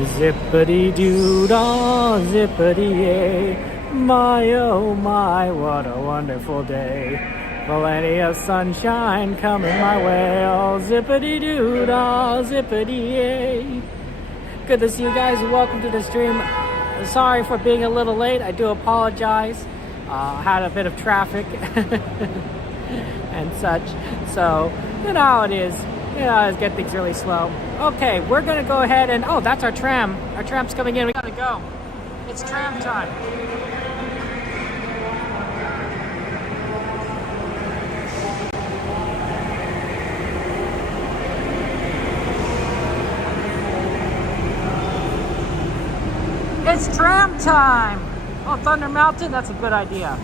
Zippity-doo-dah, zippity-yay. My, oh my, what a wonderful day. Plenty of sunshine coming my way. Oh, zippity-doo-dah, zippity-yay. Good to see you guys. Welcome to the stream. Sorry for being a little late. I do apologize. Had a bit of traffic and such. So, you know how it is. You know, I get things really slow. Okay, we're gonna go ahead and, oh, that's our tram. Our tram's coming in. We gotta go. It's tram time. It's tram time! Oh, Thunder Mountain? That's a good idea.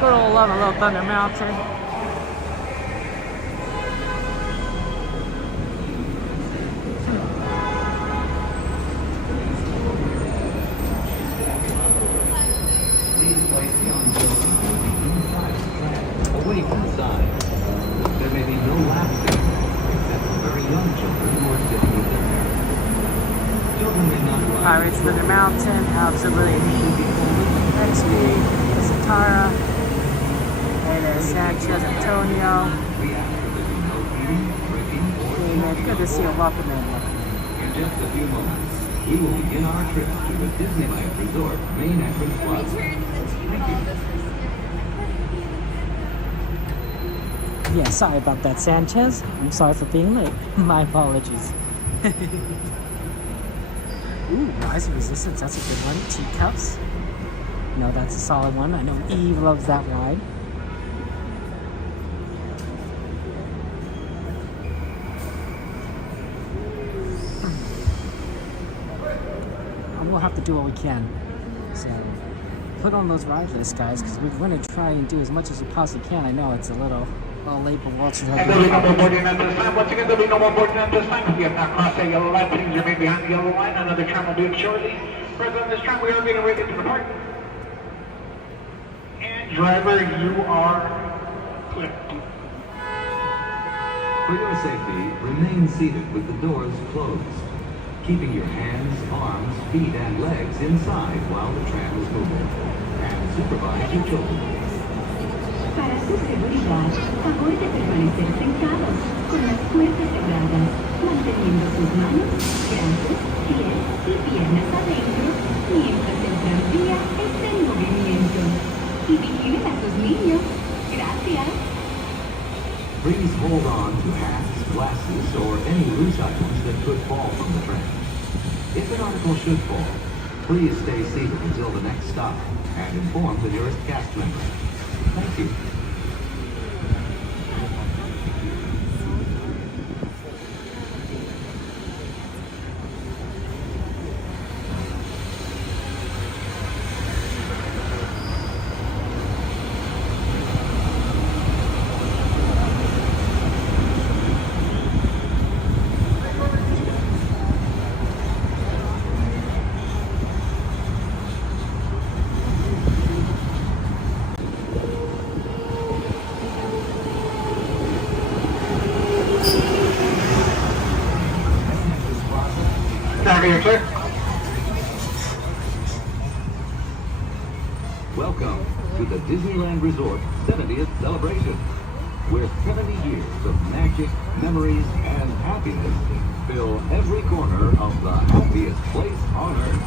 Good old love a little Thunder Mountain. Away from the side. There may be no laughter except for very young children who are sitting with their parents. Children may not ride. Pirates Thunder Mountain, absolutely. Next week is Atara. And then Sanchez Antonio. Amen. Good to see you. Welcome in. In just a few moments, we will begin our trip to the Disneyland Resort main entrance plaza. Thank you. Yeah, sorry about that, Sanchez. I'm sorry for being late. My apologies. Ooh, Rise of Resistance. That's a good one. Teacups. No, that's a solid one. I know Eve loves that ride. We'll have to do what we can. So, put on those ride lists, guys, because we're going to try and do as much as we possibly can. I know it's a little late, but we'll try to do it. Once again, there'll be no more boarding at this time. If you have not crossed that yellow line, please remain behind the yellow line. Another tram will do it shortly. Present on this tram, we are getting ready to depart. And driver, you are clear. For your safety, remain seated with the doors closed, keeping your hands, arms, feet, and legs inside while the tram is moving, and supervise your children. Para su seguridad, favor de permanecer sentados, con las puertas cerradas, manteniendo sus manos, brazos, pies y piernas adentro, mientras el tranvía está en movimiento. Y vigilen a sus niños. Gracias. Please hold on to hats, glasses, or any loose items that could fall from the tram. If an article should fall, please stay seated until the next stop and inform the nearest cast member. Thank you. Welcome to the Disneyland Resort 70th celebration, where 70 years of magic, memories, and happiness fill every corner of the happiest place on Earth.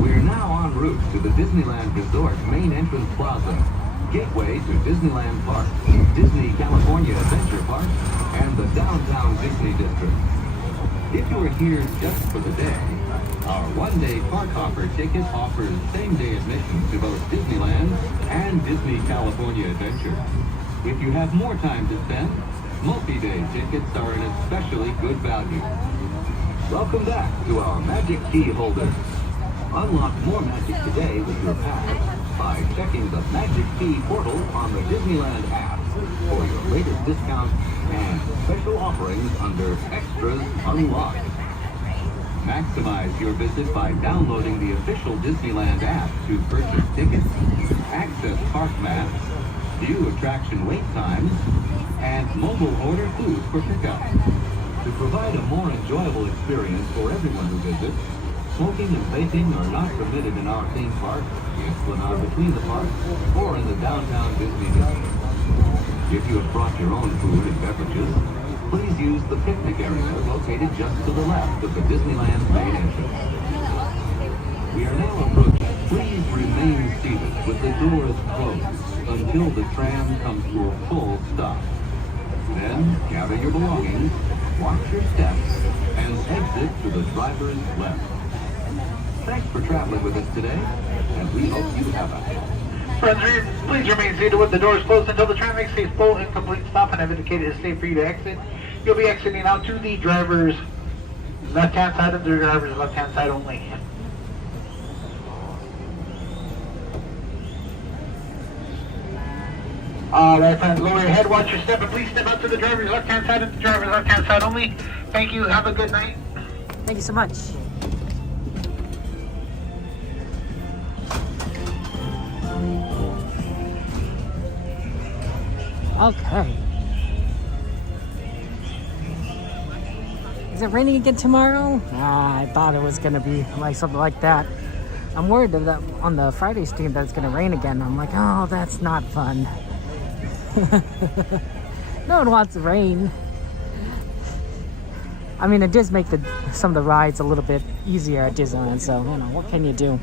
We're now en route to the Disneyland Resort main entrance plaza, gateway to Disneyland Park, Disney California Adventure Park, and the downtown Disney District. If you are here just for the day, our one-day park hopper ticket offers same-day admission to both Disneyland and Disney California Adventure. If you have more time to spend, multi-day tickets are an especially good value. Welcome back to our Magic Key holders. Unlock more magic today with your pass by checking the Magic Key portal on the Disneyland app for your latest discounts and special offerings under Extras Unlocked. Maximize your visit by downloading the official Disneyland app to purchase tickets, access park maps, view attraction wait times, and mobile order food for pickup. To provide a more enjoyable experience for everyone who visits, smoking and vaping are not permitted in our theme park, the Esplanade between the parks, or in the downtown Disney district. If you have brought your own food and beverages, please use the picnic area located just to the left of the Disneyland main entrance. We are now approaching. Please remain seated with the doors closed until the tram comes to a full stop. Then gather your belongings, watch your steps, and exit to the driver's left. Thanks for traveling with us today, and we hope you have a... Friends, please remain seated with the doors closed until the tram makes a full and complete stop and have indicated it's safe for you to exit. You'll be exiting out to the driver's left-hand side of the driver's left-hand side only. Alright friends, lower your head, watch your step, and please step up to the driver's left-hand side and the driver's left-hand side only. Thank you, have a good night. Thank you so much. Okay. Is it raining again tomorrow? I thought it was gonna be like something like that. I'm worried that on the Friday stream that it's gonna rain again. I'm like, oh, that's not fun. No one wants rain. I mean, it does make some of the rides a little bit easier at Disneyland, so, you know, what can you do?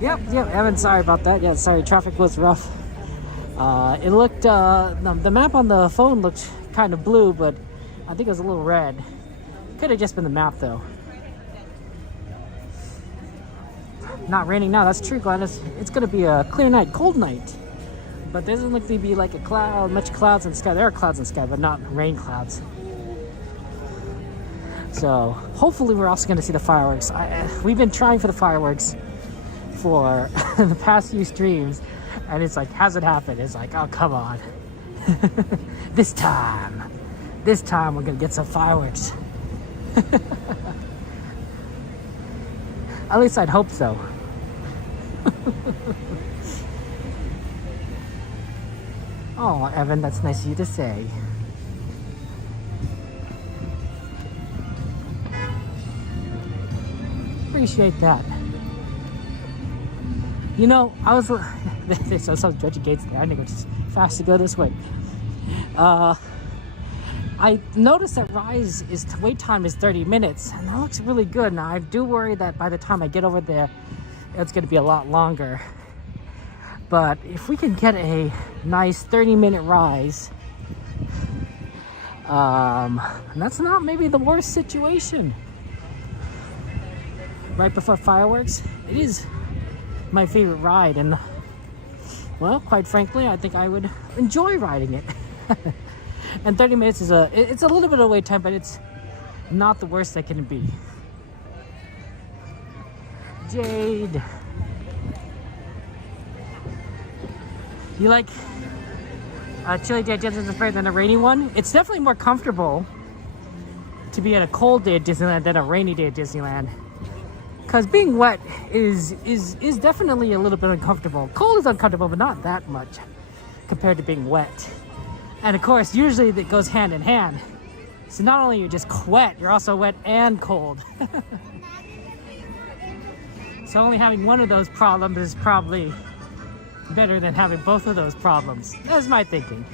Yep, Evan, sorry about that. Yeah, sorry, traffic was rough. It looked, the map on the phone looked kind of blue, but I think it was a little red. Could have just been the map, though. Not raining now, that's true, Gladys. It's gonna be a clear night, cold night. But there doesn't look to be like much clouds in the sky. There are clouds in the sky, but not rain clouds. So, hopefully we're also gonna see the fireworks. We've been trying for the fireworks for the past few streams, and it's like, hasn't happened. It's like, oh, come on. This time we're gonna get some fireworks. At least I'd hope so. Oh, Evan, that's nice of you to say. Appreciate that. You know, I was... There's some dredging gates there. I think it's just fast to go this way. I noticed that Rise wait time is 30 minutes, and that looks really good. Now, I do worry that by the time I get over there, it's going to be a lot longer. But if we can get a nice 30-minute Rise, that's not maybe the worst situation. Right before fireworks, it is my favorite ride, and well, quite frankly, I think I would enjoy riding it. And 30 minutes is it's a little bit of wait time, but it's not the worst that can be. Jade, you like a chilly day at Disneyland than a rainy one? It's definitely more comfortable to be at a cold day at Disneyland than a rainy day at Disneyland. Because being wet is definitely a little bit uncomfortable. Cold is uncomfortable, but not that much compared to being wet. And of course, usually that goes hand in hand. So not only are you just wet, you're also wet and cold. So only having one of those problems is probably better than having both of those problems. That's my thinking.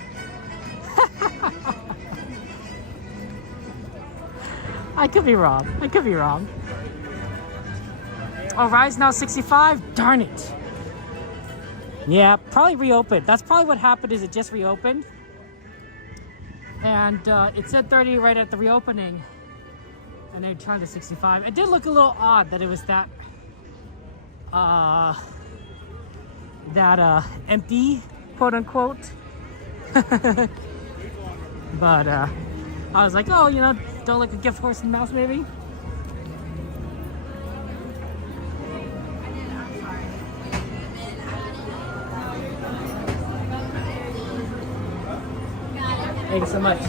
I could be wrong. Oh, Rise now 65? Darn it. Yeah, probably reopened. That's probably what happened, is it just reopened. And it said 30 right at the reopening. And they turned to 65. It did look a little odd that it was that empty, quote unquote. But I was like, oh, you know, don't look a gift horse in the mouth, maybe. Thanks so much.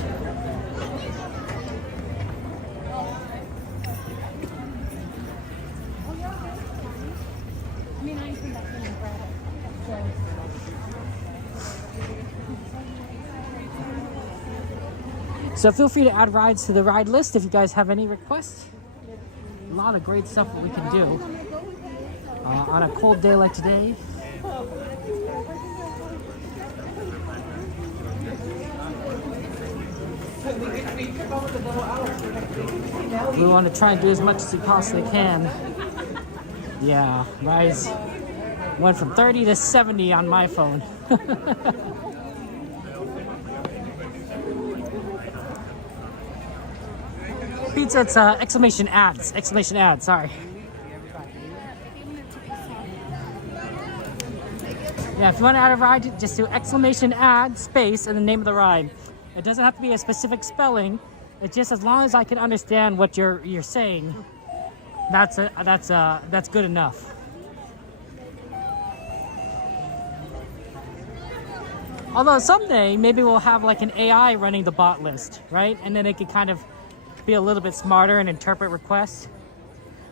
So feel free to add rides to the ride list if you guys have any requests. A lot of great stuff that we can do on a cold day like today. We want to try and do as much as we possibly can. Yeah, rides went from 30 to 70 on my phone. Pizza, it's exclamation ads, sorry. Yeah, if you want to add a ride, just do exclamation ad space and the name of the ride. It doesn't have to be a specific spelling. It's just as long as I can understand what you're saying. That's good enough. Although someday maybe we'll have like an AI running the bot list, right? And then it could kind of be a little bit smarter and interpret requests.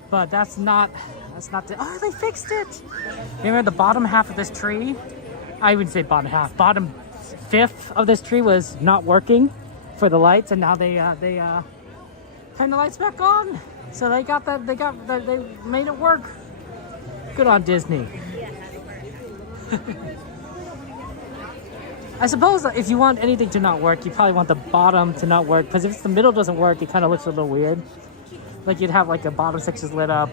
But that's not the, oh, they fixed it. Remember the bottom half of this tree? I wouldn't say bottom half. Bottom fifth of this tree was not working for the lights, and now they turned the lights back on. So they made it work. Good on Disney. I suppose if you want anything to not work, you probably want the bottom to not work, because if it's the middle doesn't work, it kind of looks a little weird. Like you'd have like a bottom section lit up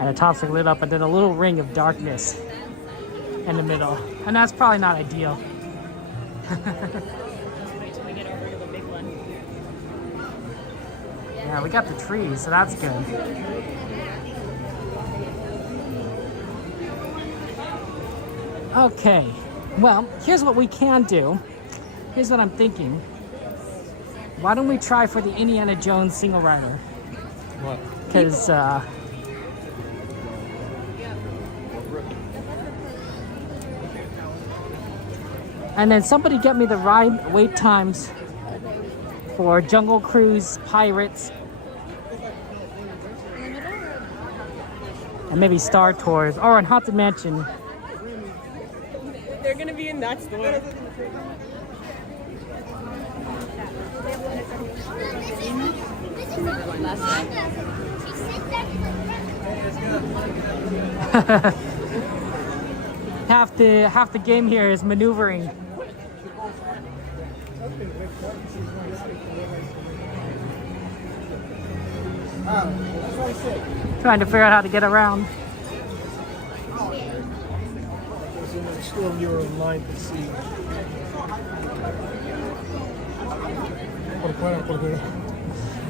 and a top section lit up and then a little ring of darkness in the middle. And that's probably not ideal. Wait till we get over to the big one. Yeah, we got the trees, so that's good. Okay, well, here's what we can do. Here's what I'm thinking. Why don't we try for the Indiana Jones single rider? What? Because, and then somebody get me the ride wait times for Jungle Cruise, Pirates, and maybe Star Tours, or in Haunted Mansion. They're gonna be in that store. half the game here is maneuvering. Trying to figure out how to get around. Still you're in line to see.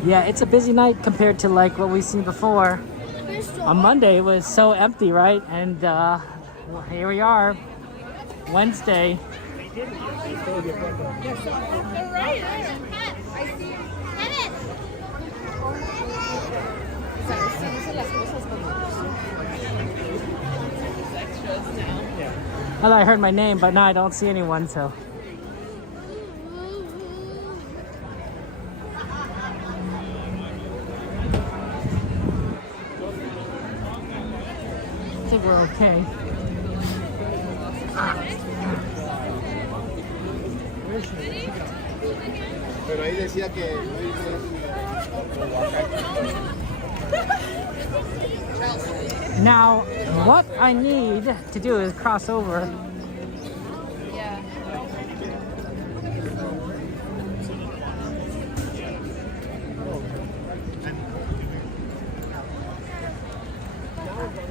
Yeah, it's a busy night compared to like what we've seen before. On Monday it was so empty, right? And well, here we are, Wednesday. I thought I heard my name, but now I don't see anyone, so. I think we're okay. Pero ahí decía que Now, what I need to do is cross over. Yeah.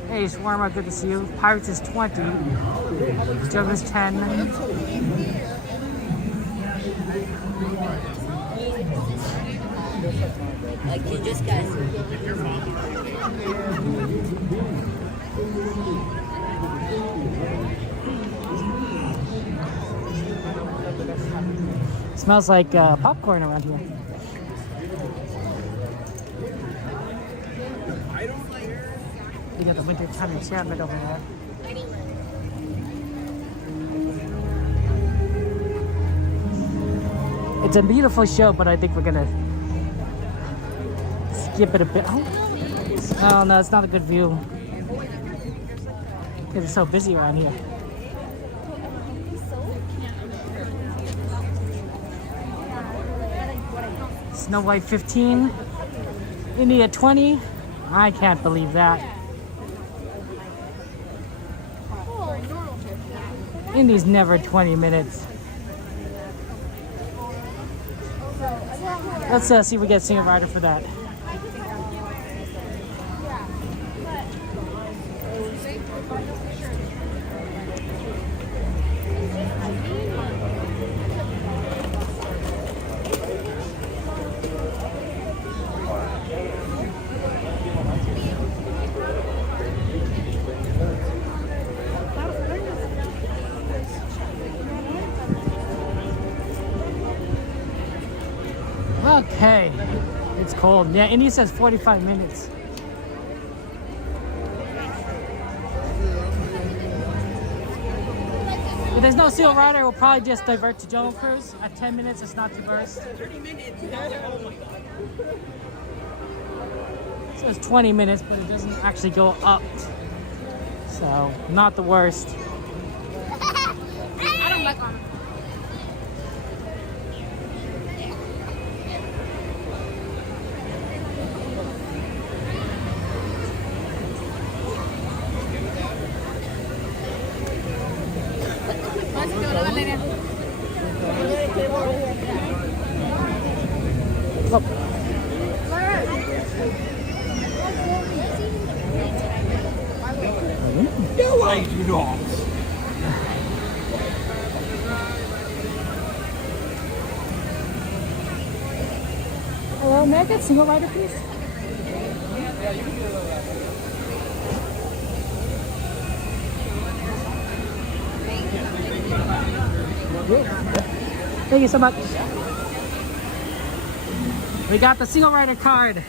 Hey, Shawarma, good to see you. Pirates is 20. Joe is 10. Like you just guys. Smells like popcorn around here. You got the winter time enchantment over there. It's a beautiful show, but I think we're gonna skip it a bit. Oh no, it's not a good view. Because it's so busy around here. Snow White 15. India 20. I can't believe that. Indy's never 20 minutes. Let's see if we get Single Rider for that. Okay, it's cold. Yeah, Indy says 45 minutes. If there's no Single Rider, we'll probably just divert to Jungle Cruise. At 10 minutes, it's not too burst. 30 minutes. So it's 20 minutes, but it doesn't actually go up. So, not the worst. I don't like on. No, I do not. Hello, may I get Single Rider, please? Thank you so much. We got the Single Rider card.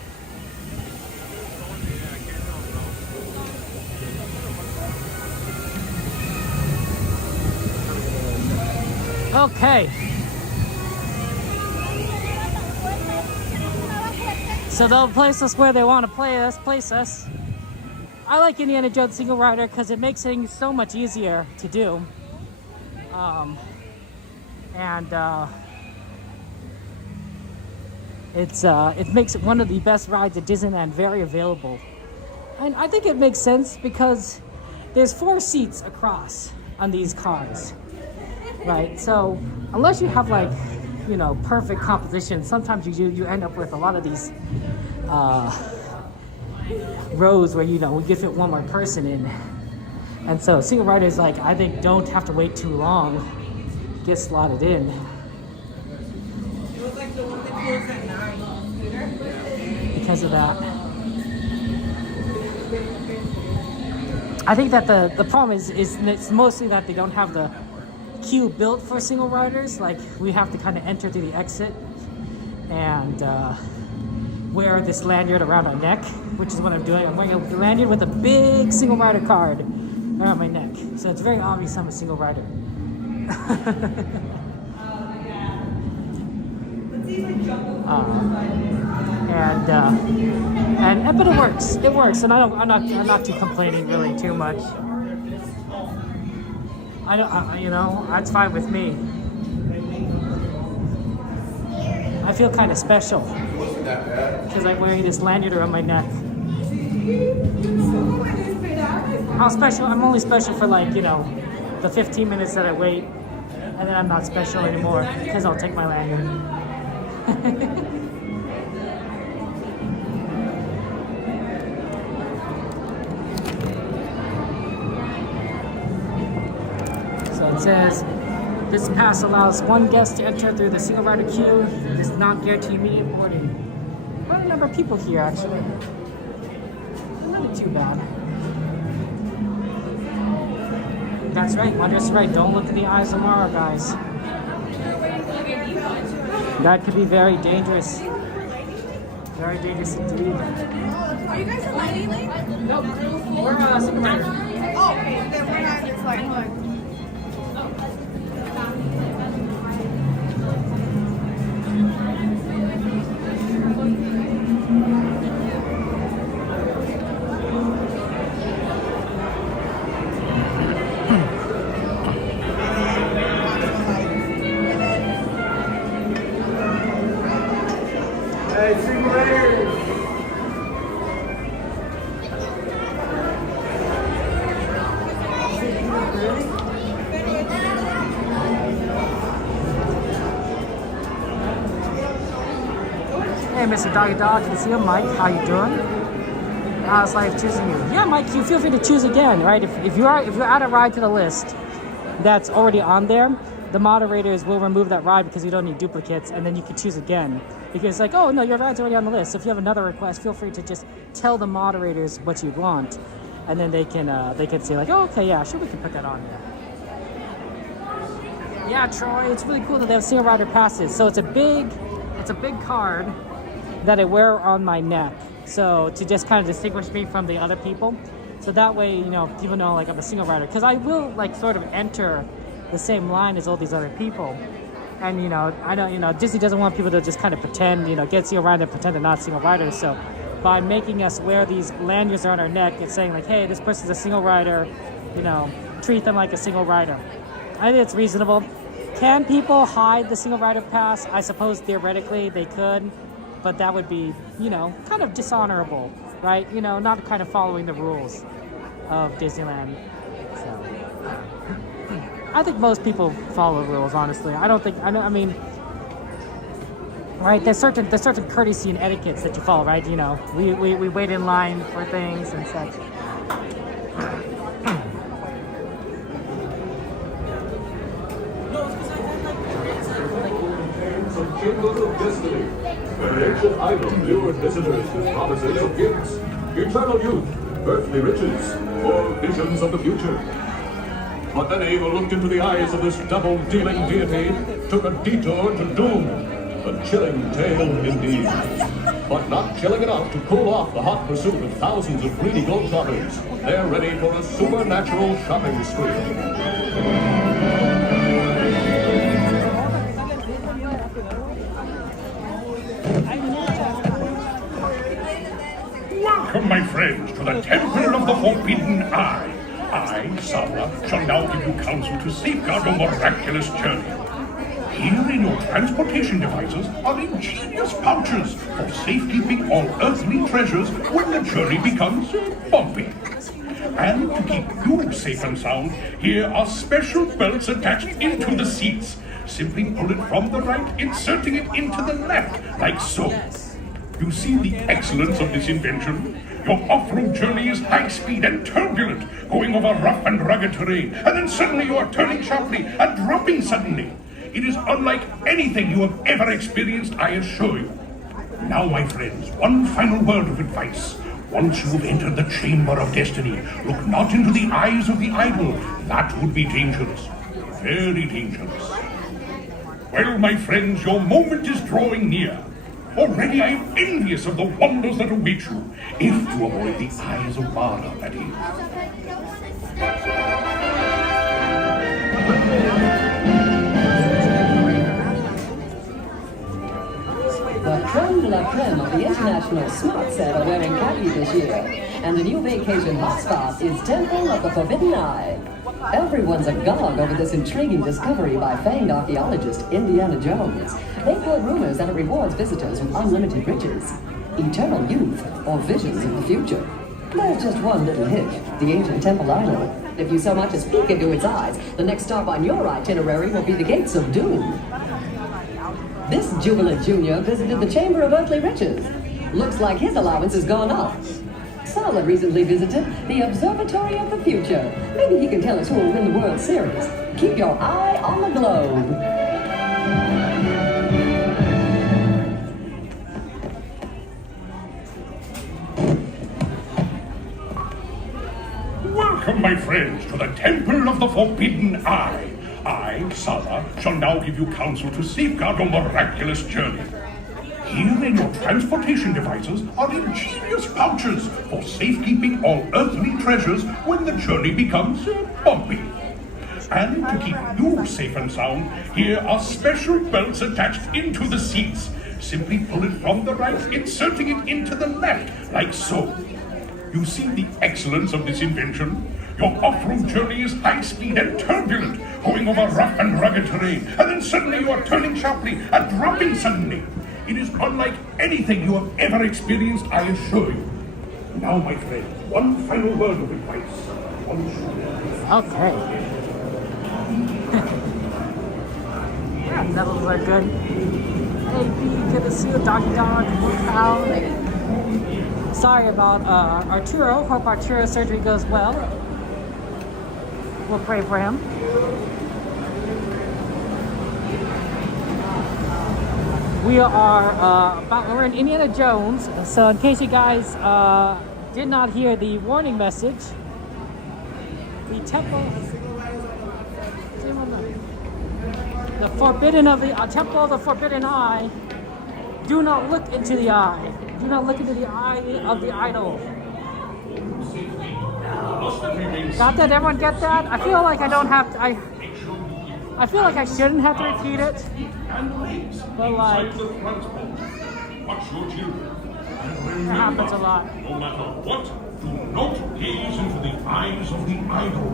Okay. So they'll place us where they want to place us. I like Indiana Jones Single Rider because it makes things so much easier to do. It makes it one of the best rides at Disneyland, very available. And I think it makes sense because there's 4 seats across on these cars, right? So unless you have like, you know, perfect composition, sometimes you end up with a lot of these rows where, you know, we could fit one more person in. And so Single Riders, like, I think don't have to wait too long to get slotted in. Because of that. I think that the problem is it's mostly that they don't have the queue built for Single Riders. Like, we have to kind of enter through the exit and wear this lanyard around our neck, which is what I'm doing. I'm wearing a lanyard with a big Single Rider card around my neck. So it's very obvious I'm a Single Rider. But it works. It works, and I'm not too complaining really too much. You know, that's fine with me. I feel kind of special because I'm wearing this lanyard around my neck. How special? I'm only special for, like, you know, the 15 minutes that I wait, and then I'm not special anymore because I'll take my lanyard. So it says, this pass allows one guest to enter through the Single Rider queue. It does not guarantee immediate boarding. Quite a number of people here, actually. Not too bad. That's right, Wondrous right. Don't look in the eyes of Mara, guys. That could be very dangerous. Very dangerous indeed. Are you guys a lady? Nope. We're Single Rider. Oh, okay. Then we're not just like, look. Hey, see you later. Hey, Mr. Doggy Dog, can you see him? Mike, how you doing? How's life choosing you? Yeah, Mike, you feel free to choose again, right? If you add a ride to the list that's already on there, the moderators will remove that ride because you don't need duplicates, and then you can choose again. Because it's like, oh no, your ride's already on the list. So if you have another request, feel free to just tell the moderators what you want, and then they can say like, oh okay, yeah, sure, we can put that on there. Yeah, Troy, it's really cool that they have single rider passes. So it's a big card that I wear on my neck. So to just kind of distinguish me from the other people. So that way, you know, people know like I'm a single rider. Because I will like sort of enter the same line as all these other people. And you know, I know, you know, Disney doesn't want people to just kind of pretend, you know, get single rider and pretend they're not single riders. So by making us wear these lanyards around our neck, it's saying like, hey, this person's a single rider, you know, treat them like a single rider. I think it's reasonable. Can people hide the single rider pass? I suppose theoretically they could, but that would be, you know, kind of dishonorable, right? You know, not kind of following the rules of Disneyland. So I think most people follow rules, honestly. I mean, right? There's certain courtesy and etiquettes that you follow, right? You know, we wait in line for things and such. Chambers of Destiny, where ancient items lure visitors with promises of gifts, eternal youth, earthly riches, or visions of the future. But then Ava looked into the eyes of this double-dealing deity, took a detour to doom. A chilling tale indeed. But not chilling enough to cool off the hot pursuit of thousands of greedy globetrotters. They're ready for a supernatural shopping spree. Welcome, my friends, to the Temple of the Forbidden Eye. I, Sala, shall now give you counsel to safeguard your miraculous journey. Here in your transportation devices are ingenious pouches for safekeeping all earthly treasures when the journey becomes bumpy. And to keep you safe and sound, here are special belts attached into the seats. Simply pull it from the right, inserting it into the left, like so. You see the excellence of this invention? Your off-road journey is high-speed and turbulent, going over rough and rugged terrain, and then suddenly you are turning sharply and dropping suddenly. It is unlike anything you have ever experienced, I assure you. Now, my friends, one final word of advice. Once you have entered the Chamber of Destiny, look not into the eyes of the idol. That would be dangerous. Very dangerous. Well, my friends, your moment is drawing near. Already I am envious of the wonders that await you, if to avoid the eyes of Mara, that is. The creme de la creme of the international smart set are wearing khaki this year, and the new vacation hotspot is Temple of the Forbidden Eye. Everyone's agog over this intriguing discovery by famed archaeologist Indiana Jones. They've heard rumors that it rewards visitors with unlimited riches, eternal youth, or visions of the future. There's just one little hitch, the ancient temple idol. If you so much as peek into its eyes, the next stop on your itinerary will be the Gates of Doom. This jubilant junior visited the Chamber of Earthly Riches. Looks like his allowance has gone up. Sala recently visited the Observatory of the Future. Maybe he can tell us who will win the World Series. Keep your eye on the globe. Welcome, my friends, to the Temple of the Forbidden Eye. I, Sala, shall now give you counsel to safeguard your miraculous journey. Here in your transportation devices are ingenious pouches for safekeeping all earthly treasures when the journey becomes bumpy. And to keep you safe and sound, here are special belts attached into the seats. Simply pull it from the right, inserting it into the left, like so. You see the excellence of this invention? Your off-road journey is high-speed and turbulent, going over rough and rugged terrain, and then suddenly you are turning sharply and dropping suddenly. It is unlike anything you have ever experienced, I assure you. Now, my friend, one final word of advice. Okay. Yeah, levels are good. Hey, good to see you, Doggy Dog, Pal. Sorry about Arturo. Hope Arturo's surgery goes well. We'll pray for him. We are we're in Indiana Jones. So in case you guys did not hear the warning message, the temple, the forbidden of the temple of the forbidden eye. Do not look into the eye. Do not look into the eye of the idol. Got that? Everyone get that? I feel like I don't have to. I feel like I shouldn't have to repeat it, but like it happens a lot. No matter what, do not gaze into the eyes of the idol.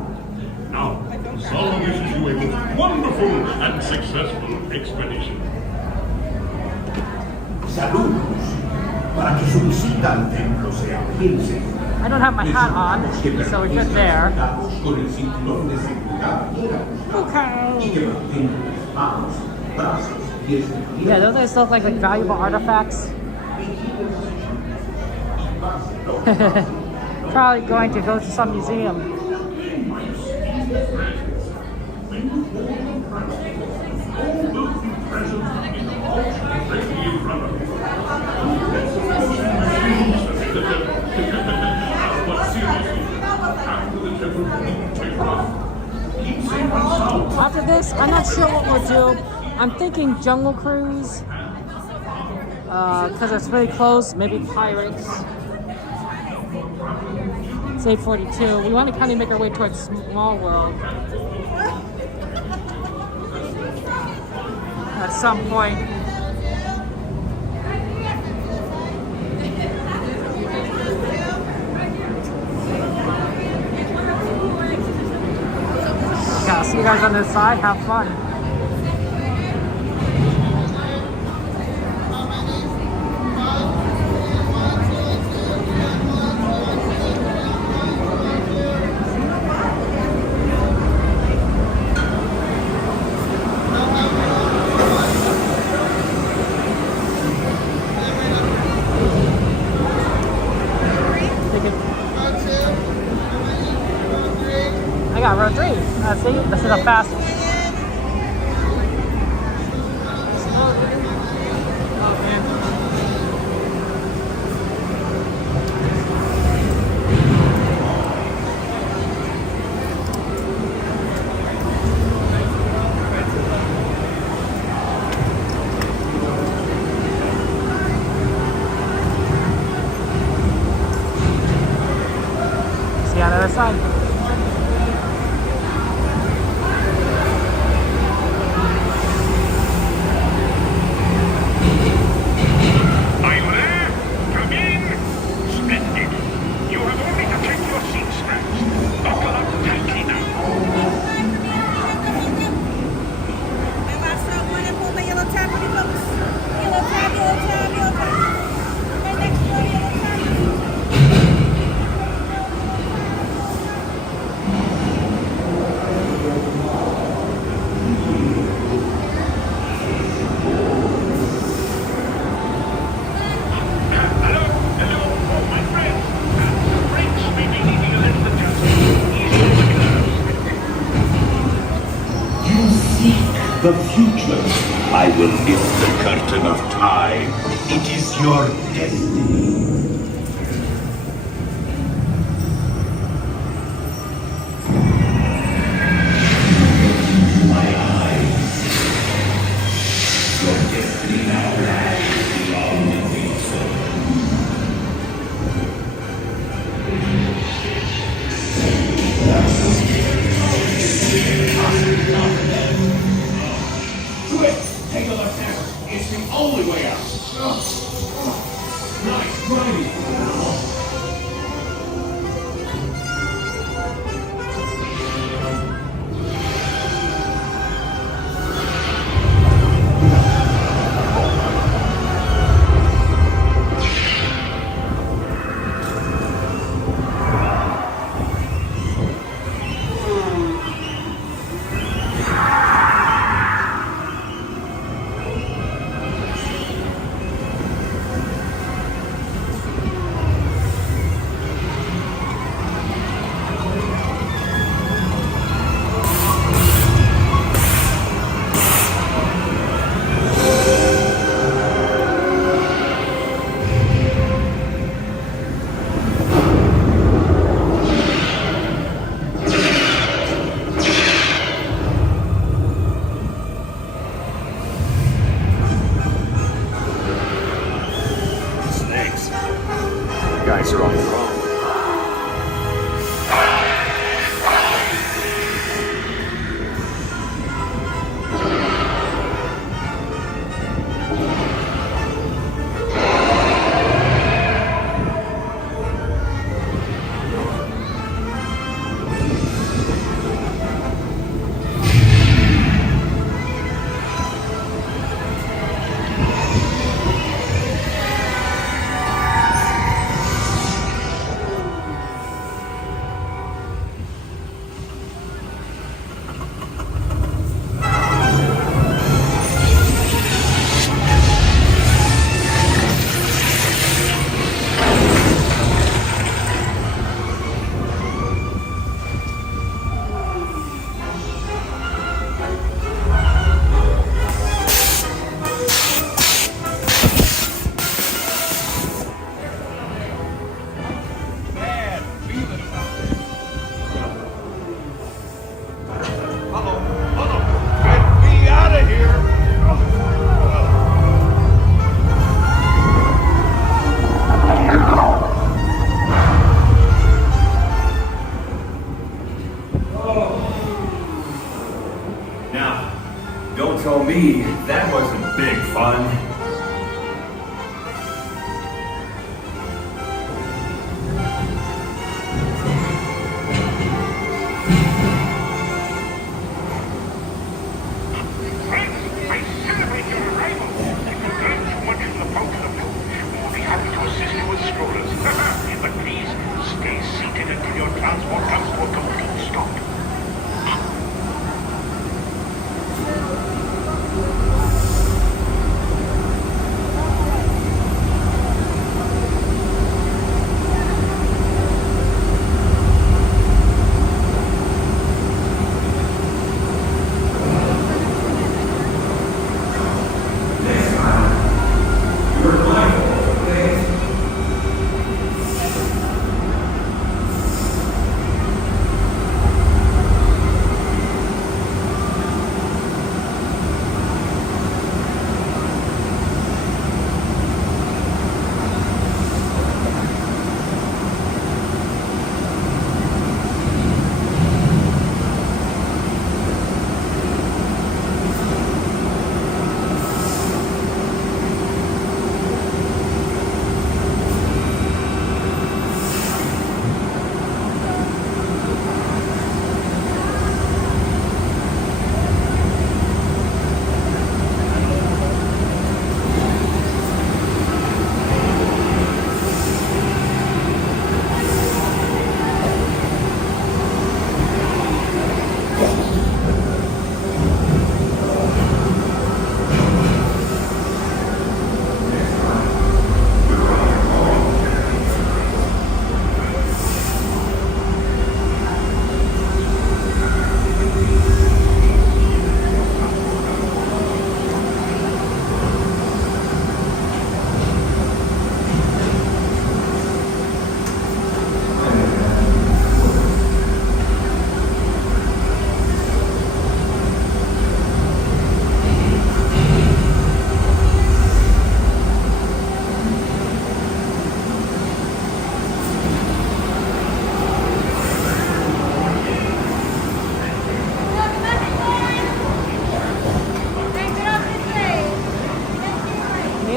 Now, Zala wishes you a most wonderful and successful expedition. Saludos. Para que su visita al templo sea piense. I don't have my hat on, so we're good there. Con el cinturón de seguridad bien ajustado y que mantenga las manos, brazos y extremidades. Yeah, those guys look like valuable artifacts. Probably going to go to some museum. After this, I'm not sure what we'll do. I'm thinking Jungle Cruise, because it's really close. Maybe Pirates. It's 8:42. We want to kind of make our way towards Small World at some point. Yeah, I'll see you guys on this side. Have fun. I got row 3. See, this is a fast one. See you on the other side. The future. I will lift the curtain of time. It is your destiny. My eyes. Your destiny now lies beyond the future. Take a left hand. It's the only way out. Nice driving. guys are on your own. That wasn't big fun.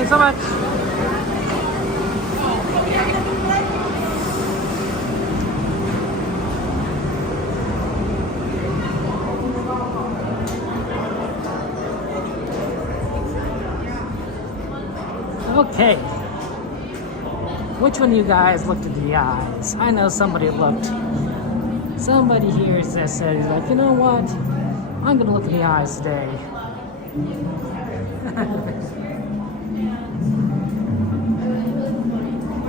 So much. Okay. Which one of you guys looked at the eyes? I know somebody looked. Somebody here said, he's like, you know what? I'm gonna look at the eyes today.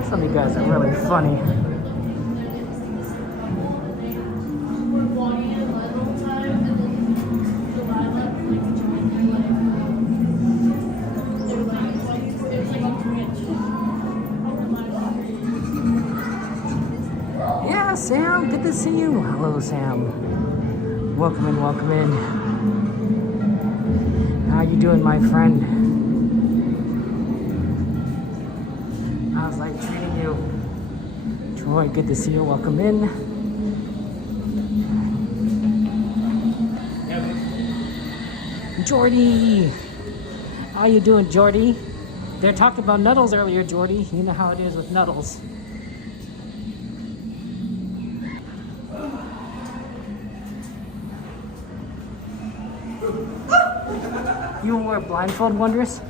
Some of you guys are really funny. Yeah, Sam, good to see you. Hello, Sam. Welcome in, welcome in. How you doing, my friend? How's life treating you? Troy, good to see you. Welcome in. Jordy! How you doing, Jordy? They're talking about Nuddles earlier, Jordy. You know how it is with Nuddles. You wear blindfold, Wondrous?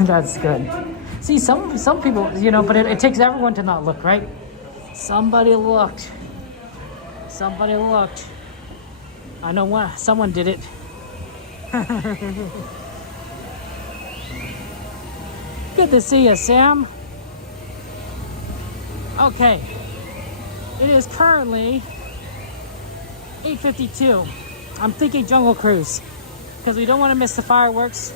That's good. See, some people, you know, but it takes everyone to not look, right? Somebody looked. Somebody looked. I know what, someone did it. Good to see you, Sam. Okay. It is currently 8:52. I'm thinking Jungle Cruise because we don't want to miss the fireworks.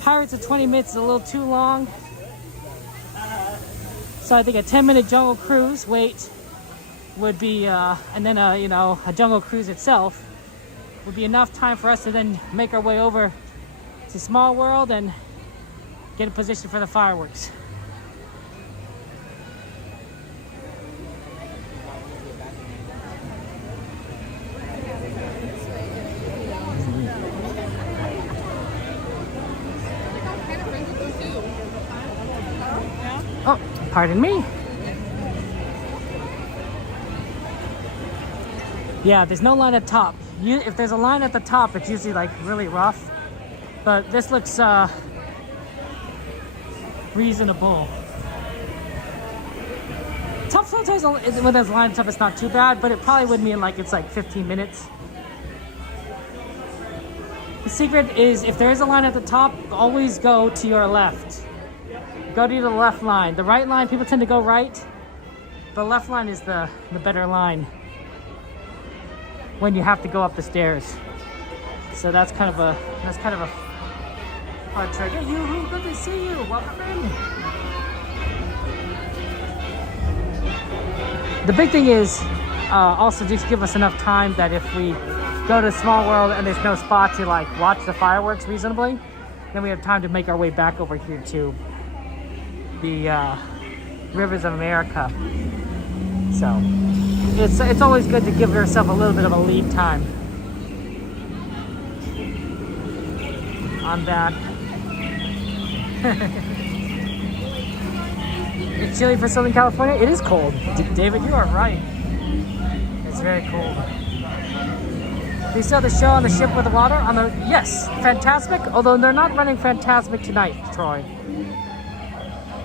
Pirates of 20 minutes is a little too long. So I think a 10-minute Jungle Cruise wait would be, and then a Jungle Cruise itself would be enough time for us to then make our way over to Small World and get in position for the fireworks. Oh, pardon me. Yeah, there's no line at the top. If there's a line at the top, it's usually like really rough. But this looks reasonable. Top sometimes when there's line at the top, it's not too bad, but it probably would mean like it's like 15 minutes. The secret is if there is a line at the top, always go to your left. Go to the left line. The right line, people tend to go right. The left line is the better line when you have to go up the stairs. So that's kind of a hard trick. Hey, you, good to see you. Welcome in. The big thing is also just give us enough time that if we go to Small World and there's no spot to like watch the fireworks reasonably, then we have time to make our way back over here to the Rivers of America. So it's always good to give yourself a little bit of a lead time on that. It's chilly for Southern California. It is cold. David, you are right. It's very cold. Do you still have the show on the ship with the water? Yes, Fantasmic. Although they're not running Fantasmic tonight, Troy.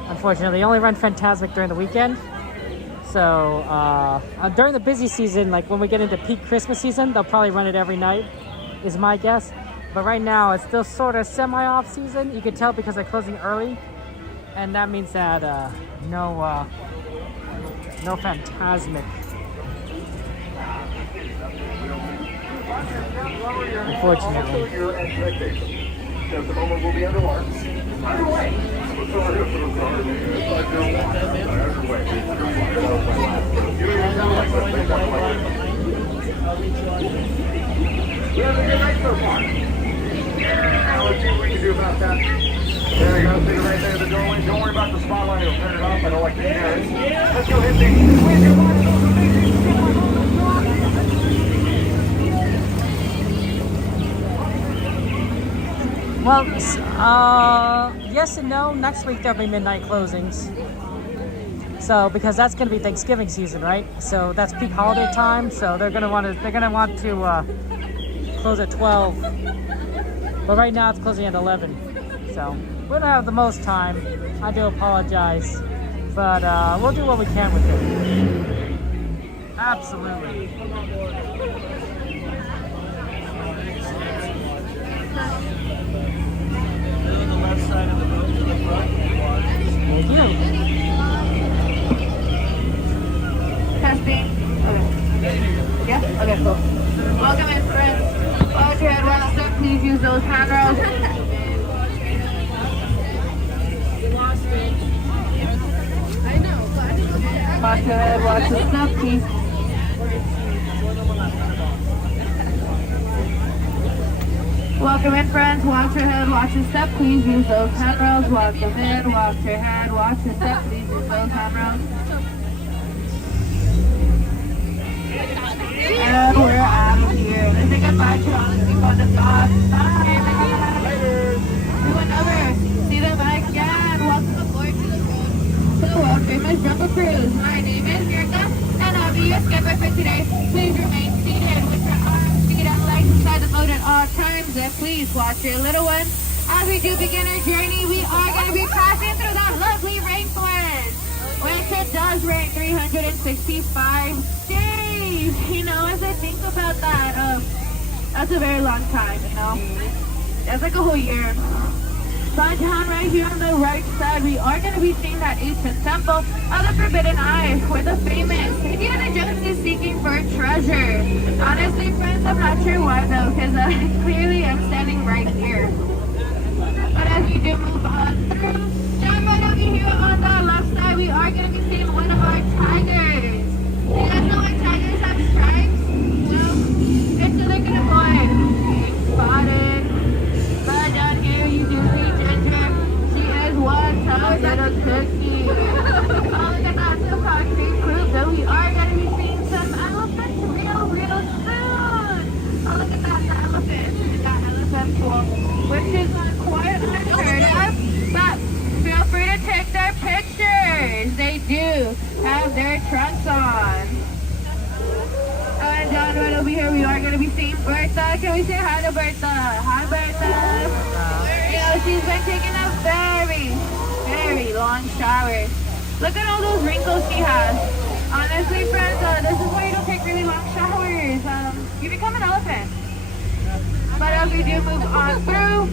Unfortunately, they only run Fantasmic during the weekend. So during the busy season, like when we get into peak Christmas season, they'll probably run it every night, is my guess. But right now, it's still sort of semi-off season. You can tell because they're closing early, and that means that no Fantasmic. Unfortunately. Just a moment, we'll be underway. You have a good night so far. Yeah, let's see what we can do about that. There you go, see right there in the doorway. Don't worry about the spotlight, it'll turn it off. I don't like the mirrors. Let's go hit these. Well, yes and no. Next week there'll be midnight closings. So because that's going to be Thanksgiving season, right? So that's peak holiday time. So they're going to want to close at 12. But right now it's closing at 11. So we don't have the most time. I do apologize, but we'll do what we can with it. Absolutely. Side of the boat to the front. Thank you. Testing. Okay. Yeah? Okay, cool. Welcome in, friends. Watch your head, watch step. Please use those handrails. I know, but watch your head, watch the step, please. Welcome in, friends. Watch your head, watch your step. Please use those handrails. Welcome in, watch your head, watch your step. Please use those handrails. And we're out of here. Let's say goodbye to all the people on the bus. Bye. We went over. See them again. Welcome aboard to the world famous Jumbo Cruise. My name is Mirka, and I'll be your skipper for today. Please remain seated with your arms, feet, and legs inside the boat at all times. And please watch your little ones. As we do begin our journey, we are going to be passing through that lovely rainforest, which it does rain 365 days. You know, as I think about that, that's a very long time, you know. That's like a whole year. But down right here on the right side, we are going to be seeing that ancient temple of the Forbidden Eye, where the famous Indiana Jones is seeking for treasure. Honestly, friends, I'm not sure why though, because clearly I'm standing right here. But as we do move on through, down right over here on the left side, we are going to be seeing one of our tigers. Do you guys know why tigers have stripes? Well, it's so they can avoid being spotted. But down here you do see Ginger. She is one tough little cookie. Oh, look at that. So concrete proof that we are going to be seeing some elephants real soon. Oh, look at that. The elephant. That elephant pool, which is quite unheard of. But feel free to take their pictures. They do have their trunks on. And down right over here, we are going to be seeing Bertha. Can we say hi to Bertha? Hi, Bertha. You know, she's been taking a very long shower. Look at all those wrinkles she has. Honestly, friends, this is why you don't take really long showers. You become an elephant. But as we do move on through,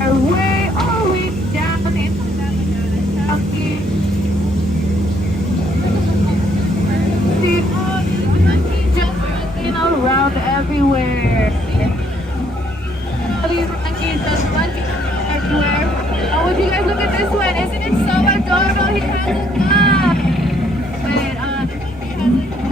our way all the way down into the southeast. See all these monkeys just running around everywhere. All these monkeys just running everywhere. Oh, would you guys look at this one? Isn't it so adorable? He has a gun. Wait, he has a gun.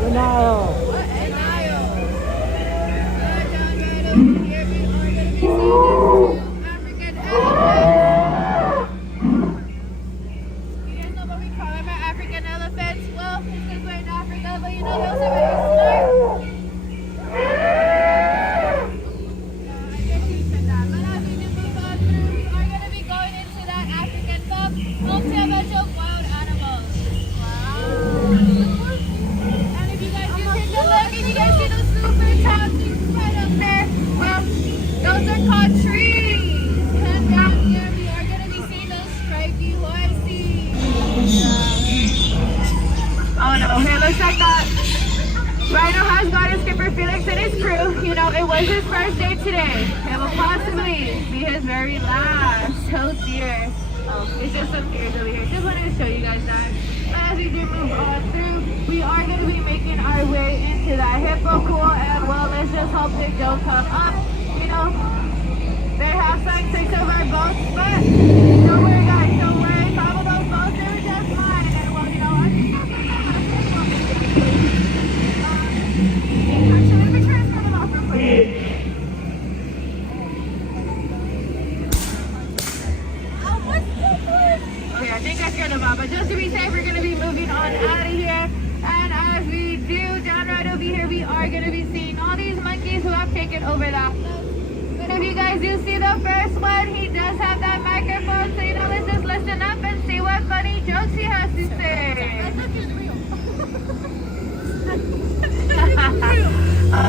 Oh no.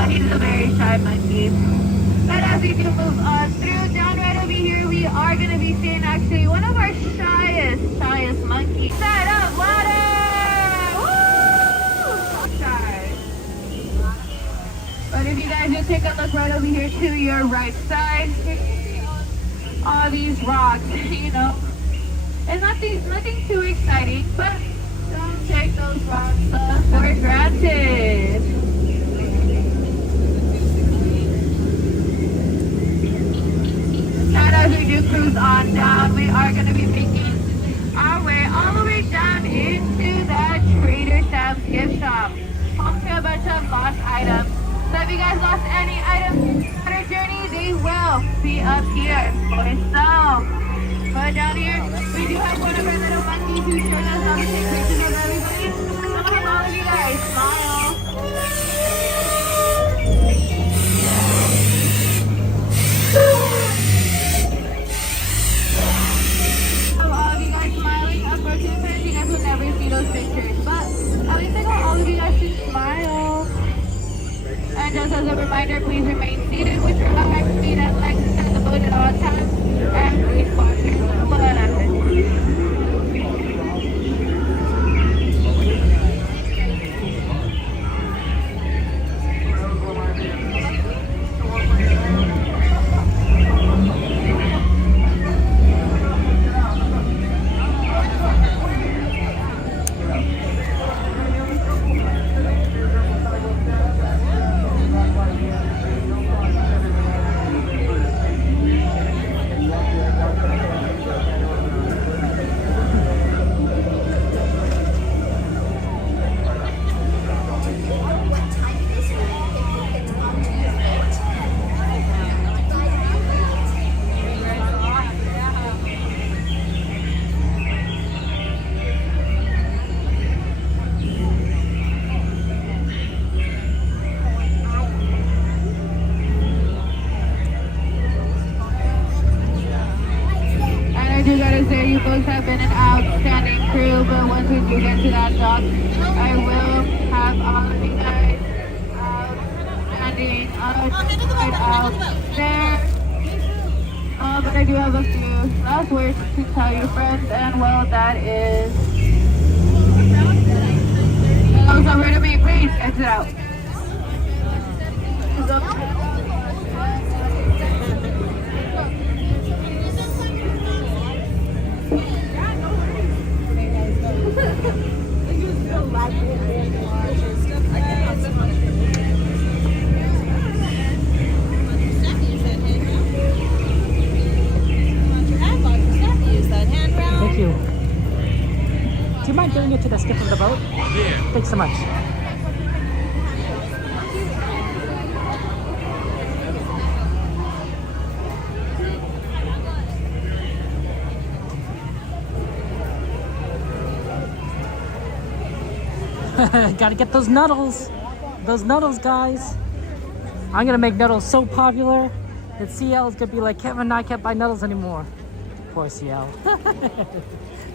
He's a very shy monkey. But as we do move on through, down right over here, we are going to be seeing actually one of our shyest monkeys. Side up, water! Woo! Shy. But if you guys just take a look right over here to your right side, all these rocks, you know, and nothing too exciting, but don't take those rocks for granted. And as we do cruise on down, we are going to be making our way all the way down into that Trader Sam's gift shop. Home to a bunch of lost items. So if you guys lost any items on your journey, they will be up here. So, but down here, we do have one of our little monkeys who's showing us how to take pictures of everybody. So have all of you guys smile. Have all of you guys smiling. Unfortunately, you guys will never see those pictures. But at least I got all of you guys to smile. And just as a reminder, please remain seated with your eyes feet and legs in the boat at all times. And please watch your blood. You gotta say you both have been an outstanding crew, but once we do get to that dock, I will have all of you guys outstanding out there. But I do have a few last words to tell you, friends, and well, that is. So where to meet, please exit out. Thank you. Do you mind doing it to the skip of the boat? Yeah. Thanks so much. Gotta get those Nuddles. Those Nuddles, guys. I'm gonna make Nuddles so popular that CL is gonna be like, Kevin, I can't buy Nuddles anymore. Poor CL.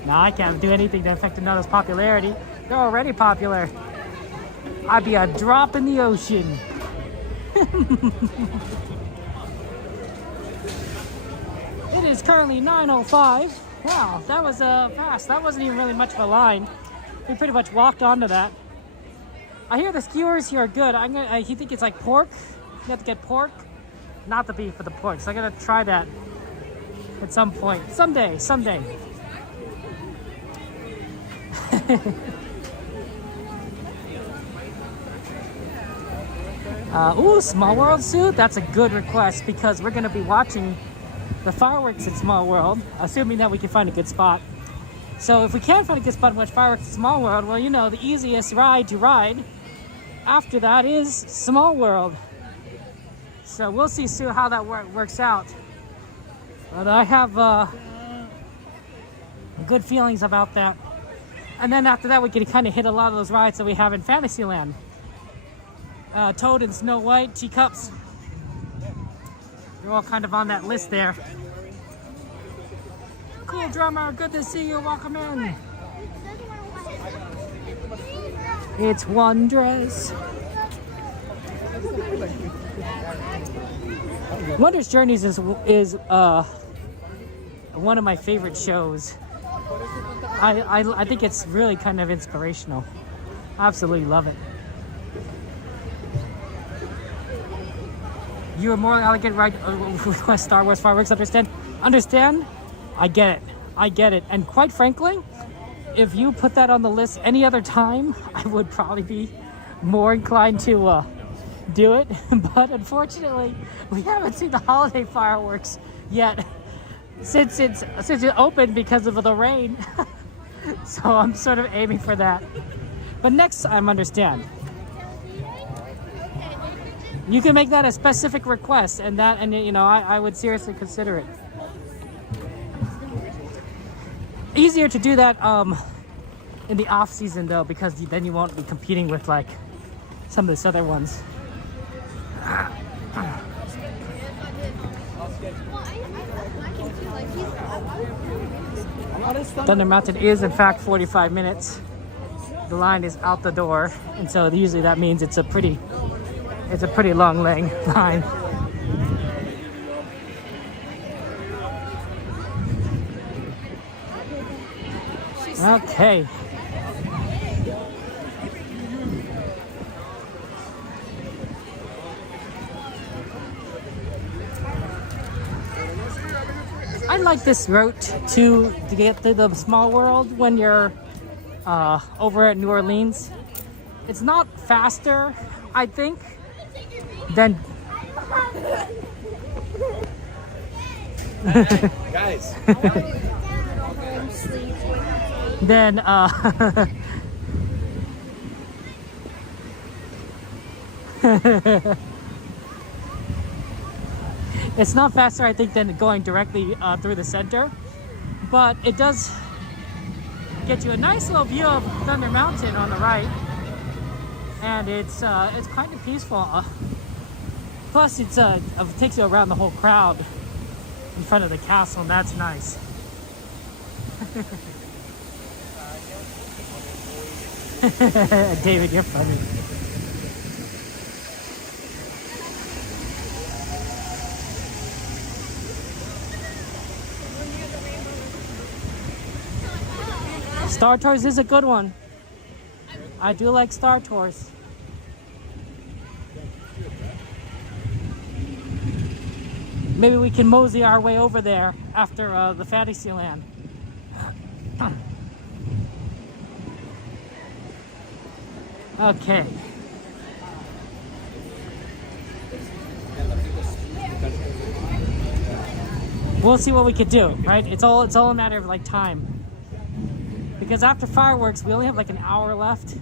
No, I can't do anything to affect the Nuddles' popularity. They're already popular. I'd be a drop in the ocean. It is currently 9:05. Wow, that was fast. That wasn't even really much of a line. We pretty much walked onto that. I hear the skewers here are good. You think it's like pork? You have to get pork, not the beef, but the pork. So I'm gonna try that at some point, someday. Ooh, Small World suit. That's a good request because we're gonna be watching the fireworks in Small World, assuming that we can find a good spot. So if we can't find a good spot to watch fireworks in Small World, well, you know, the easiest ride to ride after that is Small World. So we'll see soon how that works out. But I have good feelings about that. And then after that, we can kind of hit a lot of those rides that we have in Fantasyland. Toad and Snow White, Teacups. You're all kind of on that list there. Cool drummer, good to see you. Welcome in. It's Wondrous. Wondrous Journeys is one of my favorite shows. I think it's really kind of inspirational. Absolutely love it. You are more elegant, right? Request Star Wars fireworks. Understand? Understand? I get it. I get it. And quite frankly, if you put that on the list any other time, I would probably be more inclined to do it. But unfortunately, we haven't seen the holiday fireworks yet since it opened because of the rain. So I'm sort of aiming for that. But next time, understand. You can make that a specific request, and you know, I would seriously consider it. Easier to do that in the off season though, because then you won't be competing with like some of these other ones. Thunder Mountain is in fact 45 minutes. The line is out the door, and so usually that means it's a pretty long line. Okay. I like this route to get to the small world when you're over at New Orleans. It's not faster, I think, than Guys. then it's not faster, I think, than going directly through the center, but it does get you a nice little view of Thunder Mountain on the right, and it's kind of peaceful. Plus, it takes you around the whole crowd in front of the castle, and that's nice. David, you're funny. Star Tours is a good one. I do like Star Tours. Maybe we can mosey our way over there after the Fantasyland. Okay. We'll see what we could do, right? It's all a matter of like time. Because after fireworks, we only have like an hour left.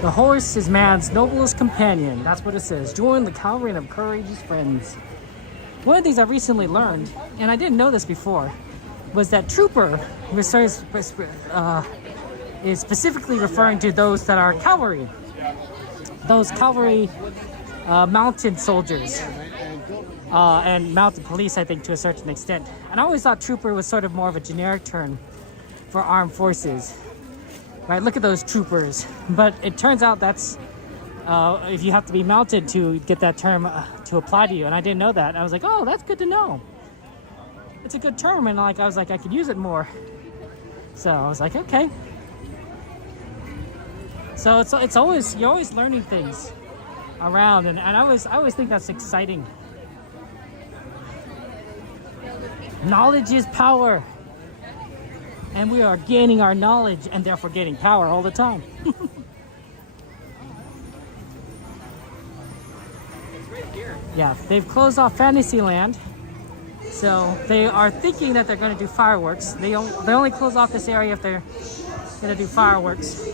The horse is man's noblest companion. That's what it says. Join the cavalry of courageous friends. One of the things I recently learned, and I didn't know this before, was that trooper is specifically referring to those that are cavalry. Those cavalry mounted soldiers and mounted police, I think, to a certain extent. And I always thought trooper was sort of more of a generic term for armed forces. Right, look at those troopers. But it turns out that's if you have to be mounted to get that term to apply to you. And I didn't know that. I was like, oh, that's good to know. It's a good term, and I was like, I could use it more. So I was like, okay. So it's always, you're always learning things around, and I always think that's exciting. Knowledge is power. And we are gaining our knowledge and therefore gaining power all the time. Yeah, they've closed off Fantasyland. So they are thinking that they're going to do fireworks. They only close off this area if they're Gonna do fireworks.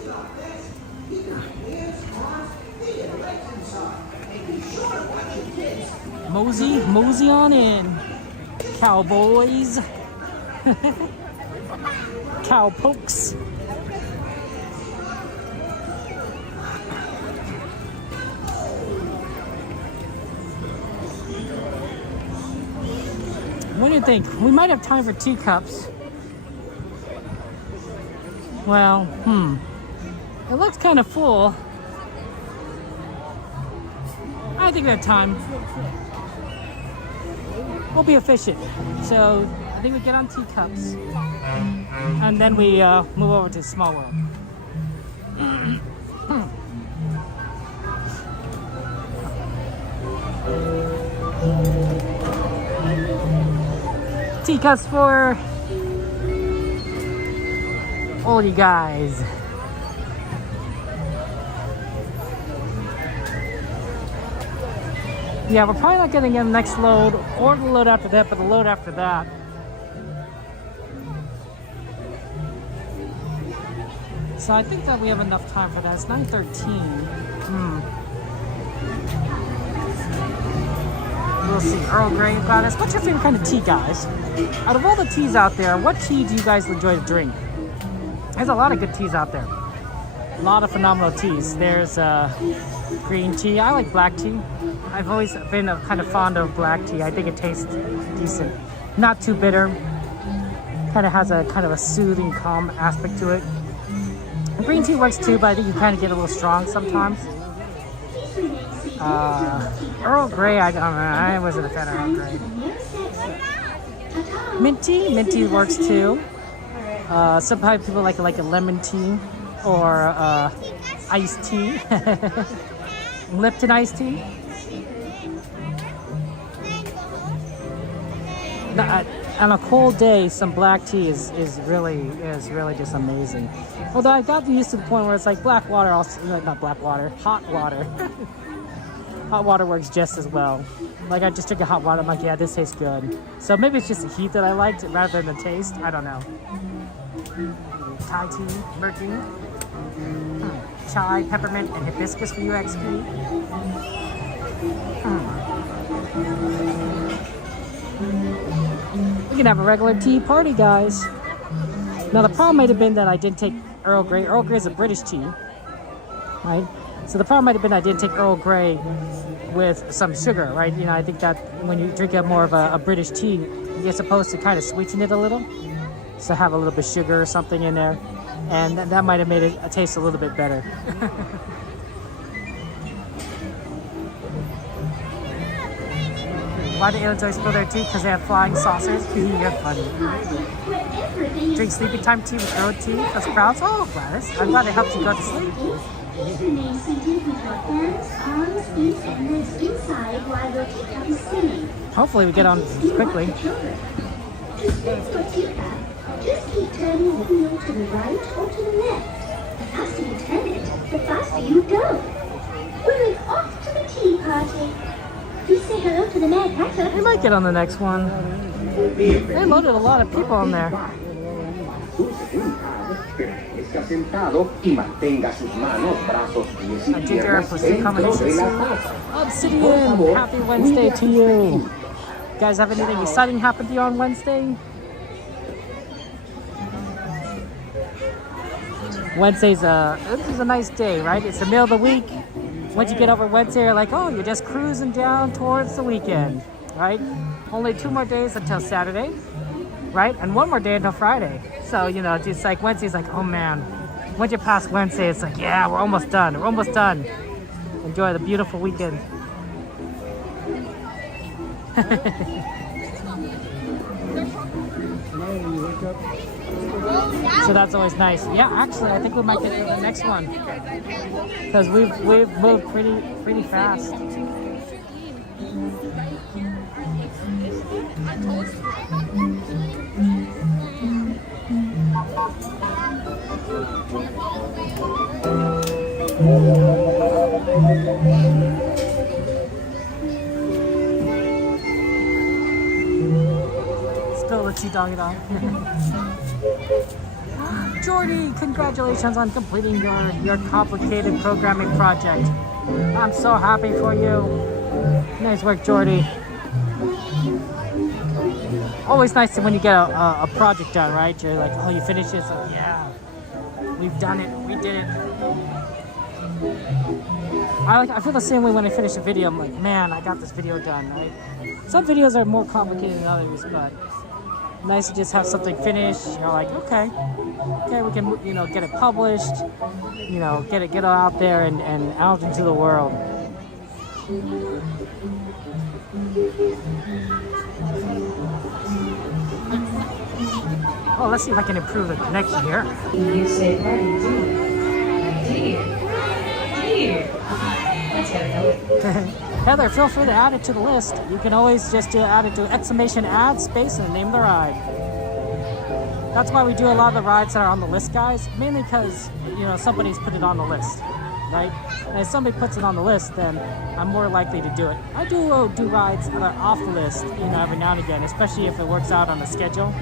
Mosey on in. Cowboys. Cowpokes. What do you think? We might have time for teacups. Well, it looks kind of full. I think we have time. We'll be efficient. So I think we get on teacups. And then we move over to Small World. Teacups for all you guys. Yeah, we're probably not getting in the next load or the load after that, but the load after that. So I think that we have enough time for that. It's 9:13. We'll see. Earl Grey got us. What's your favorite kind of tea, guys? Out of all the teas out there, what tea do you guys enjoy to drink? There's a lot of good teas out there. A lot of phenomenal teas. There's green tea. I like black tea. I've always been kind of fond of black tea. I think it tastes decent. Not too bitter. Kind of has a kind of a soothing, calm aspect to it. Green tea works too, but I think you kind of get a little strong sometimes. Earl Grey, I don't know. I wasn't a fan of Earl Grey. Mint tea works too. Sometimes people like a lemon tea or iced tea. Lipton iced tea. On a cold day, some black tea is really just amazing. Although I got used to the point where it's like black water, also not black water, hot water. Hot water works just as well. Like I just drink a hot water, I'm like, yeah, this tastes good. So maybe it's just the heat that I liked rather than the taste. I don't know. Thai tea, murky, chai, peppermint, and hibiscus for you, XP. We can have a regular tea party, guys. Now the problem might have been that I didn't take Earl Grey. Earl Grey is a British tea, right? So the problem might have been I didn't take Earl Grey with some sugar, right? You know, I think that when you drink more of a British tea, you're supposed to kind of sweeten it a little. So have a little bit of sugar or something in there. And that might have made it taste a little bit better. Why do aliens always spill their tea? Because they have flying saucers? You're funny. Drink sleeping time tea with grilled tea for crowds? Oh, Gladys. I'm glad it helps you go to sleep. Remain seated with your hands, arms, feet, and legs inside while your teacup is spinning. Hopefully we get on quickly. To spin your teacup, just keep turning the wheel to the right or to the left. The faster you turn it, the faster you go. We're off to the tea party. Please say hello to the Mad Hatter. We might get on the next one. They loaded a lot of people on there. Obsidian, happy Wednesday to you. You guys have anything exciting happen to you on Wednesday? Wednesday's this is a nice day, right? It's the middle of the week. Once you get over Wednesday, you're like, oh, you're just cruising down towards the weekend, right? Only 2 more days until Saturday, right? And 1 more day until Friday. So, you know, it's like Wednesday's like, oh man. Once you pass Wednesday, it's like, yeah, we're almost done. We're almost done. Enjoy the beautiful weekend. So that's always nice. Yeah, actually, I think we might get to the next one because we've moved pretty fast. Spill the tea doggy dog. Jordy, congratulations on completing your complicated programming project. I'm so happy for you. Nice work, Jordy. Always nice when you get a project done, right? You're like, oh, you finished it? It's like, yeah, we've done it. We did it. I feel the same way when I finish a video. I'm like, man, I got this video done, right? Some videos are more complicated than others, but nice to just have something finished. You're like, okay, we can, get it published, get it out there and out into the world. Oh, let's see if I can improve the connection here. You say party, dear. Let's go. Heather, feel free to add it to the list. You can always just add it to exclamation add space and name the ride. That's why we do a lot of the rides that are on the list, guys. Mainly because, somebody's put it on the list, right? And if somebody puts it on the list, then I'm more likely to do it. I do rides that are off the list, every now and again, especially if it works out on the schedule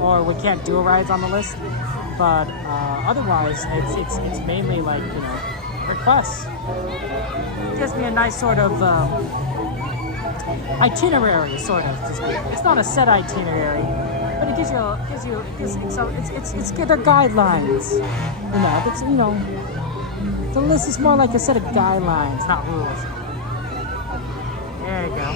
or we can't do rides on the list. But otherwise, it's mainly like, requests. It gives me a nice sort of itinerary, sort of. It's not a set itinerary, but it gives you it's their guidelines. The list is more like a set of guidelines, not rules. There you go.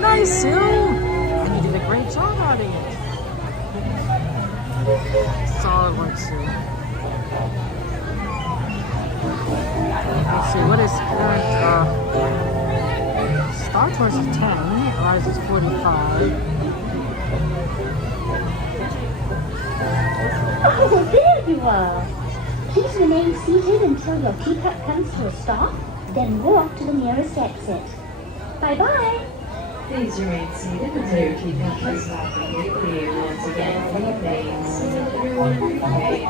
Nice, Sue! And you did a great job on it. Solid work, Sue. Let's see, what is current, Star Tours is 10, Rise is 45. Oh, there you are. Please remain seated until your teacup comes to a stop, then walk to the nearest exit. Bye-bye. Please remain seated until your teacup has stopped completely. Once again, prepaid. Everyone prepaid.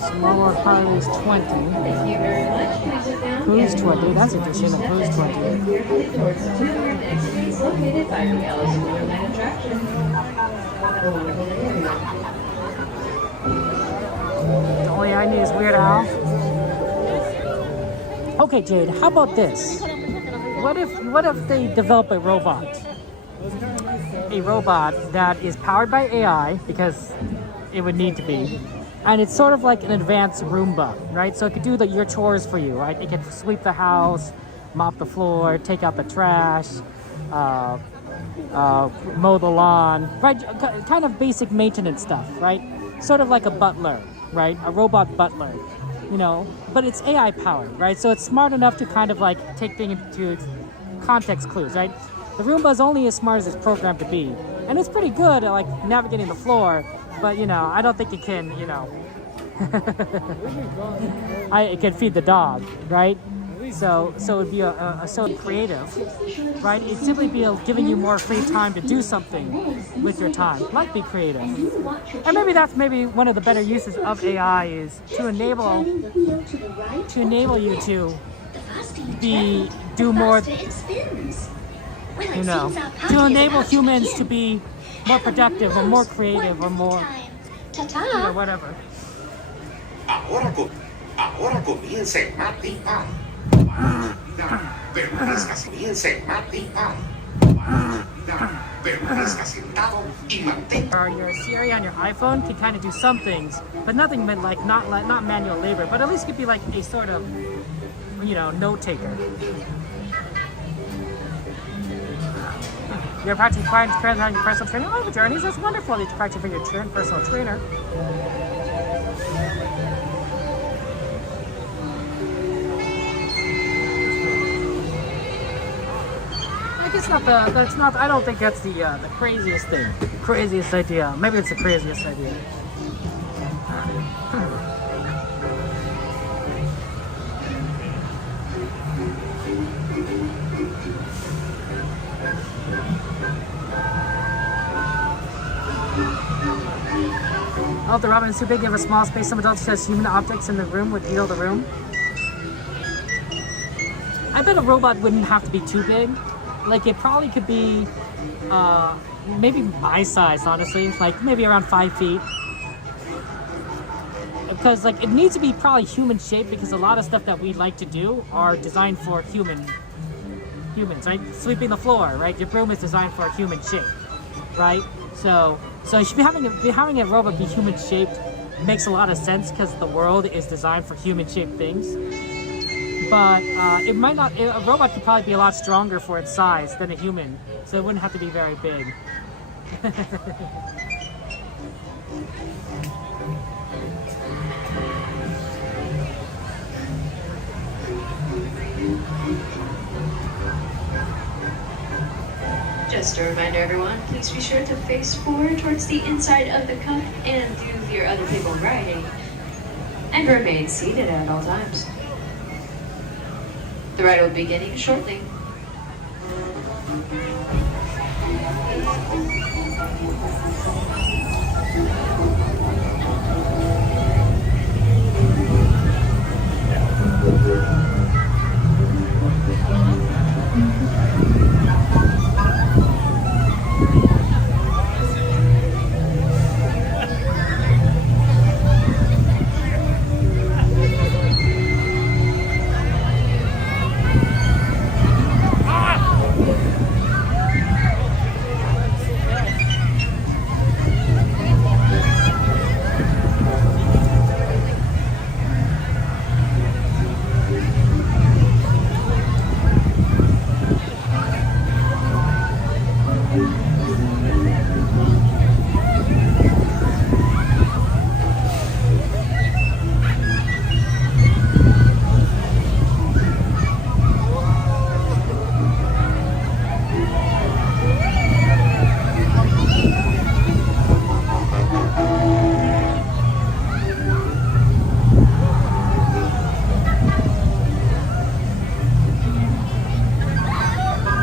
Smaller pile is 20. Thank you very much. Please sit down. Who's 20? That's interesting. Who's 20? Carefully towards the 2 north exits located by the Alice in Wonderland attraction. Have a wonderful day, everyone. The only I need is Weird Al. Okay, Jade, how about this? What if they develop a robot? A robot that is powered by AI, because it would need to be. And it's sort of like an advanced Roomba, right? So it could do your chores for you, right? It can sweep the house, mop the floor, take out the trash, mow the lawn, right? Kind of basic maintenance stuff, right? Sort of like a butler, right? A robot butler, but it's AI powered, right? So it's smart enough to kind of like take things into context clues, right? The Roomba is only as smart as it's programmed to be. And it's pretty good at like navigating the floor, but I don't think it can, it can feed the dog, right? So it'd be a so creative, right? It'd simply be giving you more free time to do something with your time, like be creative. And maybe that's one of the better uses of AI is to enable you to do more, to enable humans to be more productive or more creative or more, whatever. Ahora comienza el Matipan. Or your Siri on your iPhone can kind of do some things, but nothing like not manual labor, but at least it could be like a sort of note taker. You're practicing on your personal trainer. Oh, Journeys, that's wonderful that you practice for your personal trainer. I don't think that's the craziest thing. Craziest idea. Maybe it's the craziest idea. Oh, if the Robin is too big, you have a small space. Some adults just human objects in the room would heal the room. I that a robot wouldn't have to be too big. Like it probably could be maybe my size, honestly, like maybe around 5 feet. Because like it needs to be probably human shaped, because a lot of stuff that we like to do are designed for humans, right? Sweeping the floor, right? Your broom is designed for a human shape, right? So you should be having a robot be human shaped makes a lot of sense, because the world is designed for human shaped things. But it might not. A robot could probably be a lot stronger for its size than a human, so it wouldn't have to be very big. Just a reminder, everyone, please be sure to face forward towards the inside of the cup and do your other people riding, and remain seated at all times. The ride will be beginning shortly.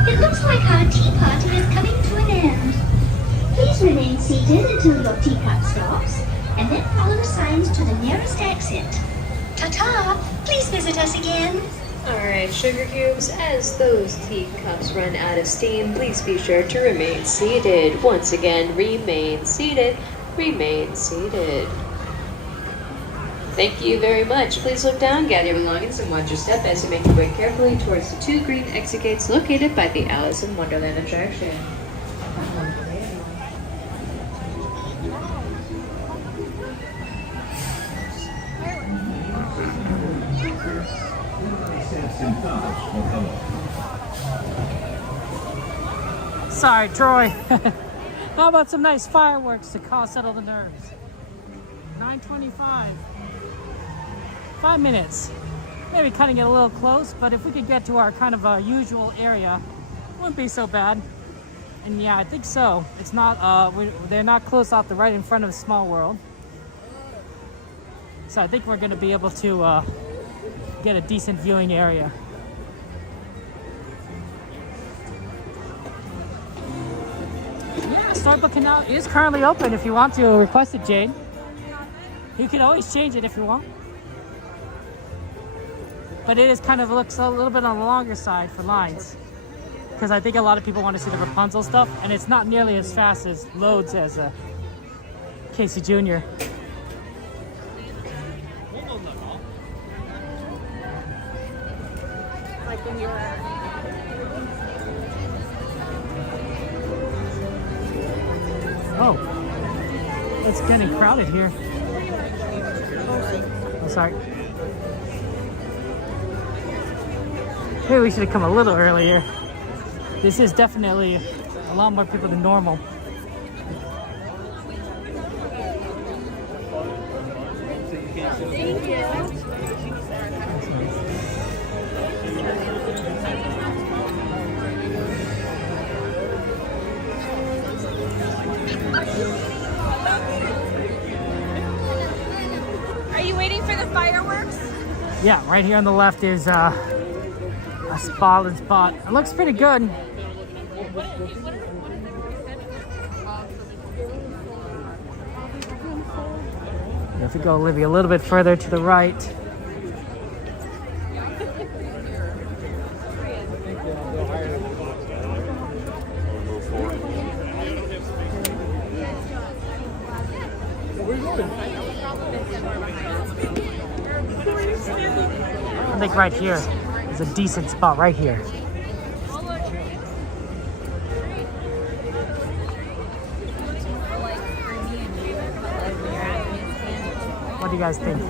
It looks like our tea party is coming to an end. Please remain seated until your teacup stops, and then follow the signs to the nearest exit. Ta-ta! Please visit us again. Alright, sugar cubes, as those teacups run out of steam, please be sure to remain seated. Once again, remain seated, remain seated. Thank you very much. Please look down, gather your belongings, and watch your step as you make your way carefully towards the 2 green exit gates located by the Alice in Wonderland attraction. Sorry, Troy. How about some nice fireworks to settle the nerves? 9:25. 5 minutes. Maybe cutting it a little close, but if we could get to our kind of usual area, it wouldn't be so bad. And yeah, I think so. It's not. They're not close off the right in front of Small World, so I think we're going to be able to get a decent viewing area. Yeah, Storybook Canal is currently open if you want to request it, Jade. You can always change it if you want. But it is kind of looks a little bit on the longer side for lines, because I think a lot of people want to see the Rapunzel stuff, and it's not nearly as fast as loads as Casey Jr. Like when you were... Oh, it's getting crowded here. Oh, sorry. Maybe we should have come a little earlier. This is definitely a lot more people than normal. Thank you. Are you waiting for the fireworks? Yeah, right here on the left is a spot. It looks pretty good. If we go maybe a little bit further to the right, I think right here is a decent spot, right here. What do you guys think?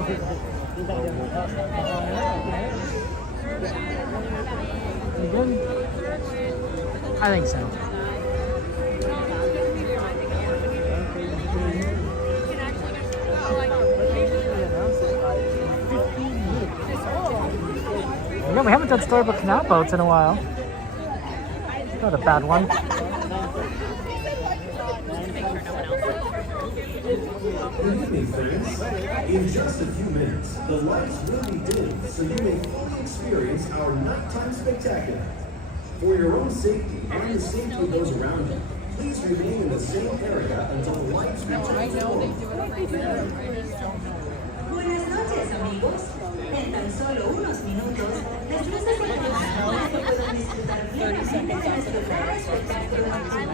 You good? I think so. Yeah, we haven't done Storybook Canal boats in a while. Not a bad one. Good evening, friends. In just a few minutes, the lights will be dim so you may fully experience our nighttime spectacular. For your own safety and the safety of those around you, please remain in the same area until the lights return to normal. Buenas noches, amigos. En tan solo unos minutos, las luces se apagarán y pueden disfrutar plenamente de nuestro gran espectáculo nocturno.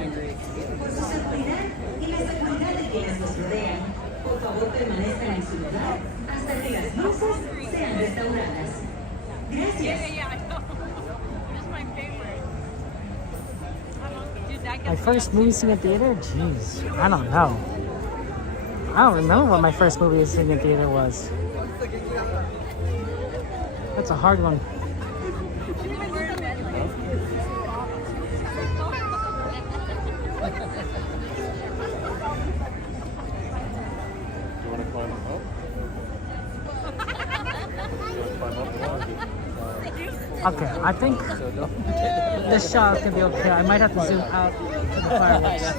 Por su seguridad y la seguridad de quienes nos rodean, por favor permanezcan en su lugar hasta que las luces sean restauradas. Gracias. My first movie seen at theater? Jeez, I don't know. I don't remember what my first movie seen at theater was. That's a hard one. Okay, I think this shot is gonna be okay. I might have to zoom out to the fireworks.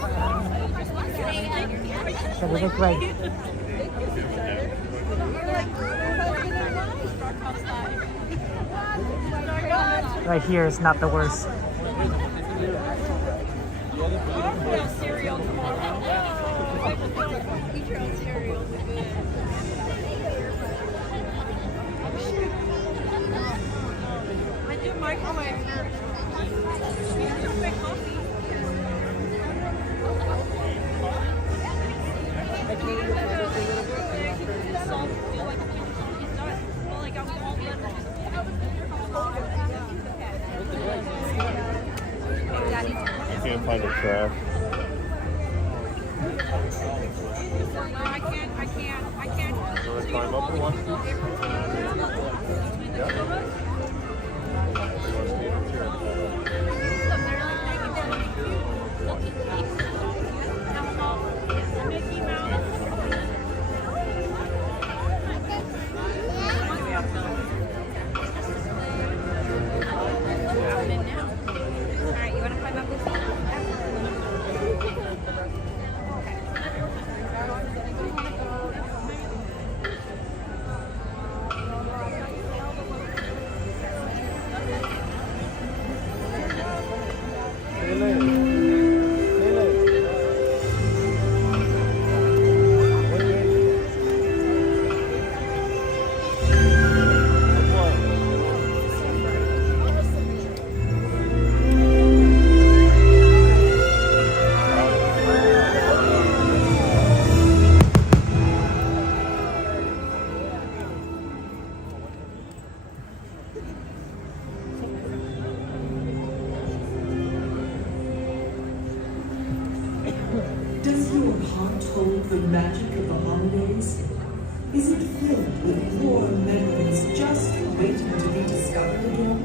So we look right. Right here is not the worst. Cereal tomorrow. Eat your own cereal. I do microwave. We have to make coffee. I can't find the trash. I can't. You want to climb up and watch this? Yeah. You want to stay in the chair? Alright, you want to climb up with me? Does your heart hold the magic of the holidays? Is it filled with warm memories just waiting to be discovered again?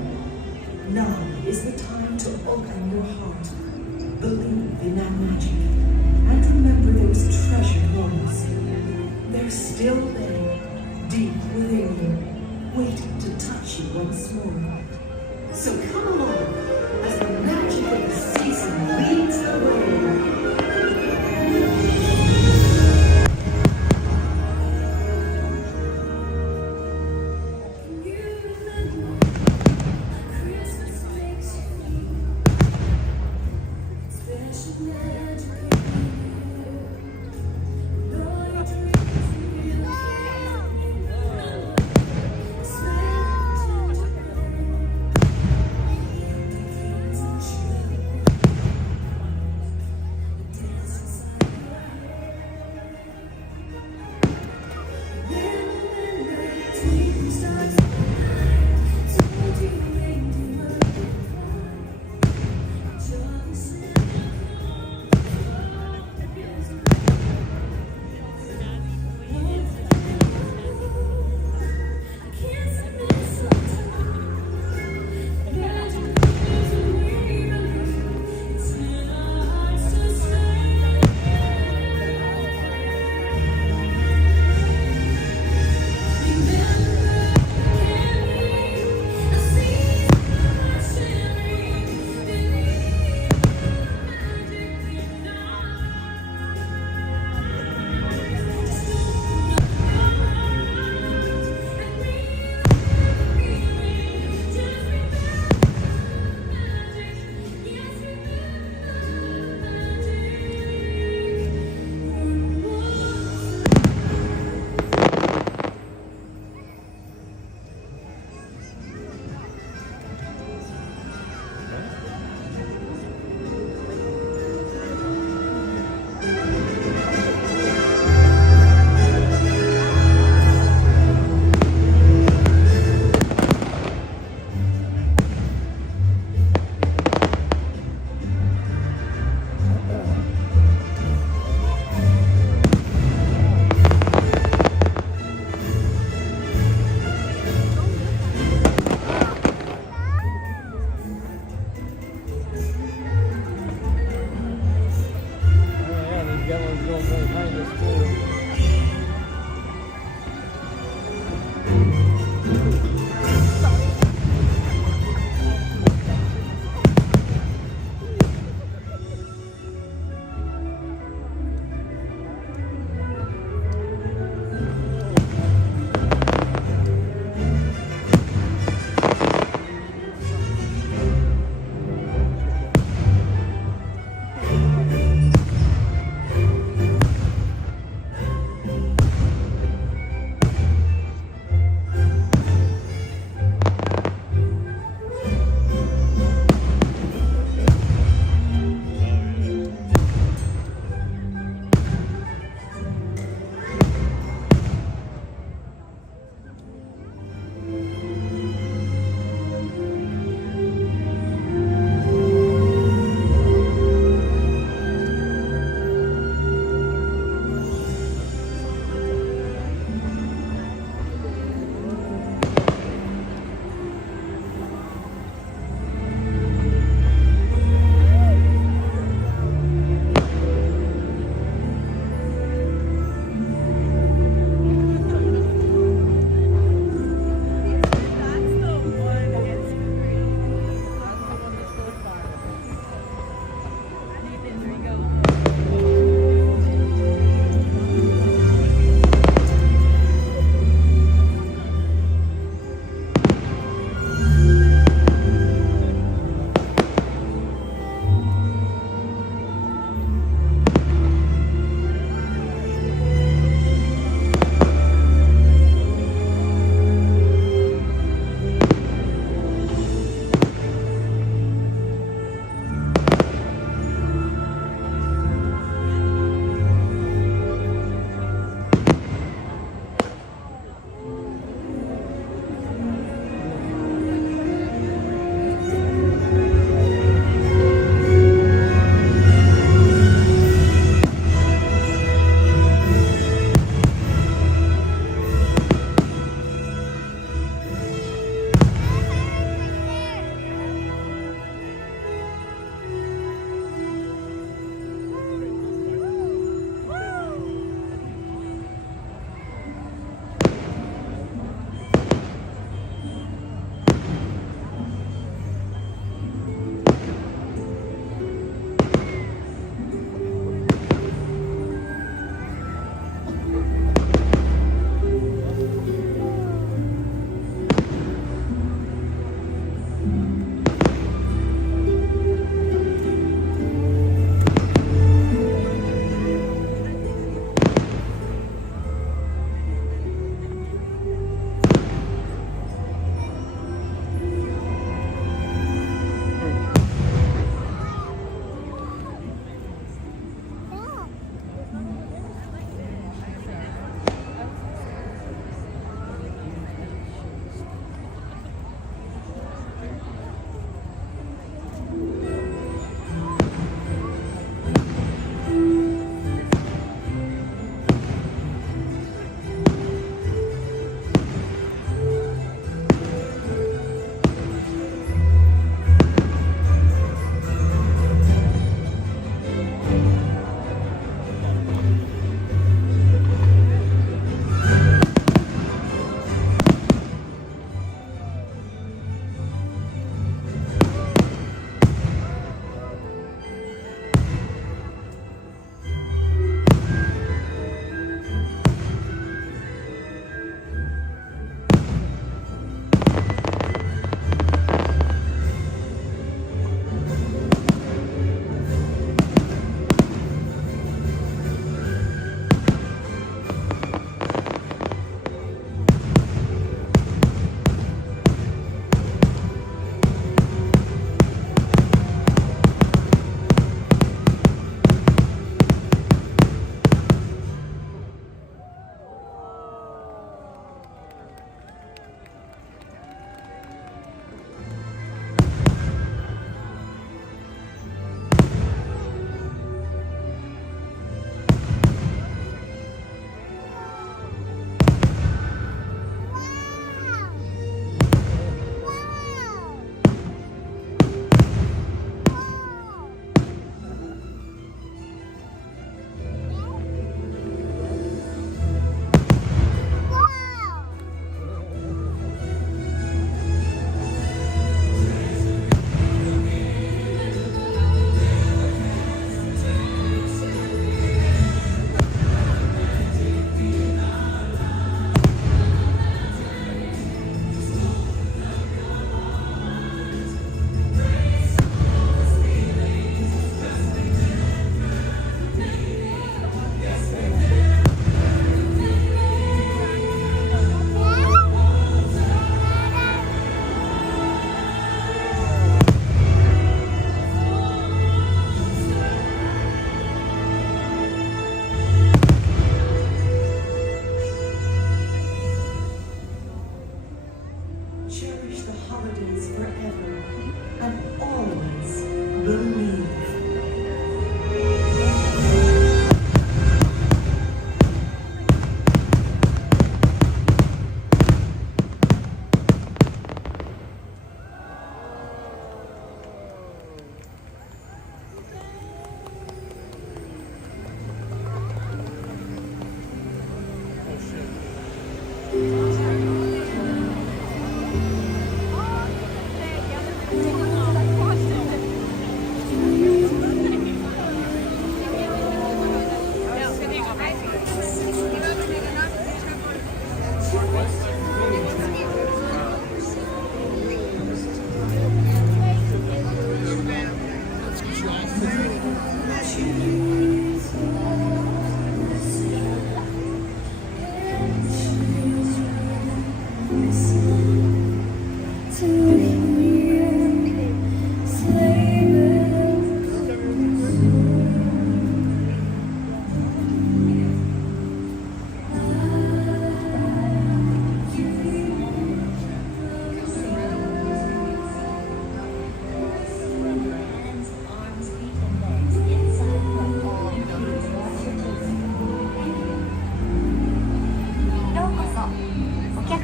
Now is the time to open your heart, believe in that magic, and remember those treasured moments. They're still there, deep within you, waiting to touch you once more. So come along as the magic of the season leads the way.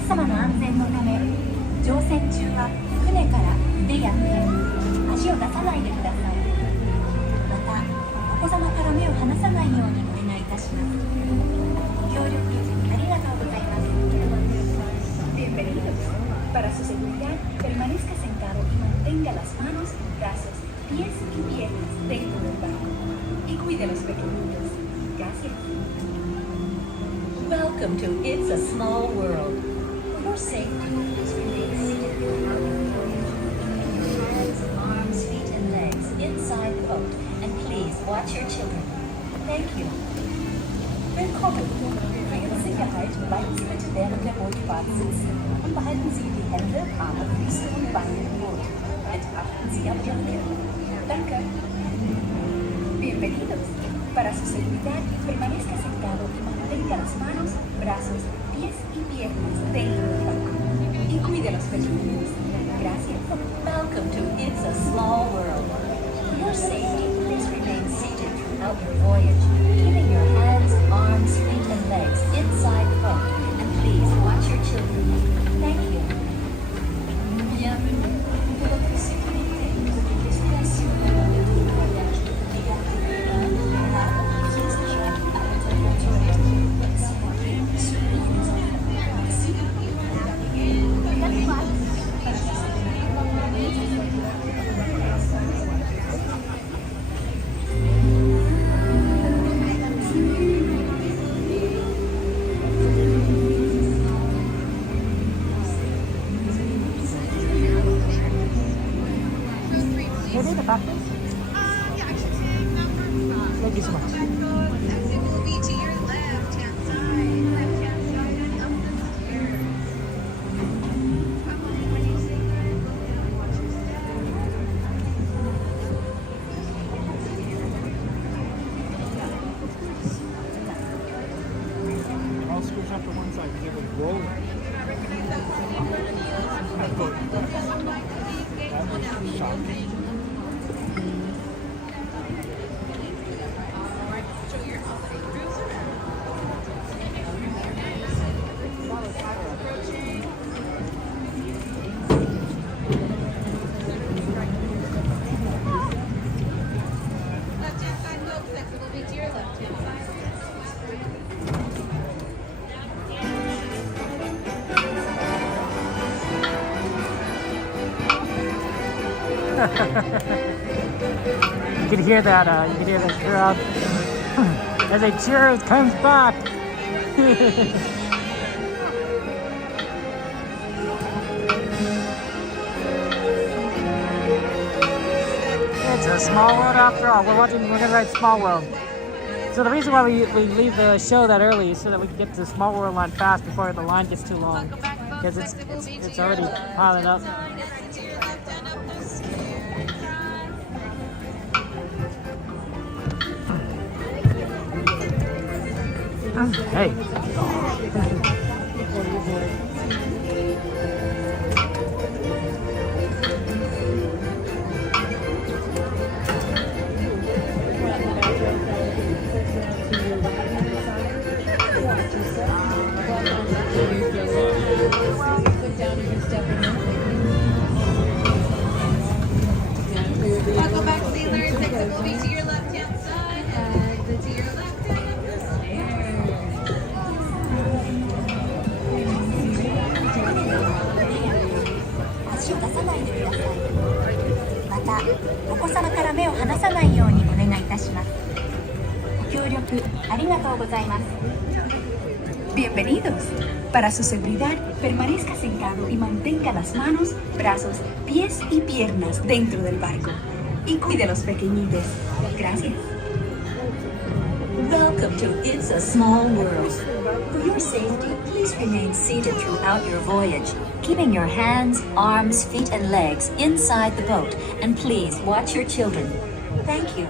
様の安全のため、乗船中は船から腕や手、足を出さないでください。また、お子様から目を離さないようにお願いいたします。ご協力ありがとうございます。Bienvenidos. Para su seguridad, permanezca sentado y mantenga las manos, brazos, pies y piernas dentro del barco. Y cuide a los pequeñitos. Gracias. Welcome to It's a Small World. For your safety, please remain seated throughout your voyage. Keep your hands, arms, feet, and legs inside the boat, and please watch your children. Thank you. Willkommen. Für Ihre Sicherheit bleiben Sie bitte während der Bootsfahrt sitzen und behalten Sie die Hände, Arme, Füße und Beine im Boot. Bitte achten Sie auf Ihre Leben. Danke. Bienvenidos. Para su seguridad, permanezca sentado y mantenga las manos, brazos, pies y piernas dentro del barco. Y cuide a los pequeños. Gracias. Welcome to It's a Small World. For your safety, please remain seated throughout your voyage, keeping your hands, arms, feet, and legs inside the boat. And please watch your children. Thank you. Bienvenue pour votre sécurité. Restez assurés de tout voyage. Thank you so much. I'll switch up to one side because it was rolling. That was shocking. You can hear that. You can hear that crowd as they cheer as it comes back. It's a small world after all. We're gonna ride Small World. So the reason why we leave the show that early is so that we can get to the Small World line fast before the line gets too long, because it's already piling up. Hey. Welcome back, sailors. Exit will be to your left-hand side. Exit to your left-hand足を出さないでください。また、お子様から目を離さないようにお願いいたします。ご協力ありがとうございます。Bienvenidos. Para su seguridad, permanezca sentado y mantenga las manos, brazos, pies y piernas dentro del barco. Y cuide a los pequeñitos. Gracias. Welcome to It's a Small World. For your safety, please remain seated throughout your voyage, keeping your hands, arms, feet, and legs inside the boat. And please watch your children. Thank you.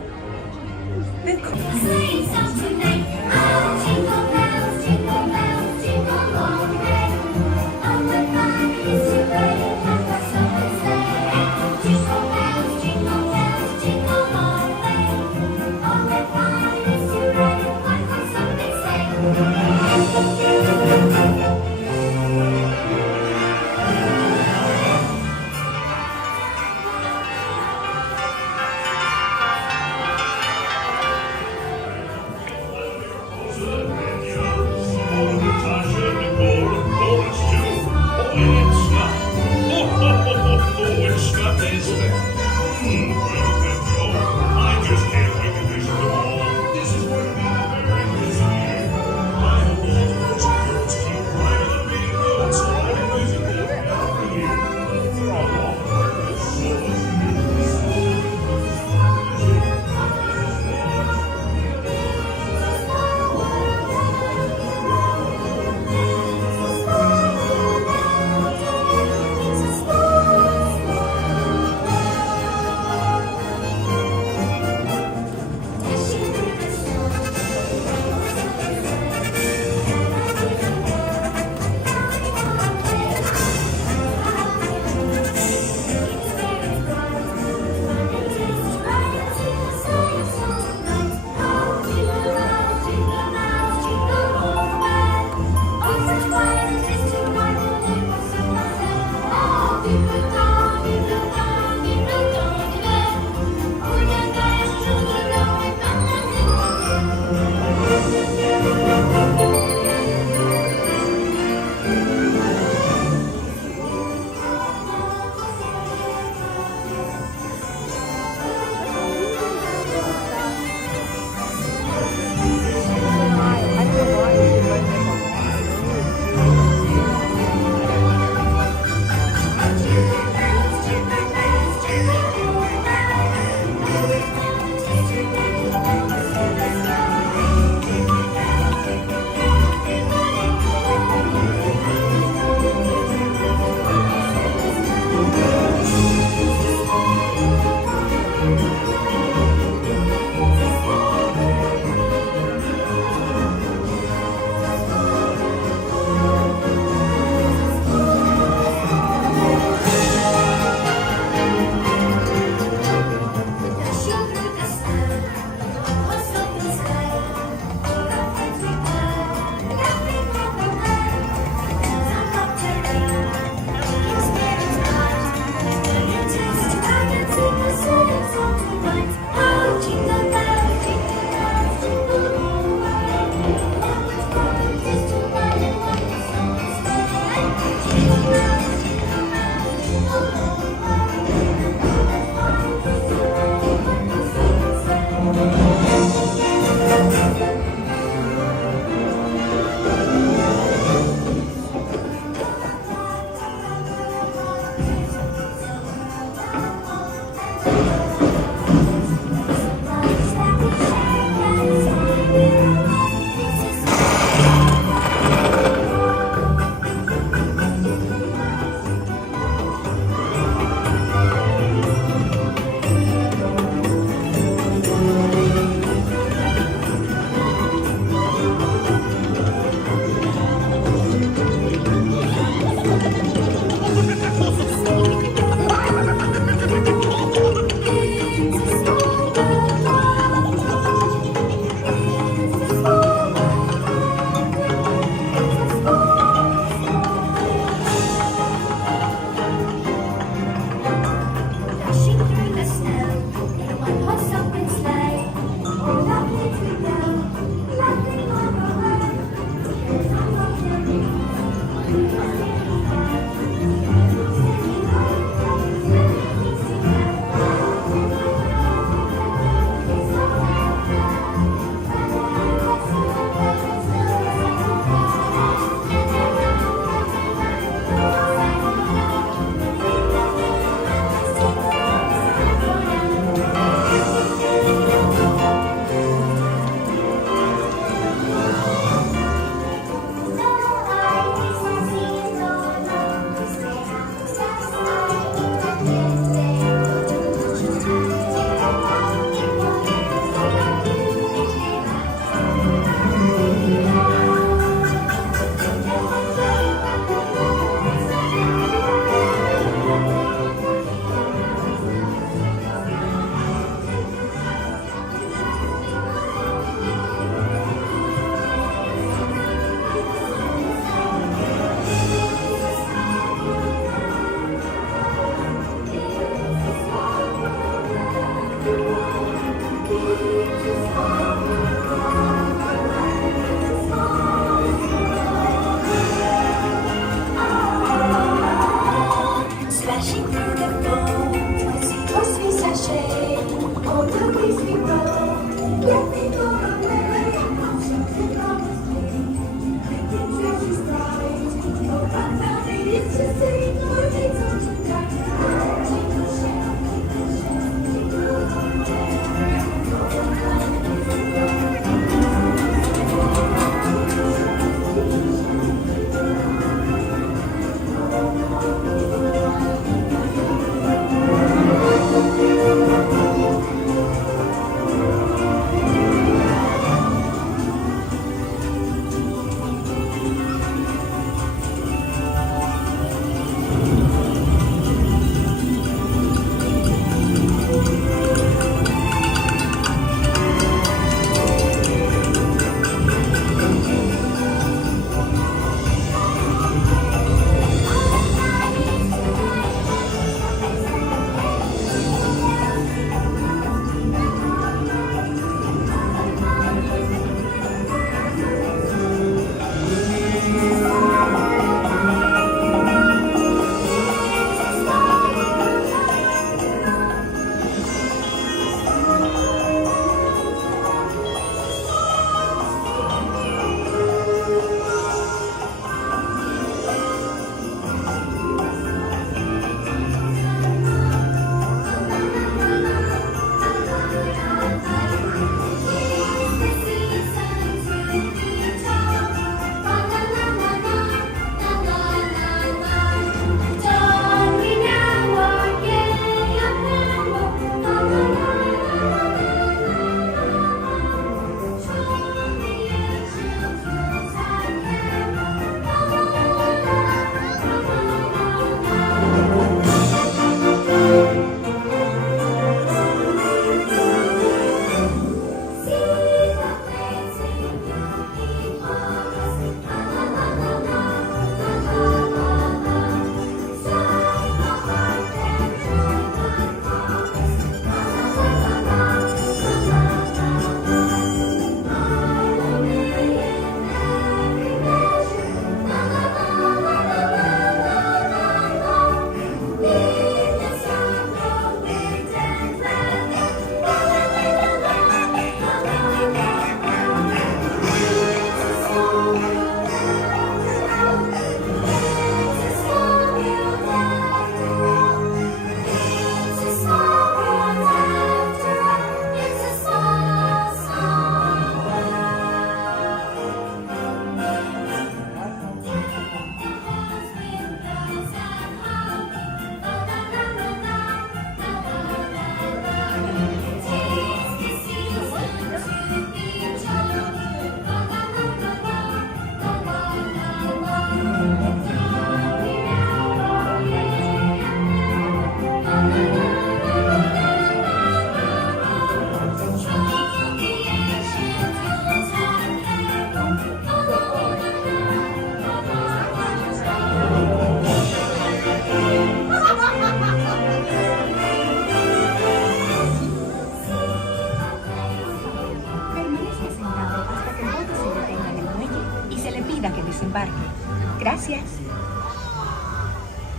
Gracias.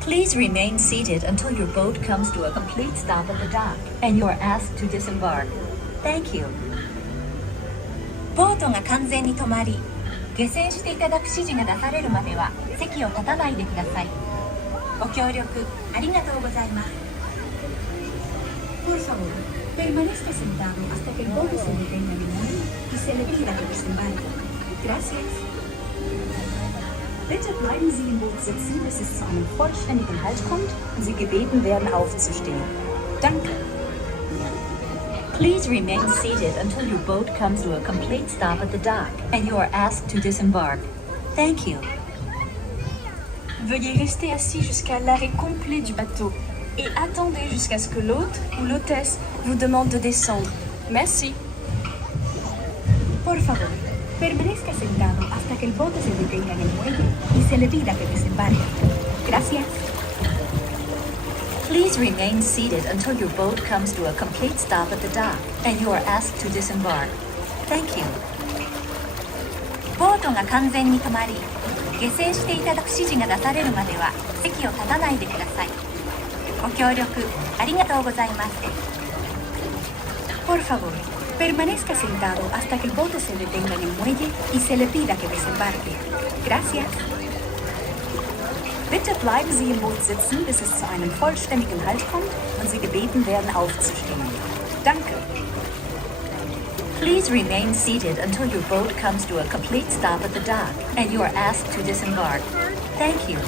Please remain seated until your boat comes to a complete stop at the dock and you are asked to disembark. Thank you. ボートが完全に止まり、下船していただく指示が出されるまでは席を立たないでください。ご協力ありがとうございます。Por favor, permanezca sentado hasta que el bote se detenga en el muelle y se le pida que desembarque. Gracias. Bitte bleiben Sie im Boot sitzen, bis es zu einem vollständigen Halt kommt und Sie gebeten werden aufzustehen. Danke. Please remain seated until your boat comes to a complete stop at the dock and you are asked to disembark. Thank you. Veuillez rester assis jusqu'à l'arrêt complet du bateau et attendez jusqu'à ce que l'hôte ou l'hôtesse vous demande de descendre. Merci. Por favor, permanezca sentado hasta que el bote se detenga en el muelle y se le pida que desembarque. Gracias. Please remain seated until your boat comes to a complete stop at the dock and you are asked to disembark. Thank you. ボートが完全に止まり、下船していただく指示が出されるまでは席を立たないでください。ご協力ありがとうございます。Por favor, permanezca sentado hasta que el bote se detenga en el muelle y se le pida que desembarque. Gracias. Bitte bleiben Sie im Boot sitzen, bis es zu einem vollständigen Halt kommt und Sie gebeten werden aufzustehen. Danke. Please remain seated until your boat comes to a complete stop at the dock and you are asked to disembark. Thank you.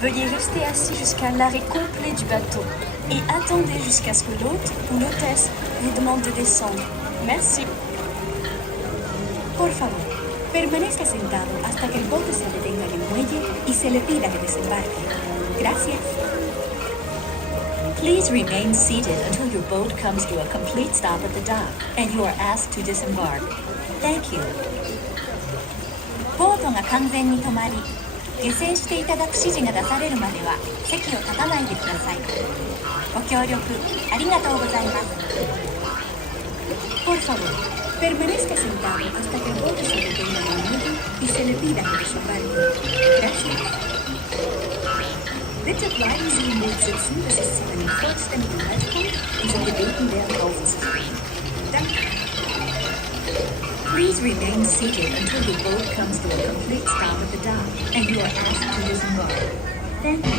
Veuillez rester assis jusqu'à l'arrêt complet du bateau et attendez jusqu'à ce que l'hôte ou l'hôtesse vous demande de descendre. Merci. Por favor, permanezca sentado hasta que el bote se detenga en el muelle y se le pida que desembarque. Gracias. Please remain seated until your boat comes to a complete stop at the dock and you are asked to disembark. Thank you. ボートが完全に止まり、下船していただく指示が出されるまでは席を立たないでください。ご協力ありがとうございます。Por favor, permanezca sentado hasta que el bote se detenga en el muelle y se le pida que desembarque. Gracias. Bitte bleiben Sie im Boot sitzen, bis es zu einem vollständigen Halt kommt und Sie gebeten werden aufzustehen. Danke. Please remain seated until your boat comes to a complete stop at the dock and you are asked to disembark. Thank you.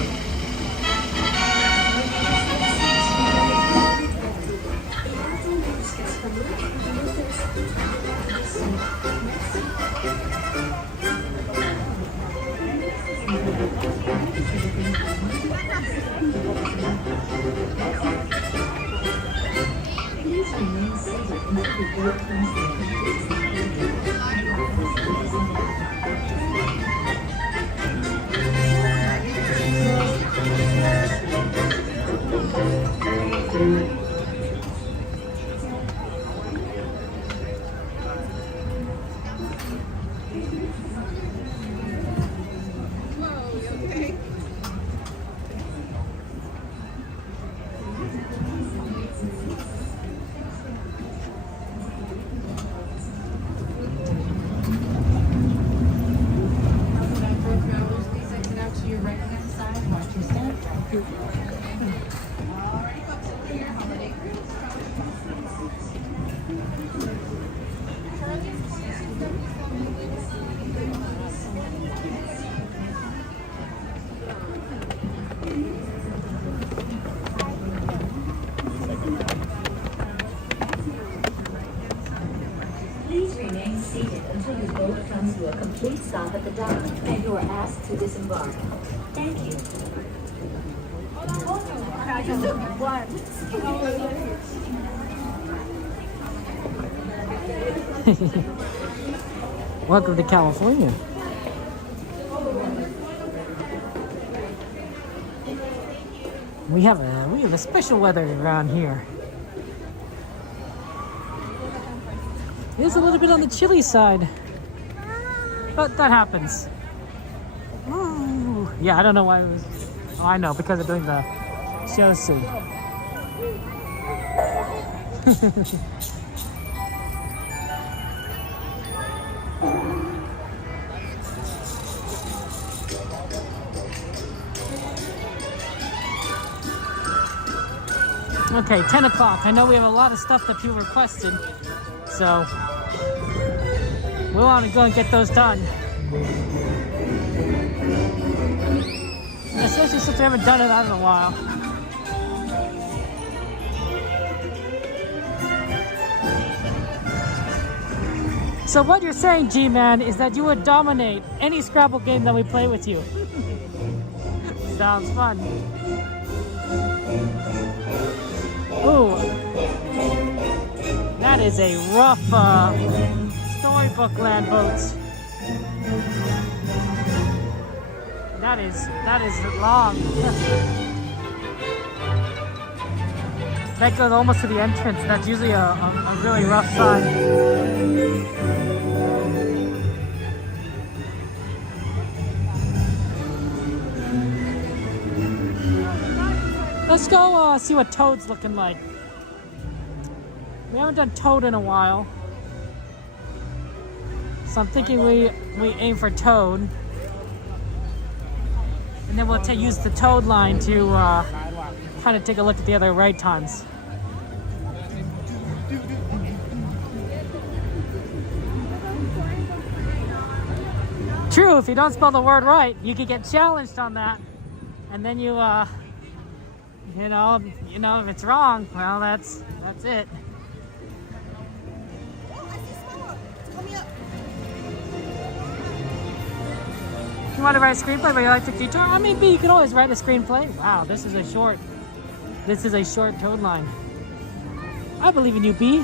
To a complete stop at the dock and you are asked to disembark. Thank you. Welcome to California. We have a special weather around here. It is a little bit on the chilly side. But that happens. Ooh. Yeah, I don't know why it was. Oh, I know, because they're doing the show scene. Okay, 10 o'clock. I know we have a lot of stuff that people requested, so we want to go and get those done. Especially since we haven't done it out in a while. So what you're saying, G-Man, is that you would dominate any Scrabble game that we play with you. Sounds fun. Ooh. That is a rough Storybook land boat. That is long. That goes almost to the entrance. That's usually a really rough sign. Let's go see what Toad's looking like. We haven't done Toad in a while. So I'm thinking we aim for Toad. And then we'll use the Toad line to kind of take a look at the other ride times. True, if you don't spell the word right, you could get challenged on that. And then you know, if it's wrong, well, that's it. You want to write a screenplay but you like the guitar? I mean, you can always write a screenplay. Wow, this is a short Toad line. I believe in you, B.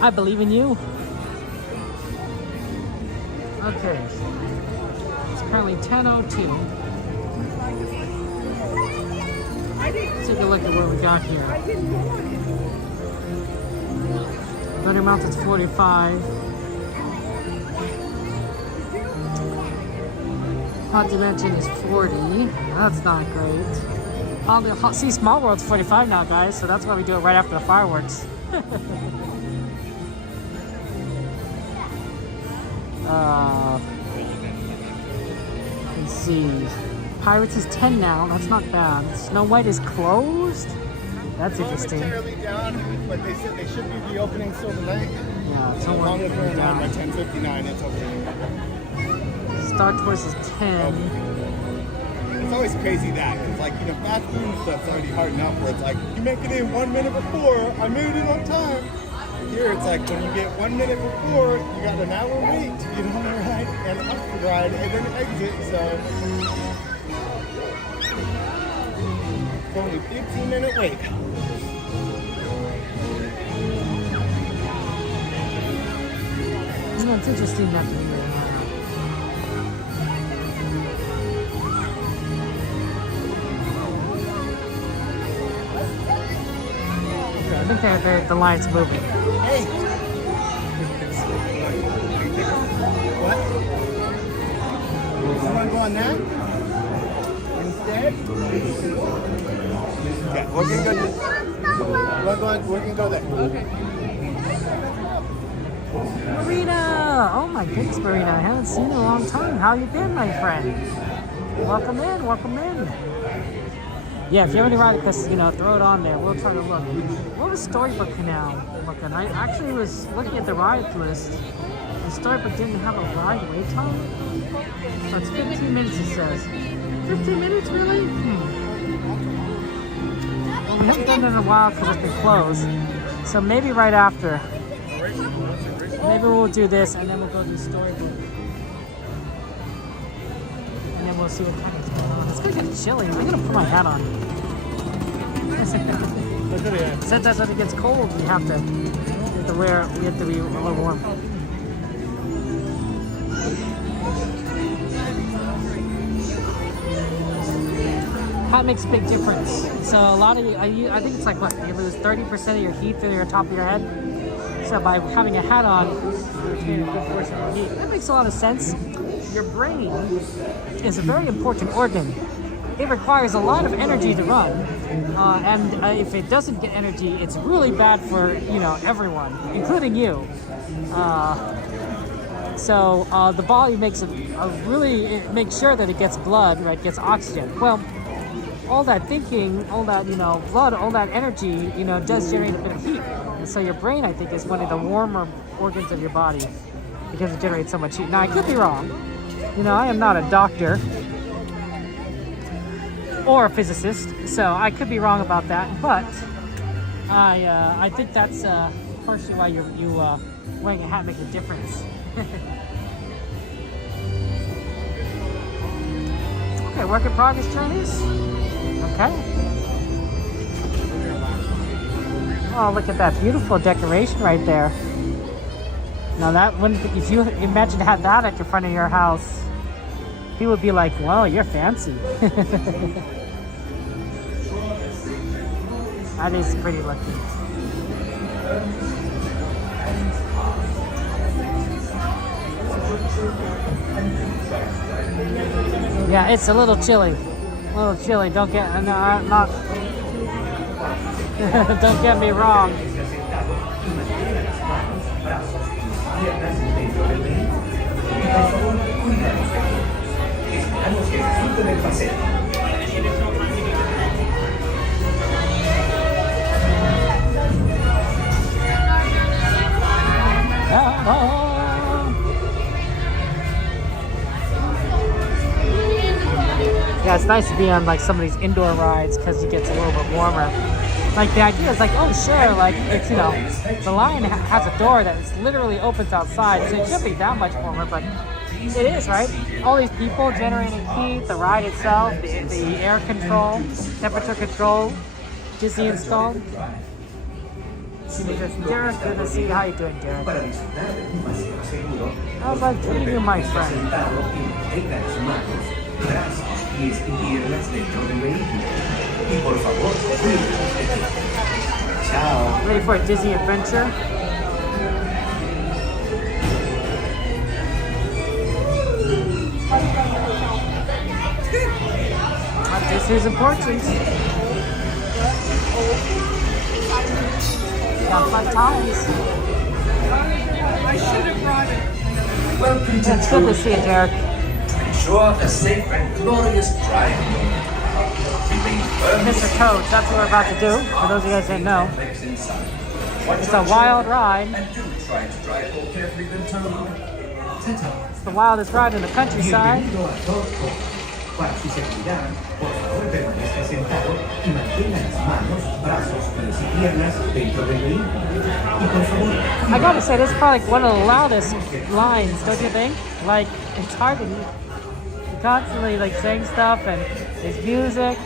I believe in you. Okay. It's currently 10:02. Let's take a look at what we got here. Thunder Mountain's 45. Haunted Dimension is 40. That's not great. See, Small World's 45 now, guys, so that's why we do it right after the fireworks. Let's see. Pirates is 10 now. That's not bad. Snow White is closed? That's interesting. Momentarily down, but they said they should be reopening Silver Lake. Yeah, as long as we're in line by 10:59, it's okay. Star Tours is 10. It's always crazy that, because like, fast food stuff's already hard enough where it's like, you make it in 1 minute before, I made it on time. Here it's like, when you get 1 minute before, you got an hour wait to get on the ride and up the ride and then exit, so. It's only 15-minute wait. It's interesting that I think the line's moving. Hey! What? You want to go on that? Instead? Yeah, we're going to go there. Okay. Marina! Oh my goodness, Marina. I haven't seen you in a long time. How you been, my friend? Welcome in, welcome in. Yeah, if you have any ride requests, throw it on there. We'll try to look. What was Storybook Canal looking? I actually was looking at the ride list. The Storybook didn't have a ride wait time. So it's 15 minutes, it says. 15 minutes, really? Well, we haven't done it in a while because it's been closed. So maybe right after. Maybe we'll do this and then we'll go to the Storybook. And then we'll see what time it's going on. It's gonna get chilly. I'm gonna put my hat on. Sometimes when it gets cold, we have to be a little warm. Hat makes a big difference. So a lot of you, I think it's like what, you lose 30% of your heat through your top of your head. So by having a hat on, you get a good portion of the heat. That makes a lot of sense. Your brain is a very important organ. It requires a lot of energy to run, and if it doesn't get energy, it's really bad for everyone, including you. So the body makes sure that it gets blood, right? Gets oxygen. Well, all that thinking, all that, blood, all that energy, does generate a bit of heat. And so your brain, I think, is one of the warmer organs of your body because it generates so much heat. Now, I could be wrong. I am not a doctor or a physicist, so I could be wrong about that, but I think that's partially why you wearing a hat makes a difference. Okay, work in progress journeys. Okay. Oh, look at that beautiful decoration right there. Now that wouldn't, if you imagine to have that at the front of your house, people would be like, "Wow, you're fancy." That is pretty looking. Yeah, it's a little chilly. Don't get not. Don't get me wrong. Yeah, it's nice to be on like some of these indoor rides because it gets a little bit warmer. Like the idea is like, oh sure, like it's the line has a door that literally opens outside, so it shouldn't be that much warmer, but it is, right? All these people generating heat, the ride itself, the air control, temperature control, Disney installed. Derek, good to see you. How you doing, Derek? How's life treating you, my friend? Ready for a Disney adventure? This is important. Got fun times. I should have brought it. Welcome to It's good to see you, Derek. To ensure a safe and glorious drive. Mr. Toad, that's what we're about to do. For those of you guys that didn't know, it's a wild ride. It's the wildest ride in the countryside. Para su seguridad, por favor permanezca sentado y mantenga las manos, brazos, pies y piernas dentro del vehículo. Y por favor, I gotta say, this is probably like one of the loudest lines, don't you think? Like, it's hard to hear. You're constantly like saying stuff and there's music.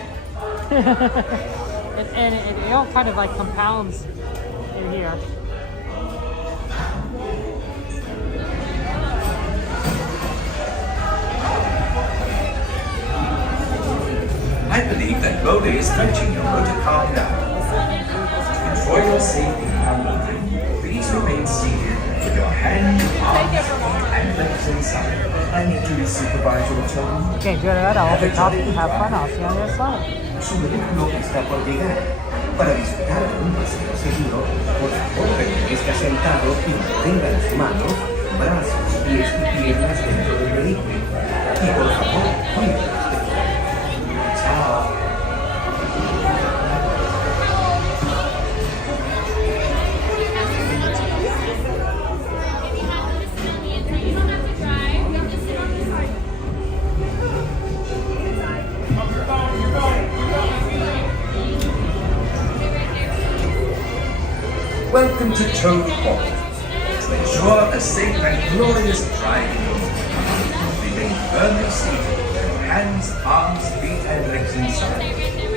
and it all kind of like compounds in here. I believe that Bodhi is stretching your motor car now. To ensure your safety and moving, please remain seated with your hands, arms, and legs inside. I need to supervise your children. Okay, do that. I'll be talking. Have fun. I'll see you on the other side. Su vehículo está por llegar. Para disfrutar de un paseo seguro, por favor permanezca sentado y mantenga las manos, brazos, pies y piernas dentro del vehículo. Y por favor, cuídate. Welcome to Toad Hall. To ensure a safe and glorious drive in your car, remain firmly seated with your hands, arms, feet, and legs inside.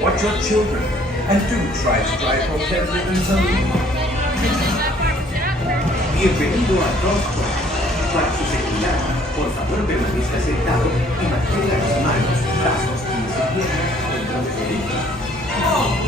Watch your children and do try to drive for carefully and slowly. Bienvenido a Toad Hall. Para su seguridad, por favor permanezca sentado y mantenga las manos, brazos, pies y piernas dentro del vehículo. Oh!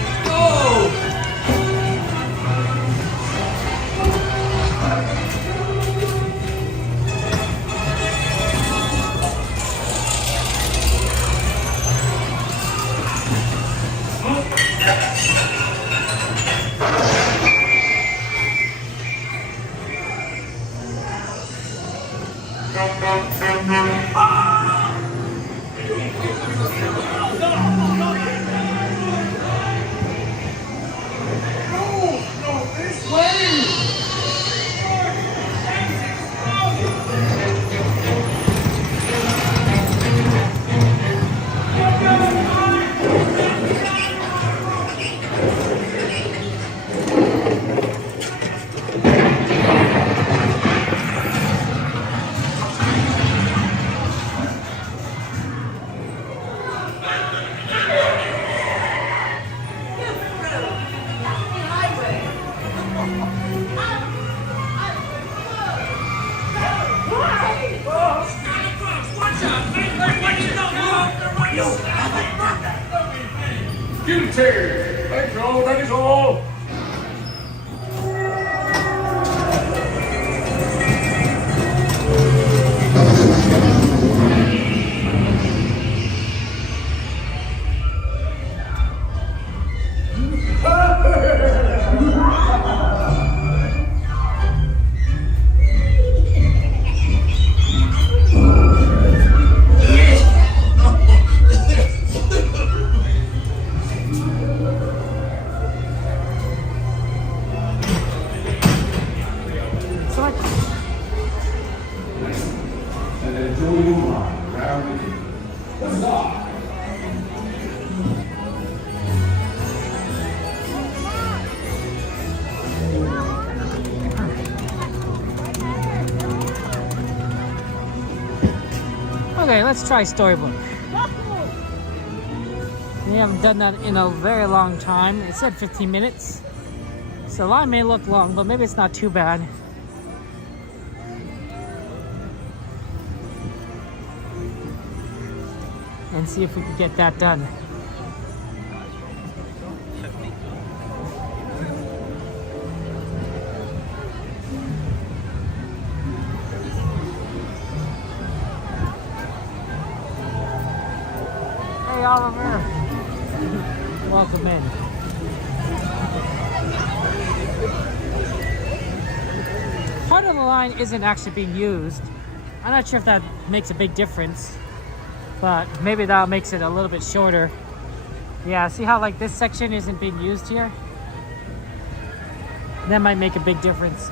You'll have it. Guilty. Thank you, that is all. Okay, let's try Storybook. We haven't done that in a very long time. It said 15 minutes. So the line may look long, but maybe it's not too bad. And see if we can get that done. Hey Oliver, welcome in. Part of the line isn't actually being used. I'm not sure if that makes a big difference, but maybe that makes it a little bit shorter. Yeah, see how like this section isn't being used here? That might make a big difference.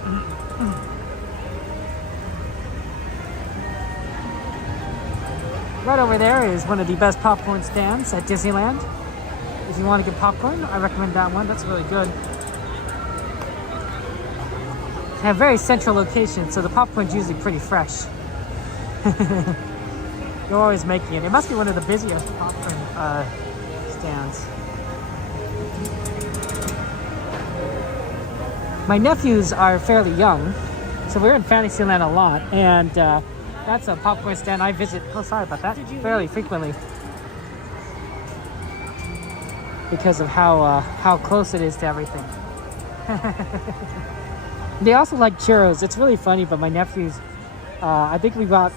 Right over there is one of the best popcorn stands at Disneyland. If you want to get popcorn, I recommend that one. That's really good. They have very central location, so the popcorn's usually pretty fresh. They're always making it. It must be one of the busiest popcorn stands. My nephews are fairly young, so we're in Fantasyland a lot, and that's a popcorn stand I visit, oh sorry about that, fairly frequently. Because of how close it is to everything. They also like churros. It's really funny, but my nephews, I think we bought,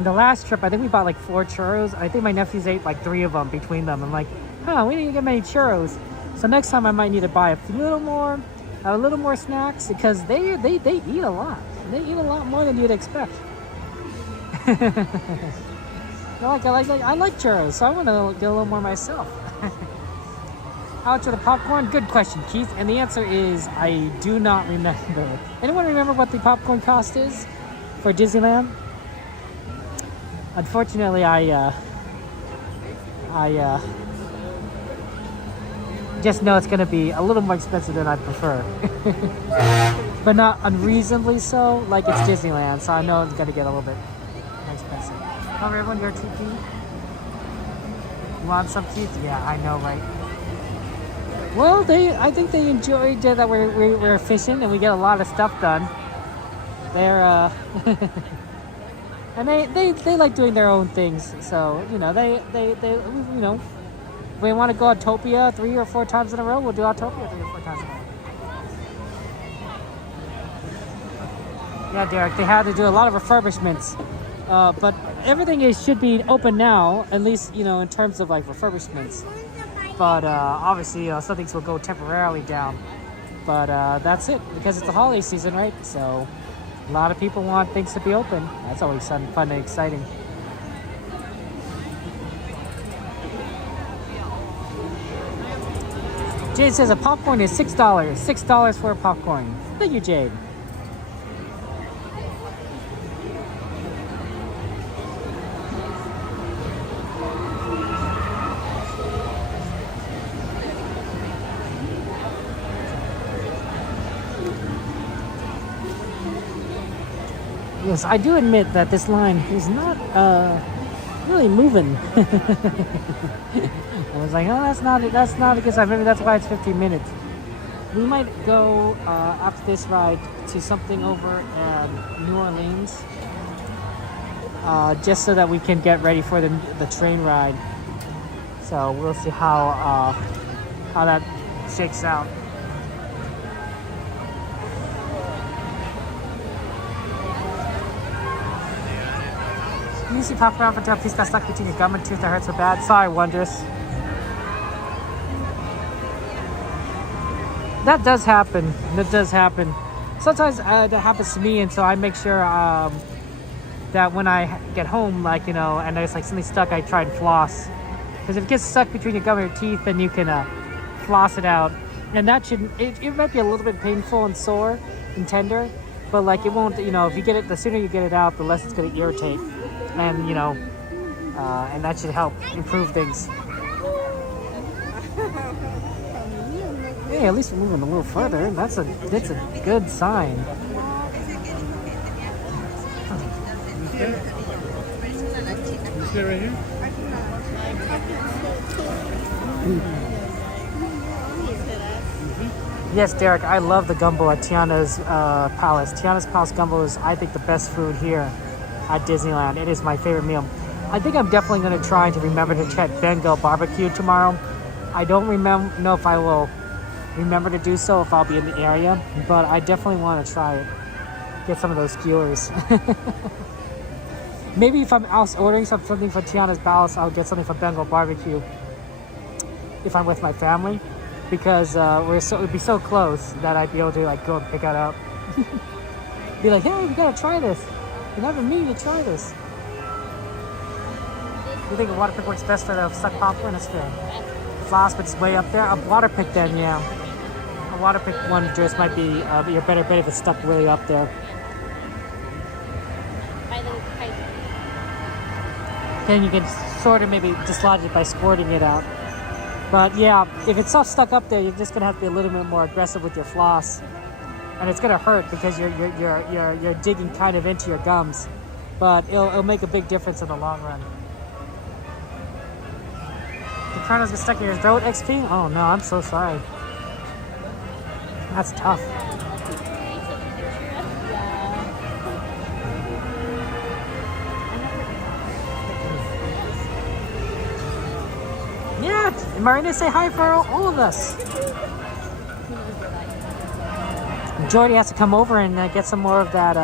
the last trip, I think we bought like 4 churros. I think my nephews ate like 3 of them between them. I'm like, huh, we didn't get many churros. So next time I might need to buy a little more snacks, because they eat a lot. They eat a lot more than you'd expect. I like churros, so I want to get a little more myself. How much for the popcorn? Good question, Keith. And the answer is, I do not remember. Anyone remember what the popcorn cost is for Disneyland? Unfortunately, I just know it's going to be a little more expensive than I prefer. But not unreasonably so, like it's Disneyland, so I know it's going to get a little bit expensive. Oh, everyone, you're TP? You want some Keith? Yeah, I know, right? Well, I think they enjoyed that we're efficient and we get a lot of stuff done. They're and they like doing their own things. So they if we want to go Autopia 3 or 4 times in a row, we'll do Autopia 3 or 4 times in a row. Yeah, Derek, they had to do a lot of refurbishments, but everything should be open now, at least in terms of like refurbishments. But obviously, some things will go temporarily down. But that's it, because it's the holiday season, right? So a lot of people want things to be open. That's always fun and exciting. Jade says a popcorn is $6. $6 for a popcorn. Thank you, Jade. Yes, I do admit that this line is not really moving. I was like, oh, that's not a good sign. Maybe that's why it's 15 minutes. We might go after this ride to something over in New Orleans. just so that we can get ready for the train ride. So we'll see how that shakes out. You usually pop around for a piece got stuck between your gum and tooth that hurts so bad. Sorry, Wondrous. That does happen. That does happen. Sometimes that happens to me, and so I make sure that when I get home, like, you know, and there's like something stuck, I try and floss. Because if it gets stuck between your gum and your teeth, then you can floss it out. And that should, it might be a little bit painful and sore and tender, but like it won't, you know, if you get it, the sooner you get it out, the less it's going to irritate. And, you know, and that should help improve things. Hey, at least we're moving a little further. That's a good sign. Okay. You sit right here? Yes, Derek, I love the gumbo at Tiana's Palace. Tiana's Palace gumbo is, I think, the best food here at Disneyland. It is my favorite meal. I think I'm definitely going to try to remember to check Bengal barbecue tomorrow. I don't know if I will remember to do so if I'll be in the area, but I definitely want to try it. Get some of those skewers. Maybe if I'm out ordering something for Tiana's Palace, I'll get something from Bengal barbecue if I'm with my family, because it'd be so close that I'd be able to like go and pick it up. Be like, hey, we gotta try this. You never mean to try this. You think a water pick works best for the stuck popcorn? That's fair. Floss, but it's way up there. A water pick then, yeah. A water pick one just might be your better bet if it's stuck really up there. Then you can sort of maybe dislodge it by squirting it out. But yeah, if it's so stuck up there, you're just gonna have to be a little bit more aggressive with your floss, and it's gonna hurt because you're digging kind of into your gums. But it'll make a big difference in the long run. The kernels get stuck in your throat, XP? Oh no, I'm so sorry. That's tough. Yeah, Marina, say hi for all of us. Jordy has to come over and get some more of that.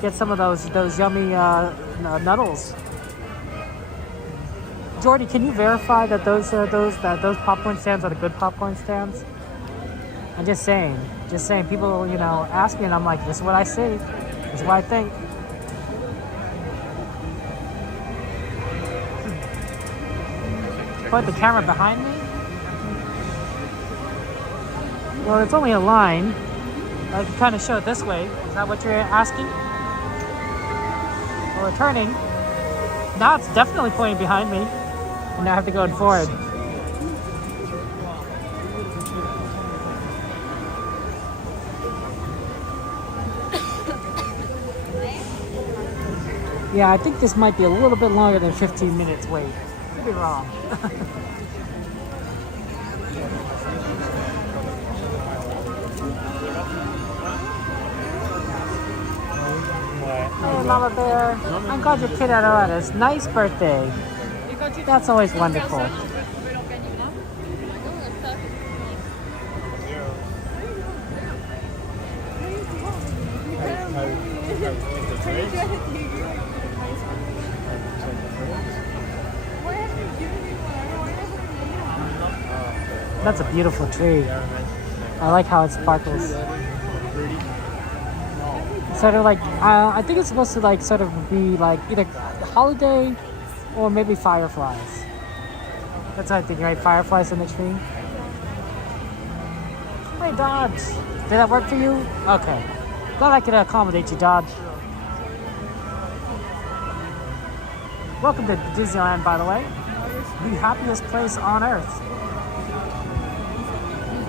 Get some of those yummy nuddles. Jordy, can you verify that those popcorn stands are the good popcorn stands? I'm just saying. People, you know, ask me, and I'm like, this is what I see. This is what I think. Point the camera behind me? Well, it's only a line. I can kind of show it this way. Is that what you're asking? Well, we're turning. Now it's definitely pointing behind me. And now I have to go forward. Yeah, I think this might be a little bit longer than 15 minutes wait. Could be wrong. Hey, Mama Bear. I'm glad your kid had a nice birthday. That's always wonderful. That's a beautiful tree. I like how it sparkles. Sort of like, I think it's supposed to like sort of be like either holiday or maybe fireflies. That's what I think, right? Fireflies in the tree. Hey, Dodge. Did that work for you? Okay. Glad I could accommodate you, Dodge. Welcome to Disneyland, by the way. The happiest place on earth.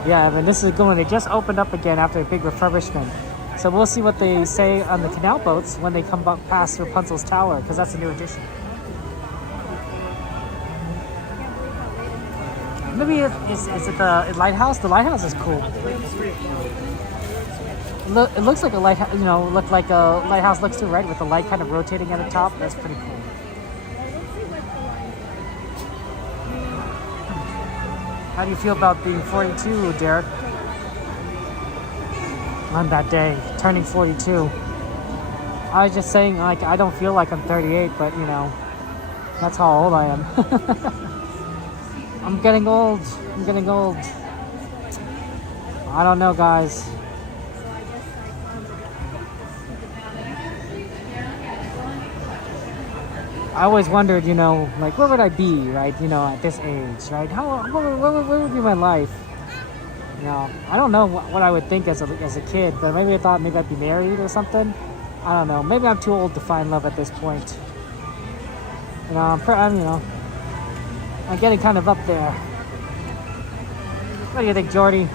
Yeah, Evan, this is going. They just opened up again after a big refurbishment. So we'll see what they say on the canal boats when they come past Rapunzel's Tower, because that's a new addition. Maybe is it the lighthouse? The lighthouse is cool. It looks like a lighthouse, you know, looked like a lighthouse looks to right with the light kind of rotating at the top. That's pretty cool. How do you feel about being 42, Derek? On that day, turning 42. I was just saying, like, I don't feel like I'm 38, but, you know, that's how old I am. I'm getting old. I'm getting old. I don't know, guys. I always wondered, you know, like, where would I be, right, you know, at this age, right? Where would be my life? You know, I don't know what I would think as a kid, but maybe I thought maybe I'd be married or something. I don't know. Maybe I'm too old to find love at this point. You know, I'm getting kind of up there. What do you think, Jordy?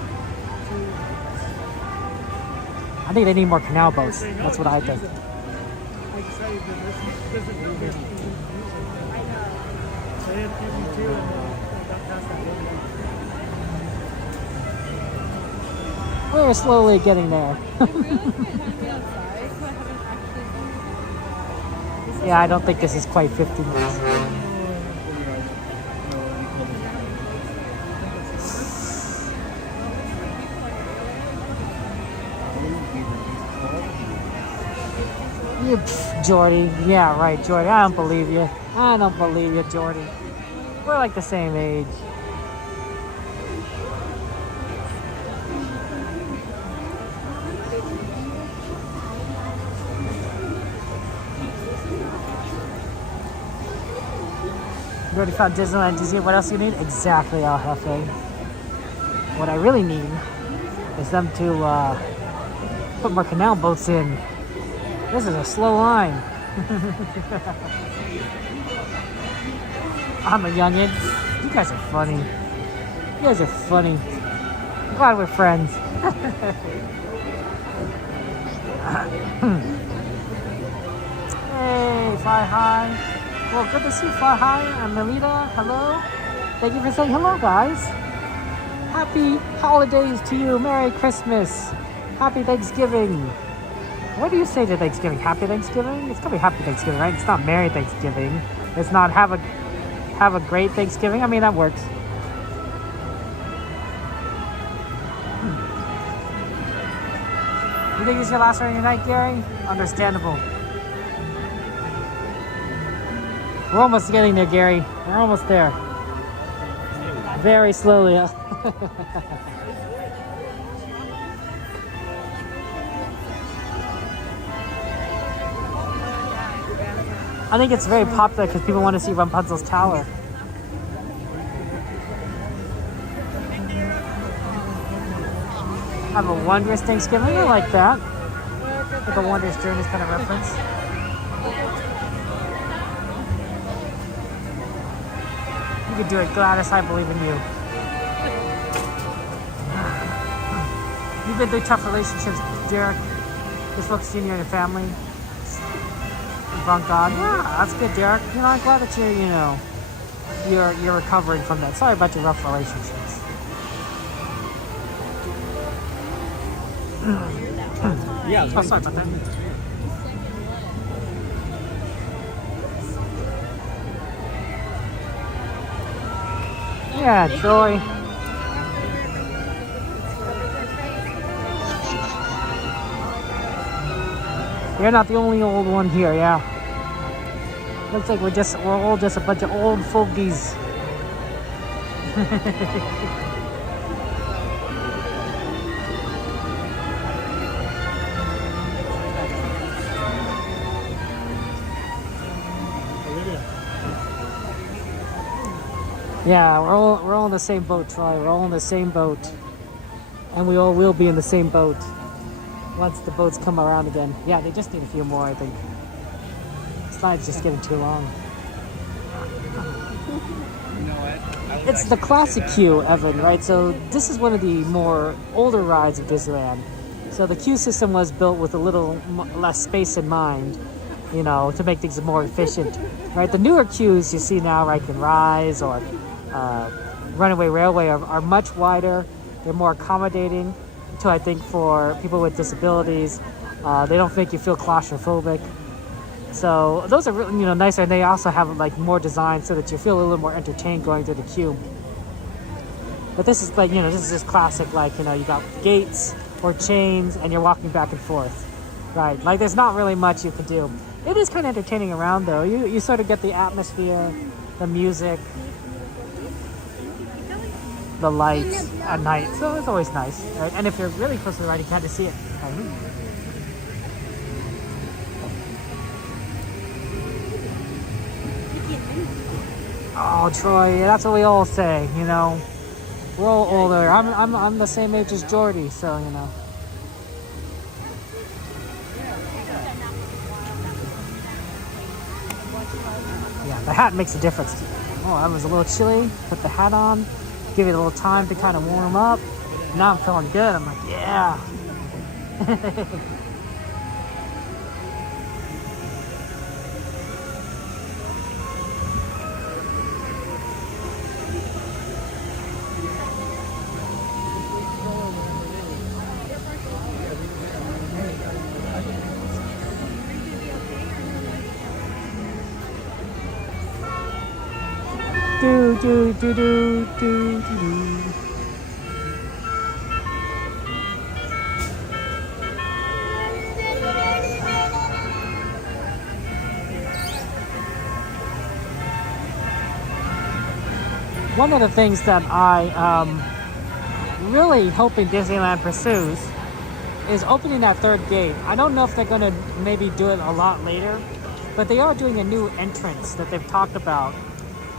I think they need more canal boats. That's what I think. We're slowly getting there. Yeah, I don't think this is quite 50 minutes. Jordy. Yeah, right, Jordy. I don't believe you. I don't believe you, Jordy. We're like the same age. You already found Disneyland Disney. What else you need? Exactly, Al Jefe. What I really need is them to put more canal boats in. This is a slow line. I'm a youngin'. You guys are funny. You guys are funny. I'm glad we're friends. Hey, Fly High. Well, good to see you, Fly High. I'm Melita. Hello. Thank you for saying hello, guys. Happy holidays to you. Merry Christmas. Happy Thanksgiving. What do you say to Thanksgiving? Happy Thanksgiving? It's gonna be Happy Thanksgiving, right? It's not Merry Thanksgiving. It's not have a great Thanksgiving. I mean, that works. You think this is your last one of your night, Gary? Understandable. We're almost getting there, Gary. We're almost there. Very slowly. I think it's very popular because people want to see Rapunzel's tower. Have a Wondrous Thanksgiving. I like that. Like a Wondrous Journeys kind of reference. You can do it, Gladys. I believe in you. You've been through tough relationships, Derek. Just focusing on your family. Thank God. Yeah, that's good, Derek. You know, I'm glad that you're recovering from that. Sorry about your rough relationships. Yeah. Oh, sorry about that. Yeah, Joy. You're not the only old one here, yeah. Looks like we're all just a bunch of old fogies. Yeah, we're all in the same boat, Troy. We're all in the same boat. And we all will be in the same boat once the boats come around again. Yeah, they just need a few more, I think. This line's just getting too long. It's the classic queue, Evan, right? So this is one of the more older rides of Disneyland. So the queue system was built with a little less space in mind, you know, to make things more efficient, right? The newer queues you see now, right, can Rise or Runaway Railway are much wider. They're more accommodating. to, I think, for people with disabilities. They don't make you feel claustrophobic. So those are really, nicer. And they also have like more design so that you feel a little more entertained going through the queue. But this is like, this is just classic, like, you got gates or chains and you're walking back and forth, right? Like there's not really much you can do. It is kind of entertaining around though. You sort of get the atmosphere, the music, the lights at night. So it's always nice, right? And if you're really close to the ride, you can't just see it. Right? Oh, Troy, that's what we all say, We're all older. I'm the same age as Jordy, so Yeah, the hat makes a difference. Oh, that was a little chilly. Put the hat on, give it a little time to kind of warm up. Now I'm feeling good. I'm like, yeah. Do do do do do do. One of the things that I really hoping Disneyland pursues is opening that third gate. I don't know if they're going to maybe do it a lot later, but they are doing a new entrance that they've talked about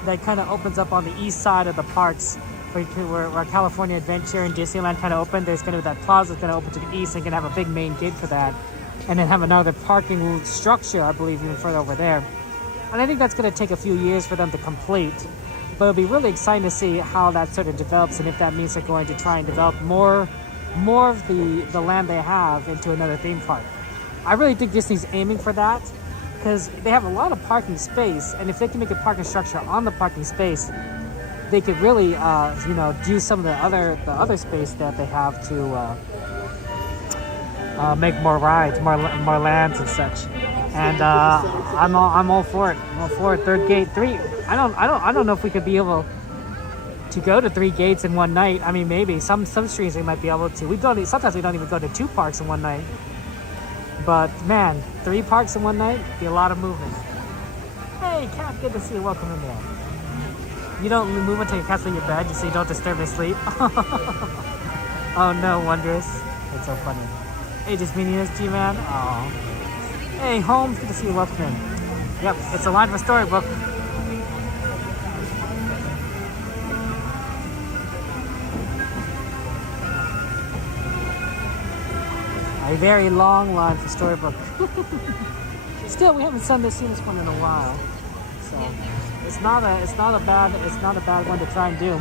that kind of opens up on the east side of the parks where California Adventure and Disneyland kind of open. There's going to be that plaza that's going to open to the east and going to have a big main gate for that. And then have another parking structure, I believe, even further over there. And I think that's going to take a few years for them to complete. But it'll be really exciting to see how that sort of develops and if that means they're going to try and develop more of the land they have into another theme park. I really think Disney's aiming for that, because they have a lot of parking space, and if they can make a parking structure on the parking space, they could really, do some of the other space that they have to make more rides, more lands and such. And I'm all for it. I'm all for it. Third gate, 3. I don't know if we could be able to go to 3 gates in one night. I mean, maybe some streams we might be able to. Sometimes we don't even go to 2 parks in one night. But man, 3 parks in one night, be a lot of movement. Hey, cat, good to see you. Welcome in there. You don't move until your cat's in your bed, just so you don't disturb their sleep. Oh no, Wondrous. It's so funny. Hey, just meeting us, G-Man. Oh. Hey, Holmes, good to see you. Welcome in. Yep, it's a line for Storybook. A very long line for Storybook. Still, we haven't seen this one in a while, so it's not a bad one to try and do.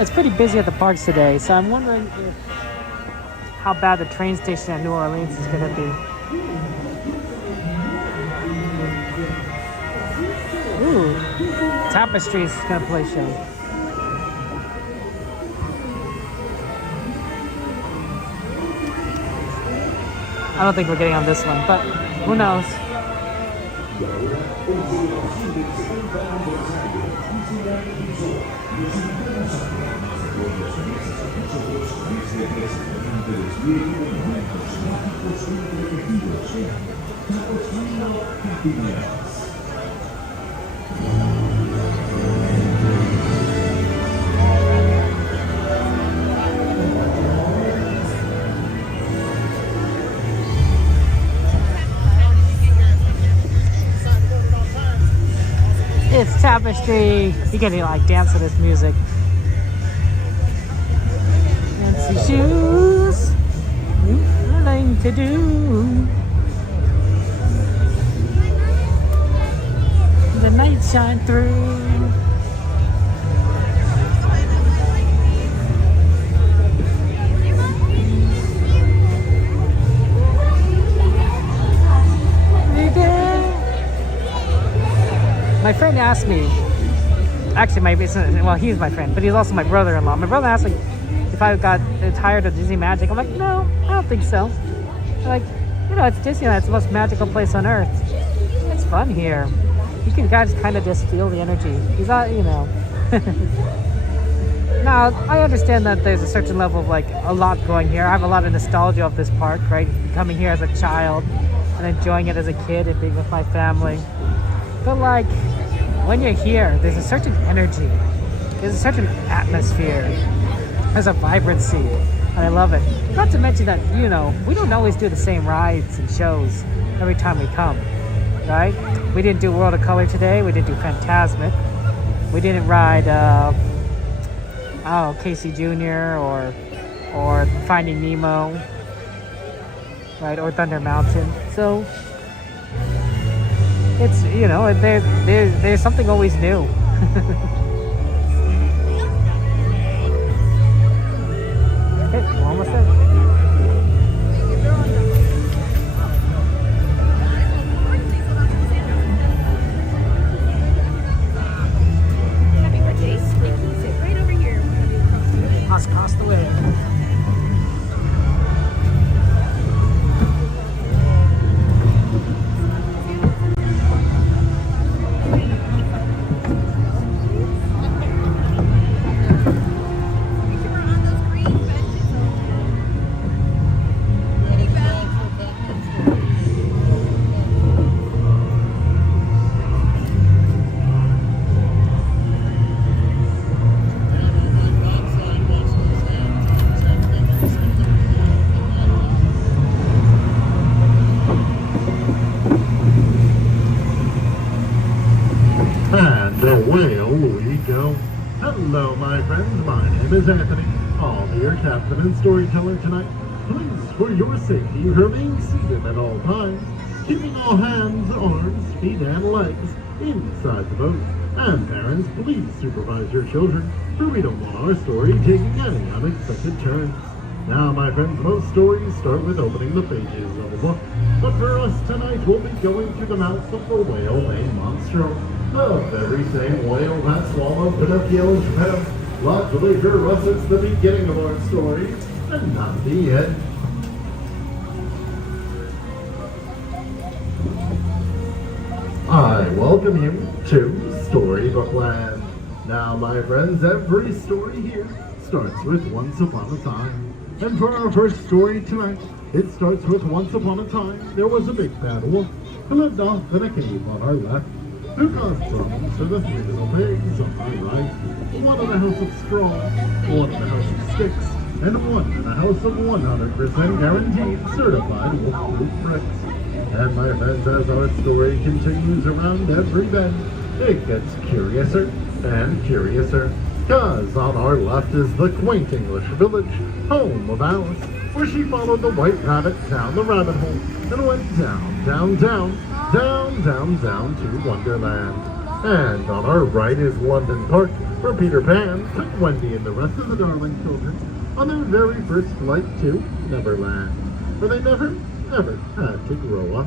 It's pretty busy at the parks today, so I'm wondering how bad the train station at New Orleans is going to be. Ooh, Tapestry is going to play a show. I don't think we're getting on this one, but who knows? It's Tapestry. You can like dance to this music. Fancy shoes, nothing to do. The night shine through. asked me, actually, he's my friend, but he's also my brother-in-law. My brother asked me if I got tired of Disney magic. I'm like, no, I don't think so. Like, it's Disneyland. It's the most magical place on earth. It's fun here. You can guys kind of just feel the energy. He's not, Now, I understand that there's a certain level of, a lot going here. I have a lot of nostalgia of this park, right? Coming here as a child and enjoying it as a kid and being with my family. But, when you're here, there's a certain energy. There's a certain atmosphere. There's a vibrancy. And I love it. Not to mention that, we don't always do the same rides and shows every time we come, right? We didn't do World of Color today. We didn't do Fantasmic. We didn't ride, Casey Jr. or Finding Nemo, right? Or Thunder Mountain. So, it's, there's something always new. Okay, we're almost there. Across the way. Hello, my friends. My name is Anthony. I'll be your captain and storyteller tonight. Please, for your safety, remain seated at all times, keeping all hands, arms, feet, and legs inside the boat. And parents, please supervise your children, for we don't want our story taking any unexpected turns. Now, my friends, most stories start with opening the pages of a book. But for us tonight, we'll be going through the mouth of the whale named Monstro. The very same whale that swallowed Pinocchio and Geppetto. Luckily for us, it's the beginning of our story, and not the end. I welcome you to Storybook Land. Now, my friends, every story here starts with Once Upon a Time. And for our first story tonight, it starts with Once Upon a Time, there was a big bad wolf who lived off in a cave on our left, who caused problems for the three little pigs on our right, one in a house of straw, one in a house of sticks, and one in a house of 100% guaranteed certified wolf-proof bricks. And my friends, as our story continues around every bend, it gets curiouser and curiouser. Cause on our left is the quaint English village, home of Alice, where she followed the white rabbit down the rabbit hole and went down, down, down, down, down, down to Wonderland. And on our right is London Park, where Peter Pan took Wendy and the rest of the darling children on their very first flight to Neverland, where they never, ever had to grow up.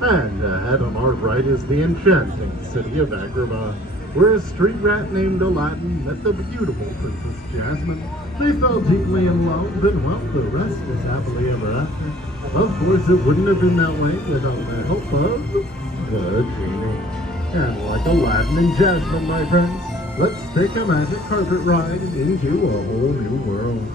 And ahead on our right is the enchanting city of Agrabah, where a street rat named Aladdin met the beautiful Princess Jasmine. They fell deeply in love, and well, the rest was happily ever after. Of course, it wouldn't have been that way without the help of the genie. And like Aladdin and Jasmine, my friends, let's take a magic carpet ride into a whole new world.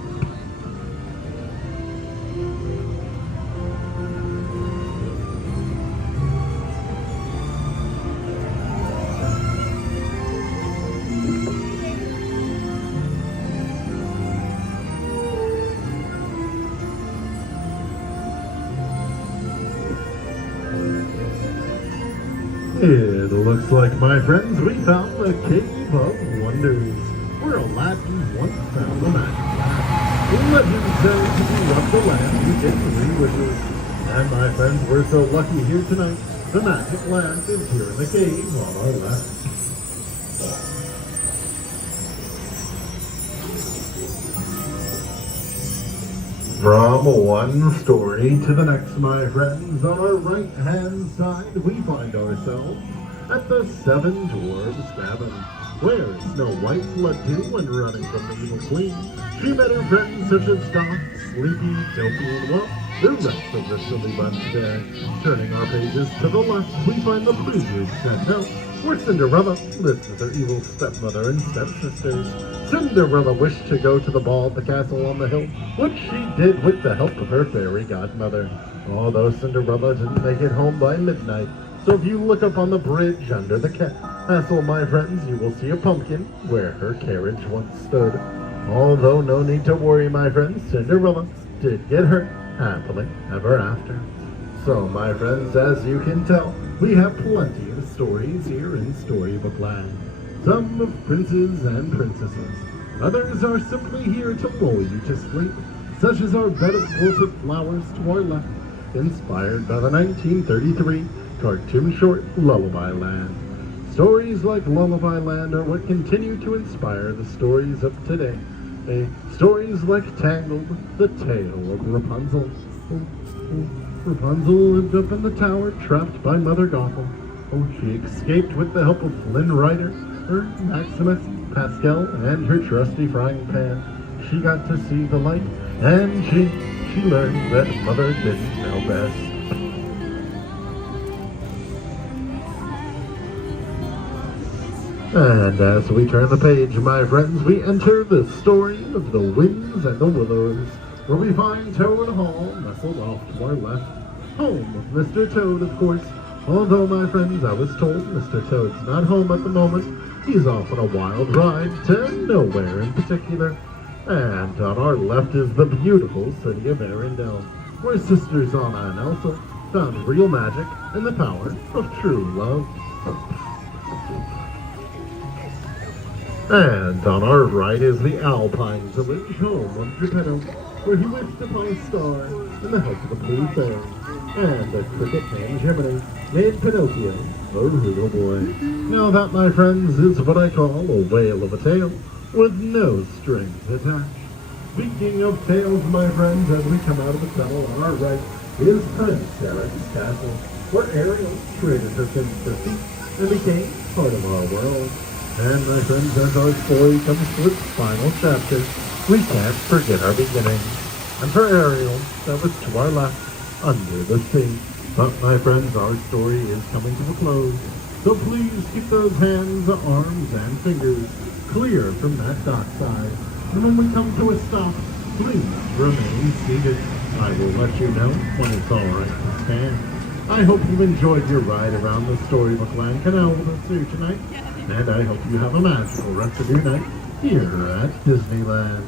It looks like, my friends, we found the Cave of Wonders, where Aladdin once found the magic lamp. Legend says if you rub the lamp, you get 3 wishes. And my friends, we're so lucky here tonight. The magic lamp is here in the cave on our left. From one story to the next, my friends, on our right-hand side, we find ourselves at the Seven Dwarves Cabin, where Snow White fled to when running from the evil queen. She met her friends such as Dot, Sleepy, Dopey, and well, the rest of the silly bunch there. Turning our pages to the left, we find the Blue Group set out, where Cinderella lives with her evil stepmother and stepsisters. Cinderella wished to go to the ball at the castle on the hill, which she did with the help of her fairy godmother. Although Cinderella didn't make it home by midnight, so if you look up on the bridge under the castle, my friends, you will see a pumpkin where her carriage once stood. Although no need to worry, my friends, Cinderella did get hurt happily ever after. So, my friends, as you can tell, we have plenty of stories here in Storybook Land. Some of princes and princesses. Others are simply here to lull you to sleep, such as our bed of wilted flowers to our left, inspired by the 1933 cartoon short Lullaby Land. Stories like Lullaby Land are what continue to inspire the stories of today. Stories like Tangled, the tale of Rapunzel. Rapunzel lived up in the tower, trapped by Mother Gothel. She escaped with the help of Flynn Rider, her Maximus, Pascal, and her trusty frying pan. She got to see the light, and she learned that Mother didn't know best. And as we turn the page, my friends, we enter the story of the Winds and the Willows, where we find Toad Hall nestled off to our left, home of Mr. Toad, of course. Although, my friends, I was told Mr. Toad's not home at the moment. He's off on a wild ride to nowhere in particular. And on our left is the beautiful city of Arendelle, where Sisters Anna and Elsa found real magic and the power of true love. And on our right is the Alpine Village, home of Geppetto, where he wished upon a star in the help of the Pooh Fairy, and a cricket named Jiminy made Pinocchio a real boy. Now that, my friends, is what I call a whale of a tale with no strings attached. Speaking of tales, my friends, as we come out of the tunnel on our right is Prince Eric's castle, where Ariel traded her fins for feet and became part of our world. And my friends, as our story comes to its final chapter, we can't forget our beginning. And for Ariel, that was to our left, under the sea. But my friends, our story is coming to a close. So please keep those hands, arms, and fingers clear from that dock side. And when we come to a stop, please remain seated. I will let you know when it's all right to stand. I hope you enjoyed your ride around the Storybook Land Canal with us here tonight. And I hope you have a magical rest of your night here at Disneyland.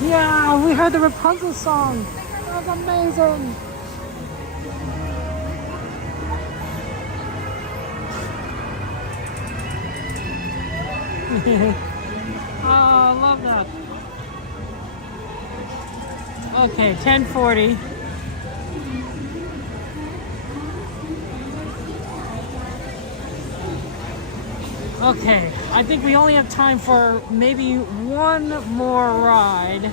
Yeah, we heard the Rapunzel song. That was amazing. Oh, I love that. Okay, 10:40. Okay, I think we only have time for maybe one more ride.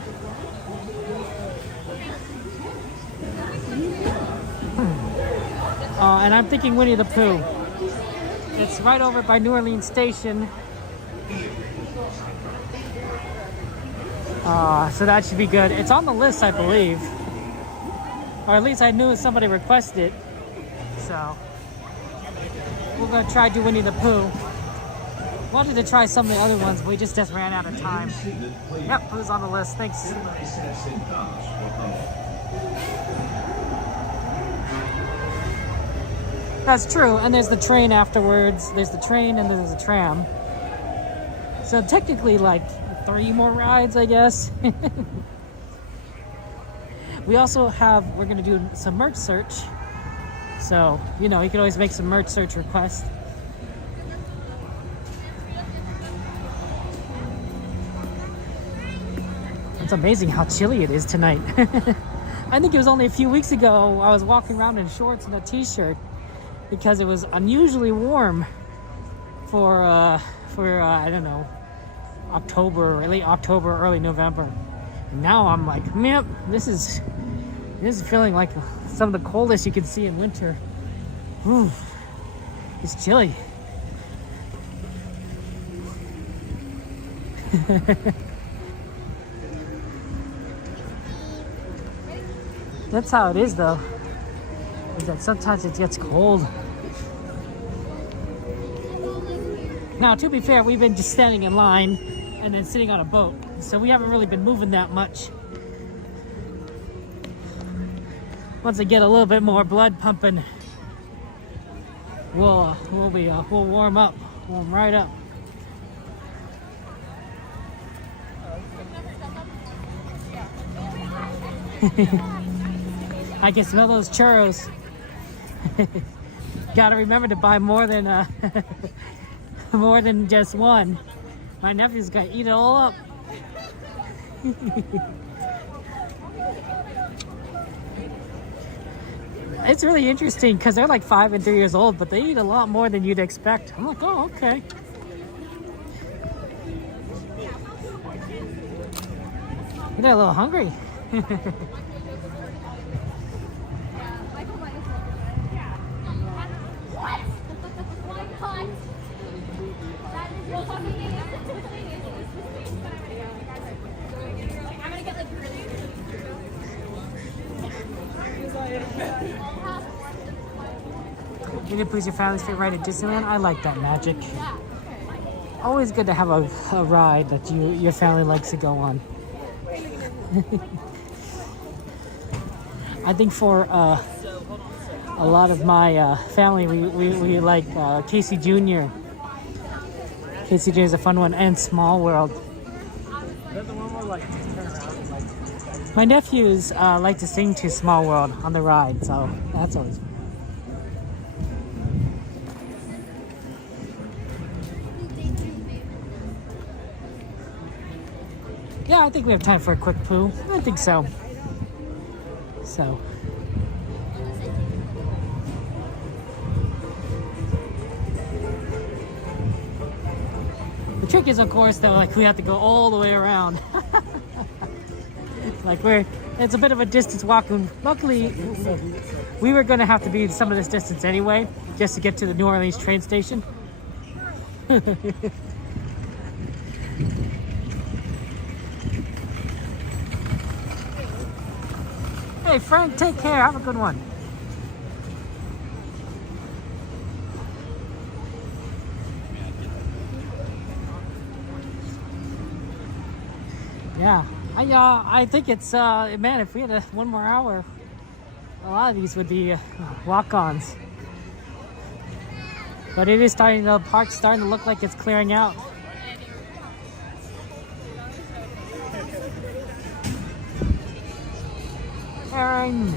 And I'm thinking Winnie the Pooh. It's right over by New Orleans Station. So that should be good. It's on the list, I believe. Or at least I knew somebody requested it. So we're gonna try to do Winnie the Pooh. Wanted to try some of the other ones, but we just ran out of time. Yep, Pooh's on the list. Thanks. That's true, and there's the train afterwards. There's the train and there's the tram. So technically, like 3 more rides, I guess. We also we're gonna do some merch search. So, you know, you can always make some merch search requests. It's amazing how chilly it is tonight. I think it was only a few weeks ago I was walking around in shorts and a t-shirt because it was unusually warm for I don't know, October, late October, early November. And now I'm like, man, this is feeling like some of the coldest you can see in winter. Ooh, it's chilly. That's how it is, though. Is that sometimes it gets cold. Now, to be fair, we've been just standing in line and then sitting on a boat, so we haven't really been moving that much. Once I get a little bit more blood pumping, we'll warm up, warm right up. I can smell those churros. Gotta remember to buy more than more than just one. My nephew's gonna eat it all up. It's really interesting because they're like 5 and 3 years old, but they eat a lot more than you'd expect. I'm like, oh, okay. They're a little hungry. Winnie Pooh's your family's favorite ride at Disneyland. I like that magic. Always good to have a ride that your family likes to go on. I think for a lot of my family, we like Casey Jr. Casey Jr. is a fun one, and Small World. My nephews like to sing to Small World on the ride, so that's always fun. Yeah, I think we have time for a quick poo. I think so. So. The trick is, of course, though, like we have to go all the way around. Like it's a bit of a distance walk. Luckily, we were going to have to be some of this distance anyway, just to get to the New Orleans train station. Hey Frank, take care. Have a good one. Yeah, I think it's man, if we had 1 more hour, a lot of these would be walk-ons. But it is the park's starting to look like it's clearing out. Aaron,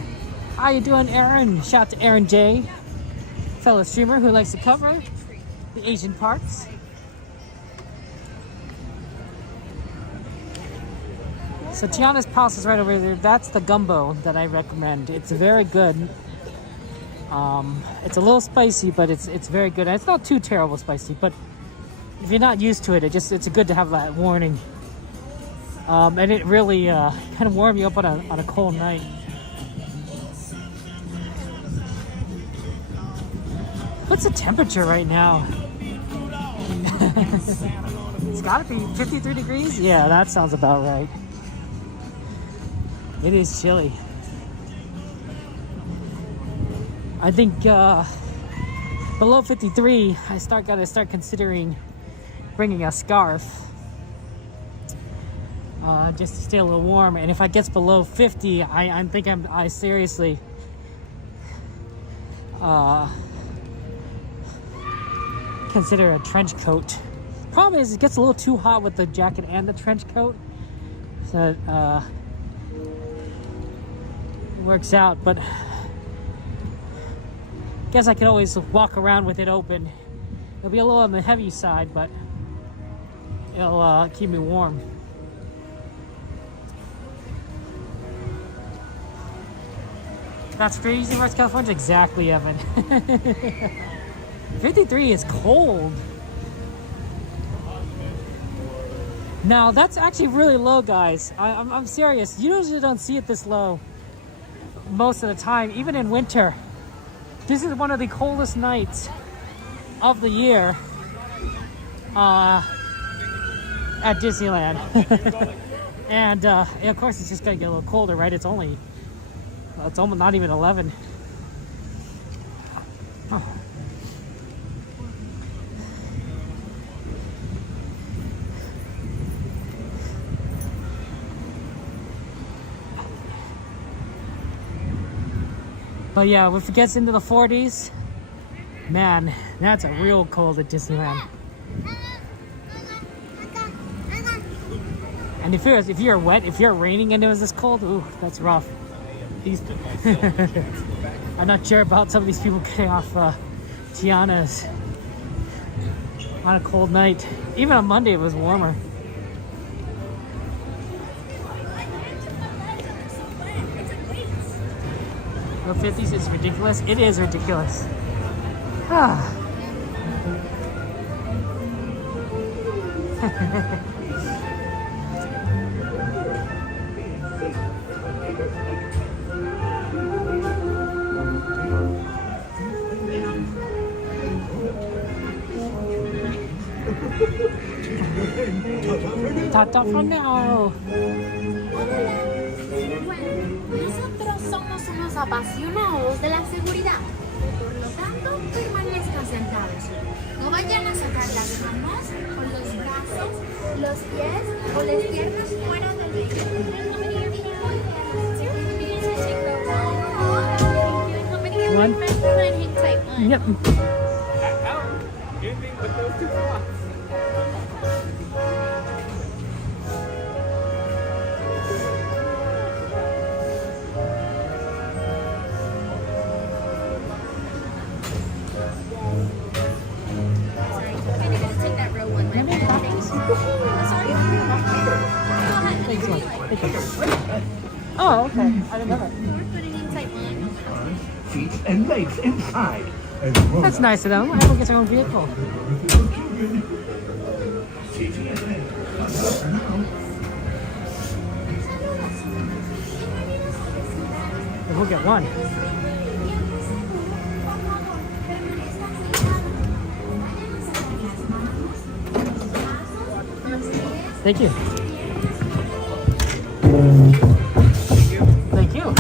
how you doing, Aaron? Shout out to Aaron J, fellow streamer who likes to cover the Asian parks. So Tiana's Palace is right over there. That's the gumbo that I recommend. It's very good. It's a little spicy, but it's very good. And it's not too terrible spicy, but if you're not used to it, it's good to have that warning. And it really kind of warm you up on a cold night. What's the temperature right now? It's gotta be 53 degrees? Yeah, that sounds about right. It is chilly. I think below 53, I gotta start considering bringing a scarf just to stay a little warm. And if it gets below 50, I seriously consider a trench coat. Problem is, it gets a little too hot with the jacket and the trench coat, so it works out. But guess I can always walk around with it open. It'll be a little on the heavy side, but it'll keep me warm. That's crazy, West California. Exactly, Evan. 53 is cold. Now that's actually really low, guys. I'm serious. You usually don't see it this low most of the time, even in winter. This is one of the coldest nights of the year at Disneyland. And of course it's just gonna get a little colder, right? It's almost not even 11. Oh. But yeah, if it gets into the 40s, man, that's a real cold at Disneyland. And if you're wet, if you're raining and it was this cold, ooh, that's rough. I'm not sure about some of these people getting off Tiana's on a cold night. Even on Monday it was warmer. The 50s is ridiculous. It is ridiculous. Ah. Tata for now. Nosotros somos unos apasionados de la seguridad. Por lo tanto, permanezcan sentados. No vayan a sacar las manos o los brazos, los pies o las piernas fuera del vehículo. One. Yep. Anything but those two blocks. Oh, okay. I didn't know that. Feet and legs inside. That's nice of them. Everyone gets their own vehicle. We'll get one. Thank you. Thank you.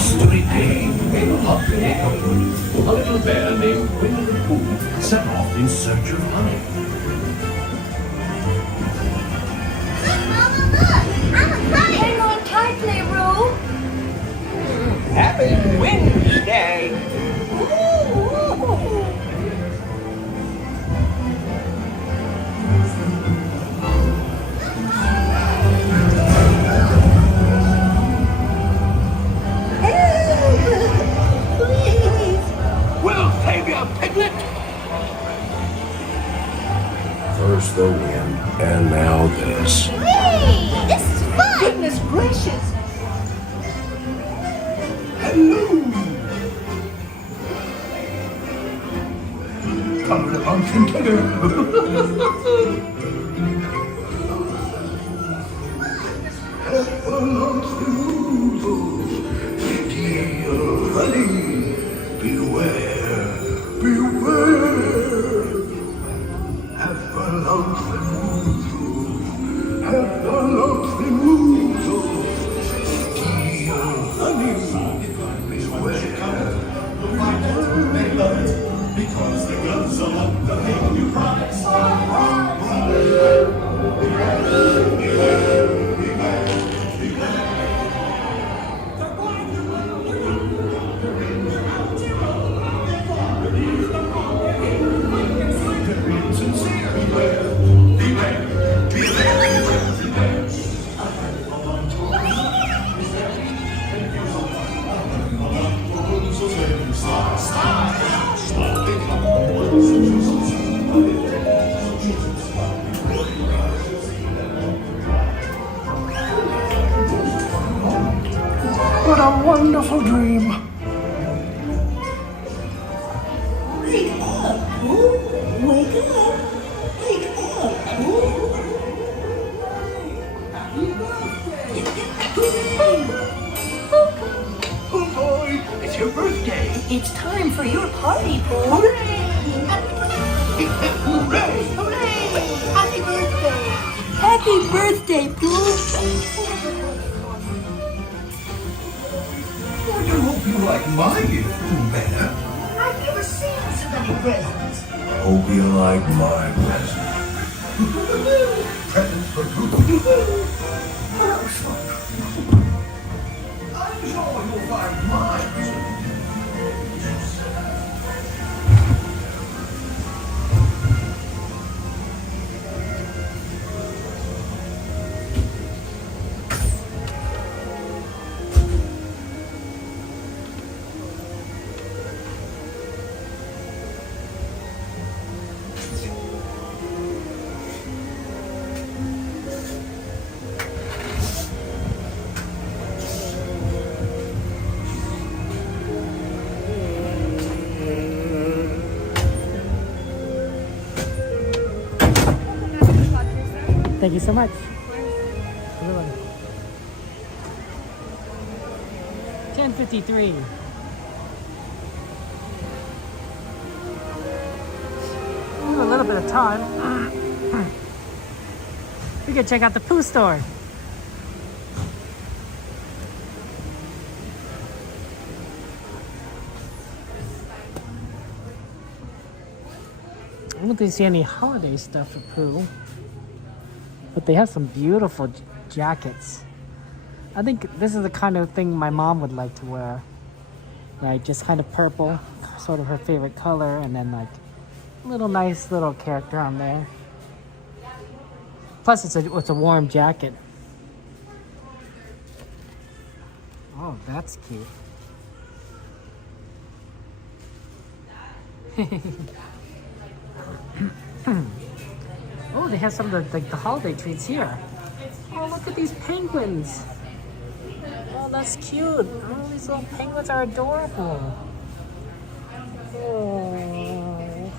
Blustery day in a hot neighborhood, a little bear named Winnie the Pooh set off in search of honey. Hang on tightly, Roo. Happy Wednesday. We'll save you, Piglet! First the wind, and now this. Whee! This is fun! Goodness gracious! Hello! Come along together! Honey, beware, beware. Have a lonesome moozle, have a lonesome moozle. birthday. It's time for your party, Pooh. Hooray! Happy birthday! Happy birthday, Pooh. I do hope you like my gift, better. I've never seen so many presents. Hope you like my present. Presents for Pooh. I'm sure you'll find mine. Thank you so much. 10:53. A little bit of time. We could check out the Pooh store. I don't think I see any holiday stuff for Pooh. But they have some beautiful jackets. I think this is the kind of thing my mom would like to wear. Right, just kind of purple, sort of her favorite color, and then like a little nice little character on there. Plus it's a warm jacket. Oh, that's cute. Oh, they have some of the holiday treats here. Oh, look at these penguins. Oh, that's cute. Oh, these little penguins are adorable. Oh,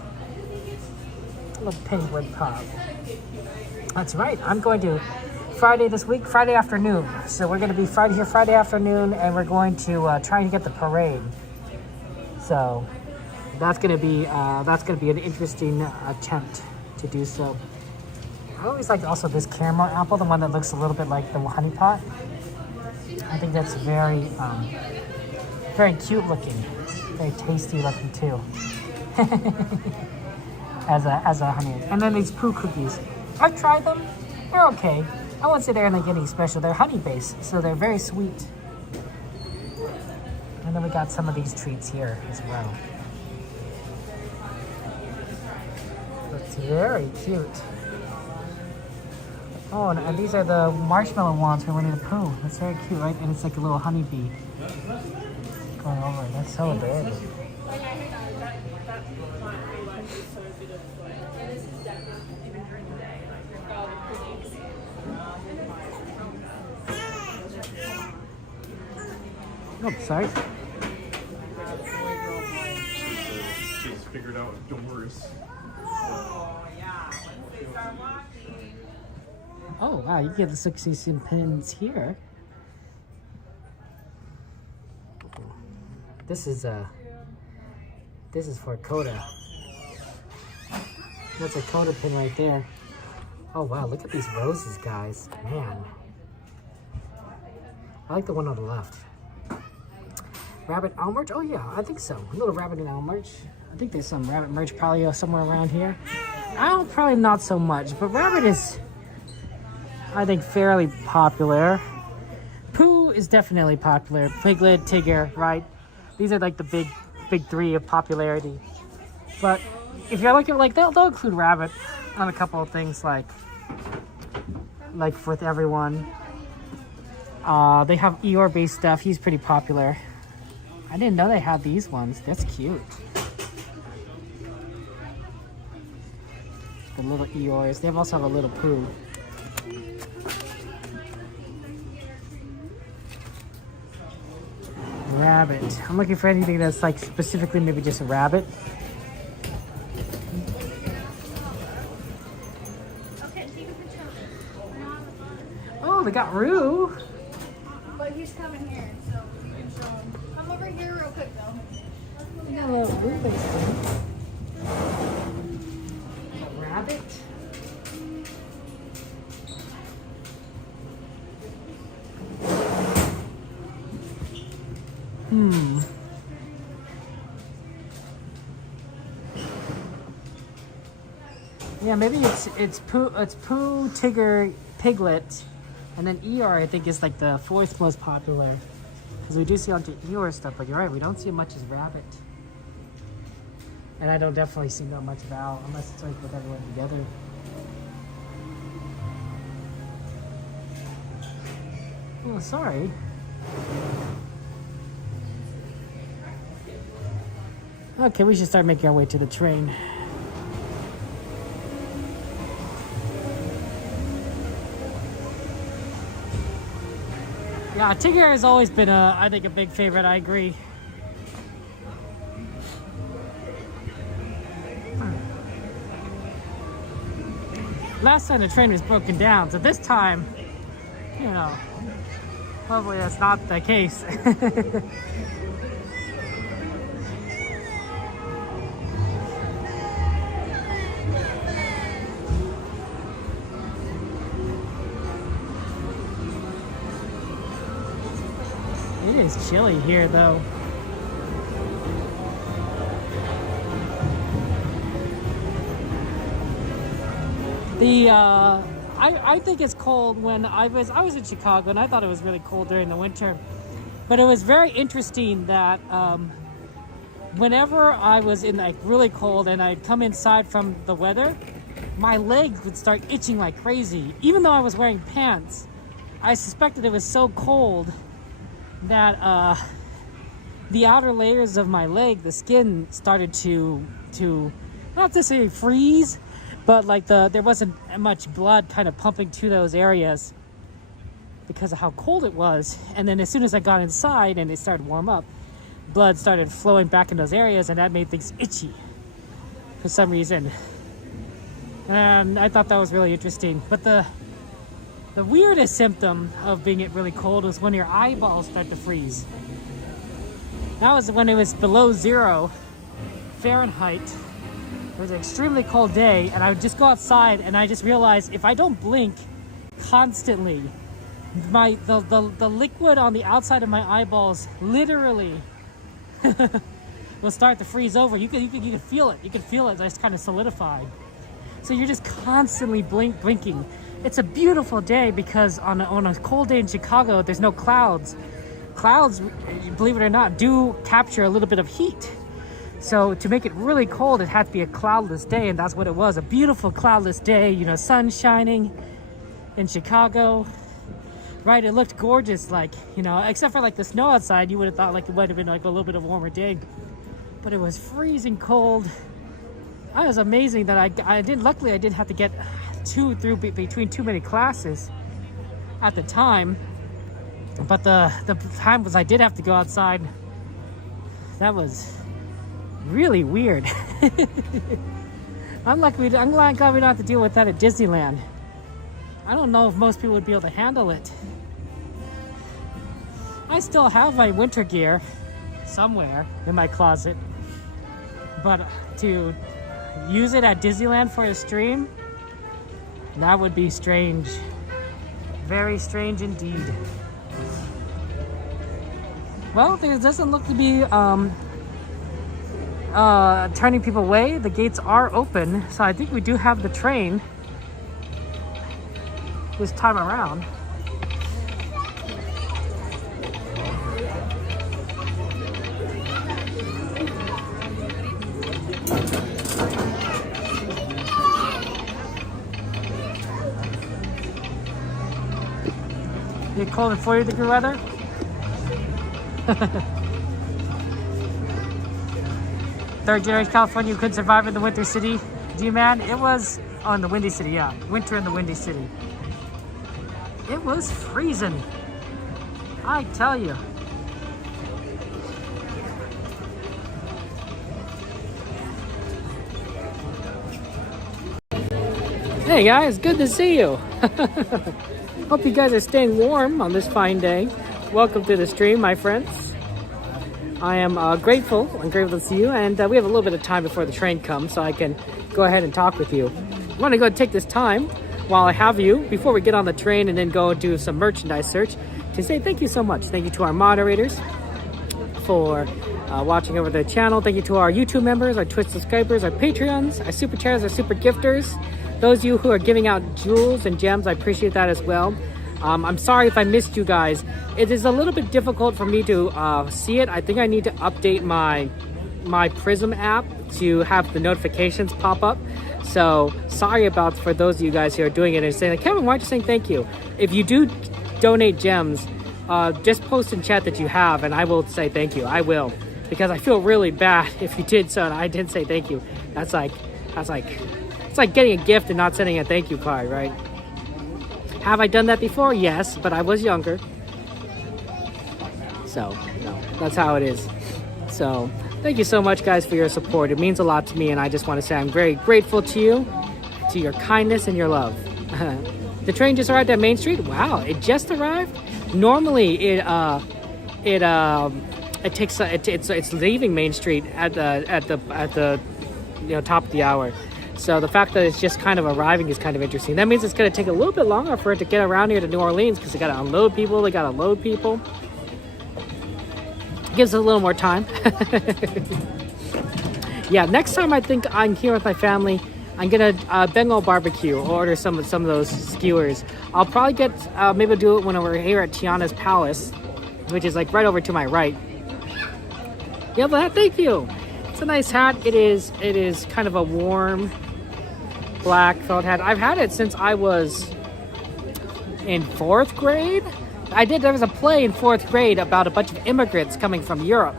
little penguin pop. That's right. I'm going to Friday this week, Friday afternoon. So we're going to be Friday afternoon, and we're going to try and get the parade. So that's going to be an interesting attempt to do so. I always like also this caramel apple, the one that looks a little bit like the honey pot. I think that's very cute looking, very tasty looking too. as a honey. And then these Pooh cookies. I've tried them. They're okay. I wouldn't say they're anything special. They're honey based, so they're very sweet. And then we got some of these treats here as well. It's very cute. Oh, and these are the marshmallow ones for Winnie the Pooh. That's very cute, right? And it's like a little honeybee going over it. That's so adorable. Oh, sorry. She's figured out Doris. Oh wow, you get the 60 pins here. This is for Coda. That's a Coda pin right there. Oh wow, look at these roses, guys. Man. I like the one on the left. Rabbit owl merch? Oh yeah, I think so. A little rabbit and owl merch. I think there's some rabbit merch probably somewhere around here. Owl probably not so much, but rabbit is, I think, fairly popular. Pooh is definitely popular. Piglet, Tigger, right? These are like the big three of popularity. But if you're looking, like, they'll include rabbit on a couple of things, like with everyone. They have Eeyore-based stuff. He's pretty popular. I didn't know they had these ones. That's cute. The little Eeyores. They also have a little Pooh. Rabbit. I'm looking for anything that's like specifically maybe just a rabbit. Oh, they got Roo. But he's coming here, so you can show him. Come over right here real quick though. We got a little Rubik's thing. A rabbit. Yeah, maybe it's Pooh, Tigger, Piglet, and then Eeyore I think is like the fourth most popular. Because we do see onto Eeyore stuff, but you're right, we don't see much as Rabbit. And I don't definitely see not much of Owl, unless it's like with everyone together. Oh, sorry. Okay, we should start making our way to the train. Yeah, Tigger has always been I think a big favorite, I agree. Last time the train was broken down, so this time, you know, hopefully that's not the case. It is chilly here, though. I think it's cold when I was in Chicago, and I thought it was really cold during the winter. But it was very interesting that whenever I was in like really cold and I'd come inside from the weather, my legs would start itching like crazy. Even though I was wearing pants, I suspected it was so cold that the outer layers of my leg, the skin, started to not to say freeze, but like there wasn't much blood kind of pumping to those areas because of how cold it was. And then as soon as I got inside and it started to warm up, blood started flowing back in those areas, and that made things itchy for some reason. And I thought that was really interesting. But the weirdest symptom of being really cold was when your eyeballs start to freeze. That was when it was below 0 Fahrenheit. It was an extremely cold day, and I would just go outside and I just realized if I don't blink constantly, the liquid on the outside of my eyeballs literally will start to freeze over. You could feel it. You could feel it just kind of solidify. So you're just constantly blinking. It's a beautiful day because on a cold day in Chicago, there's no clouds. Clouds, believe it or not, do capture a little bit of heat. So to make it really cold, it had to be a cloudless day, and that's what it was. A beautiful cloudless day, you know, sun shining in Chicago. Right, it looked gorgeous, like, you know, except for like the snow outside, you would have thought like it might have been like a little bit of a warmer day. But it was freezing cold. It was amazing that luckily I didn't have to get between too many classes at the time. But the time was I did have to go outside. That was really weird. I'm glad we don't have to deal with that at Disneyland. I don't know if most people would be able to handle it. I still have my winter gear somewhere in my closet, but to use it at Disneyland for a stream, that would be strange. Very strange indeed. Well, there doesn't look to be turning people away. The gates are open, so I think we do have the train this time around. Is it cold and 40-degree weather? Third generation California, you couldn't survive in the winter city. G-Man, it was in the Windy City, yeah. Winter in the Windy City. It was freezing, I tell you. Hey guys, good to see you. Hope you guys are staying warm on this fine day. Welcome to the stream, my friends. I am grateful. I'm grateful to see you, and we have a little bit of time before the train comes, so I can go ahead and talk with you. I want to go take this time while I have you, before we get on the train and then go do some merchandise search, to say thank you so much. Thank you to our moderators for watching over the channel. Thank you to our YouTube members, our Twitch subscribers, our Patreons, our Super Chatters, our Super Gifters. Those of you who are giving out jewels and gems, I appreciate that as well. I'm sorry if I missed you guys. It is a little bit difficult for me to see it. I think I need to update my Prism app to have the notifications pop up. So sorry about for those of you guys who are doing it and saying, like, Kevin, why aren't you saying thank you? If you do donate gems, just post in chat that you have, and I will say thank you. I will, because I feel really bad if you did so and I didn't say thank you. It's like getting a gift and not sending a thank you card, right? Have I done that before? Yes, but I was younger. So, no, that's how it is. So, thank you so much, guys, for your support. It means a lot to me, and I just want to say I'm very grateful to you, to your kindness and your love. The train just arrived at Main Street. Wow, it just arrived. Normally, it's leaving Main Street at the top of the hour. So the fact that it's just kind of arriving is kind of interesting. That means it's going to take a little bit longer for it to get around here to New Orleans, because they got to unload people. They got to load people. Gives it a little more time. Yeah, next time I think I'm here with my family, I'm gonna Bengal barbecue, order some of those skewers. I'll probably get maybe do it when we're here at Tiana's Palace, which is like right over to my right. Yeah, but thank you. It's a nice hat. It is kind of a warm black felt hat. I've had it since I was in 4th grade. There was a play in 4th grade about a bunch of immigrants coming from Europe,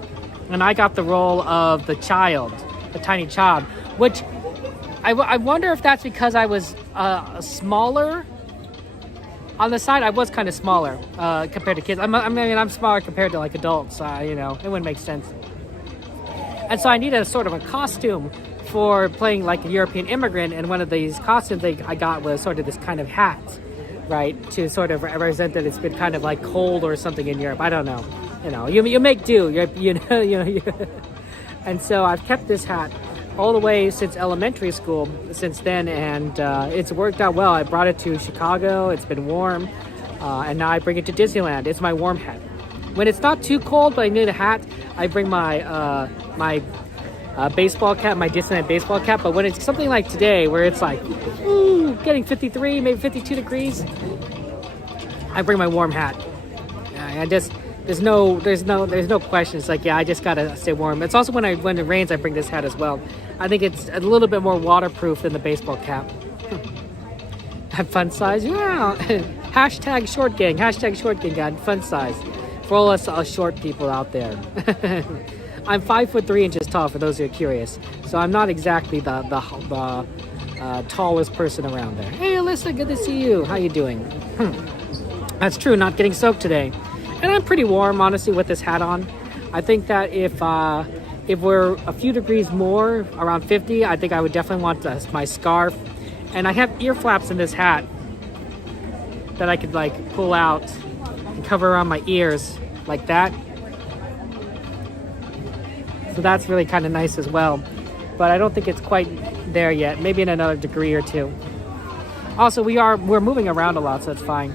and I got the role of the tiny child, which I wonder if that's because I was smaller on the side. I was kind of smaller compared to kids. I'm smaller compared to like adults. It wouldn't make sense. And so I needed a sort of a costume for playing like a European immigrant, and one of these costumes I got was sort of this kind of hat, right, to sort of represent that it's been kind of like cold or something in Europe. I don't know. You make do. And so I've kept this hat all the way since elementary school since then, and it's worked out well. I brought it to Chicago. It's been warm, and now I bring it to Disneyland. It's my warm hat. When it's not too cold but I need a hat, I bring my baseball cap, my Disneyland baseball cap. But when it's something like today where it's like getting 53, maybe 52 degrees, I bring my warm hat. There's no question. It's like, yeah, I just gotta stay warm. It's also when it rains, I bring this hat as well. I think it's a little bit more waterproof than the baseball cap. Have fun size, yeah. Hashtag short gang, got fun size for all us short people out there. I'm 5'3" tall, for those who are curious. So I'm not exactly the tallest person around there. Hey, Alyssa, good to see you. How you doing? That's true. Not getting soaked today. And I'm pretty warm, honestly, with this hat on. I think that if we're a few degrees more, around 50, I think I would definitely want my scarf. And I have ear flaps in this hat that I could like pull out and cover around my ears like that. So that's really kind of nice as well. But I don't think it's quite there yet. Maybe in another degree or two. Also, we're moving around a lot, so it's fine.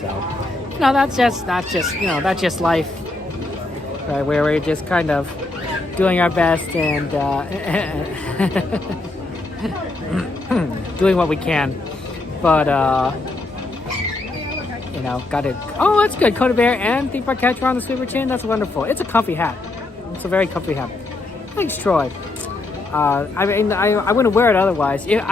So, that's just life, right? Where we're just kind of doing our best and doing what we can. But got it. Oh, that's good. Coda Bear and Think Park Catcher on the sweeper chin. That's wonderful. It's a comfy hat. It's a very comfy hat. Thanks, Troy. I wouldn't wear it otherwise. It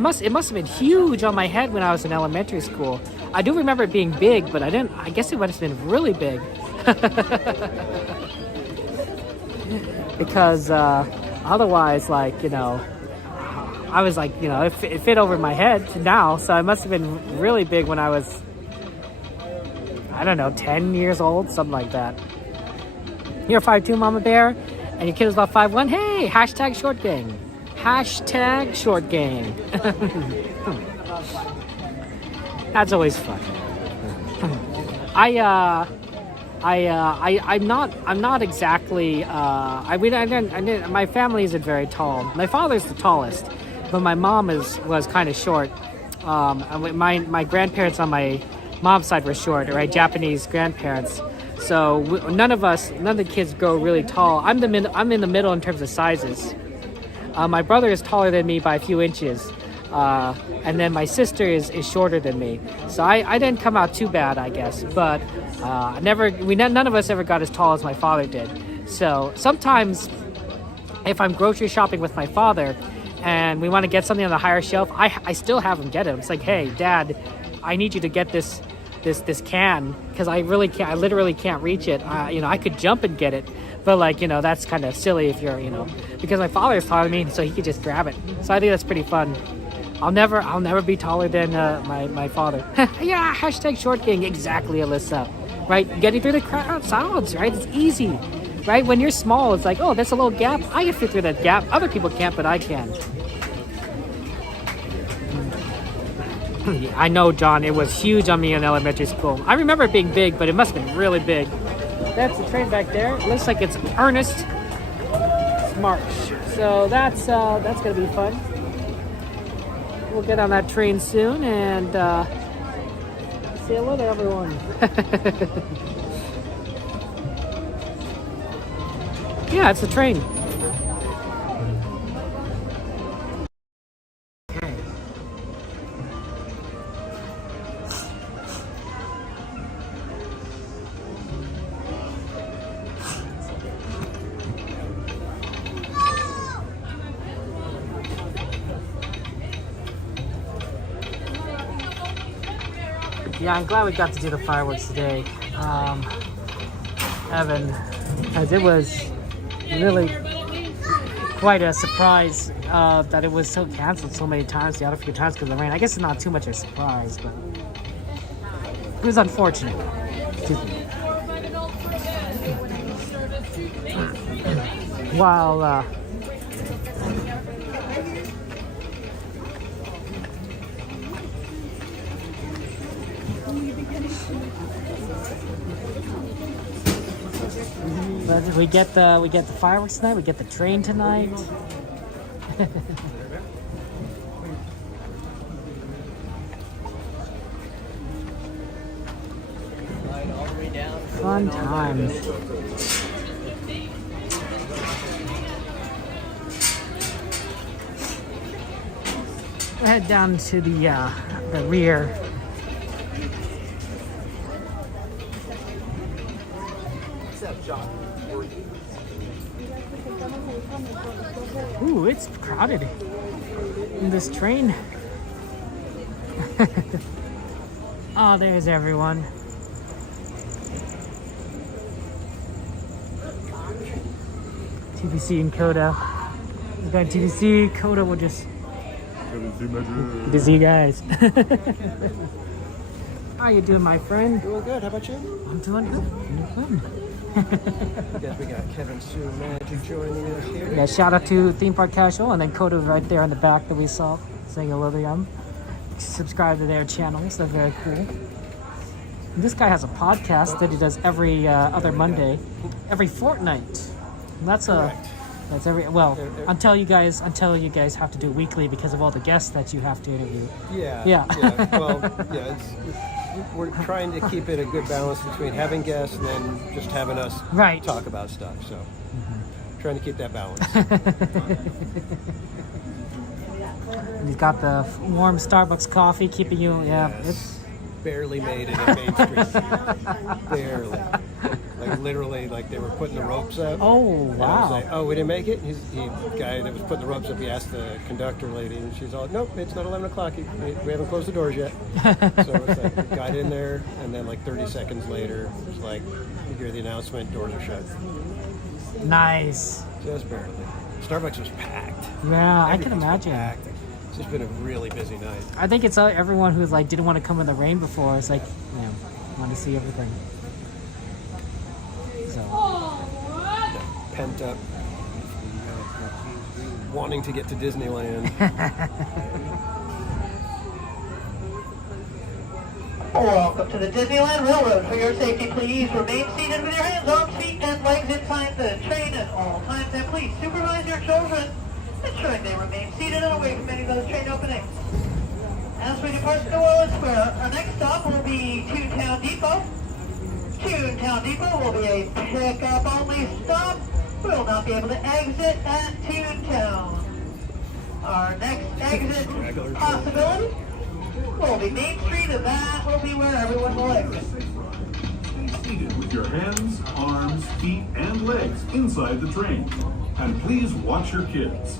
must have been huge on my head when I was in elementary school. I do remember it being big, but I guess it must have been really big. Because otherwise, I was like, it fit over my head now, so it must have been really big when I was, I don't know, 10 years old, something like that. You're 5'2", Mama Bear, and your kid is about 5'1". Hey, hashtag short gang. Hashtag short gang. That's always fun. I'm not exactly. I didn't. My family isn't very tall. My father's the tallest, but my mom was kind of short. My grandparents on my mom's side were short, right? Japanese grandparents. So none of the kids grow really tall. I'm in the middle in terms of sizes. My brother is taller than me by a few inches. And then my sister is shorter than me, so I didn't come out too bad, I guess. But none of us ever got as tall as my father did. So sometimes, if I'm grocery shopping with my father, and we want to get something on the higher shelf, I still have him get it. It's like, hey, Dad, I need you to get this can because I literally can't reach it. I could jump and get it, but that's kind of silly if you're because my father is taller than me, so he could just grab it. So I think that's pretty fun. I'll never be taller than my father. Yeah, hashtag short king. Exactly, Alyssa. Right? Getting through the crowd sounds, right? It's easy. Right? When you're small, it's like, oh, that's a little gap. I can fit through that gap. Other people can't, but I can. I know, John, it was huge on me in elementary school. I remember it being big, but it must have been really big. That's the train back there. It looks like it's Ernest March. So that's going to be fun. We'll get on that train soon and say hello to everyone. Yeah, it's a train. Okay. Yeah, I'm glad we got to do the fireworks today, Evan, because it was really quite a surprise that it was so canceled so many times, the other few times because of the rain. I guess it's not too much of a surprise, but it was unfortunate. While but we get the fireworks tonight. We get the train tonight. Fun times. We'll head down to the rear. What's up, John? Ooh, it's crowded in this train. Oh, there's everyone. TBC and Coda. We've got TBC. Coda will just. Good to see you guys. How you doing, my friend? Doing good. How about you? I'm doing good. Doing Yes, we got Kevin Sue Magic joining us here. Yeah, shout out to Theme Park Casual, and then Coda right there in the back that we saw saying hello to them. Subscribe to their channels, they're very cool. And this guy has a podcast that he does every other Monday, every fortnight. And that's every until you guys have to do weekly because of all the guests that you have to interview. Yeah. Well, yeah, we're trying to keep it a good balance between having guests and then just having us talk about stuff. So, trying to keep that balance. And he's got the warm Starbucks coffee keeping you. It's barely made it in Main Street. Barely. Like literally, like they were putting the ropes up. Oh, wow. And I was like, oh, we didn't make it? The guy that was putting the ropes up, he asked the conductor lady, and she's all, nope, it's not 11 o'clock. We haven't closed the doors yet. So it's like, got in there, and then like 30 seconds later, it's like, you hear the announcement, doors are shut. Nice. Just barely. Starbucks was packed. Yeah, I can imagine. Packed. It's just been a really busy night. I think it's everyone who's like didn't want to come in the rain before. It's like, want to see everything. Pent up, wanting to get to Disneyland. Welcome to the Disneyland Railroad. For your safety, please remain seated with your hands, arms, feet, and legs inside the train at all times. And please supervise your children, ensuring they remain seated and away from any of those train openings. As we depart New Orleans Square, our next stop will be Toontown Depot. Toontown Depot will be a pickup-only stop. We will not be able to exit at Toontown. Our next exit possibility will be Main Street, and that will be where everyone will exit. Stay seated with your hands, arms, feet, and legs inside the train. And please watch your kids.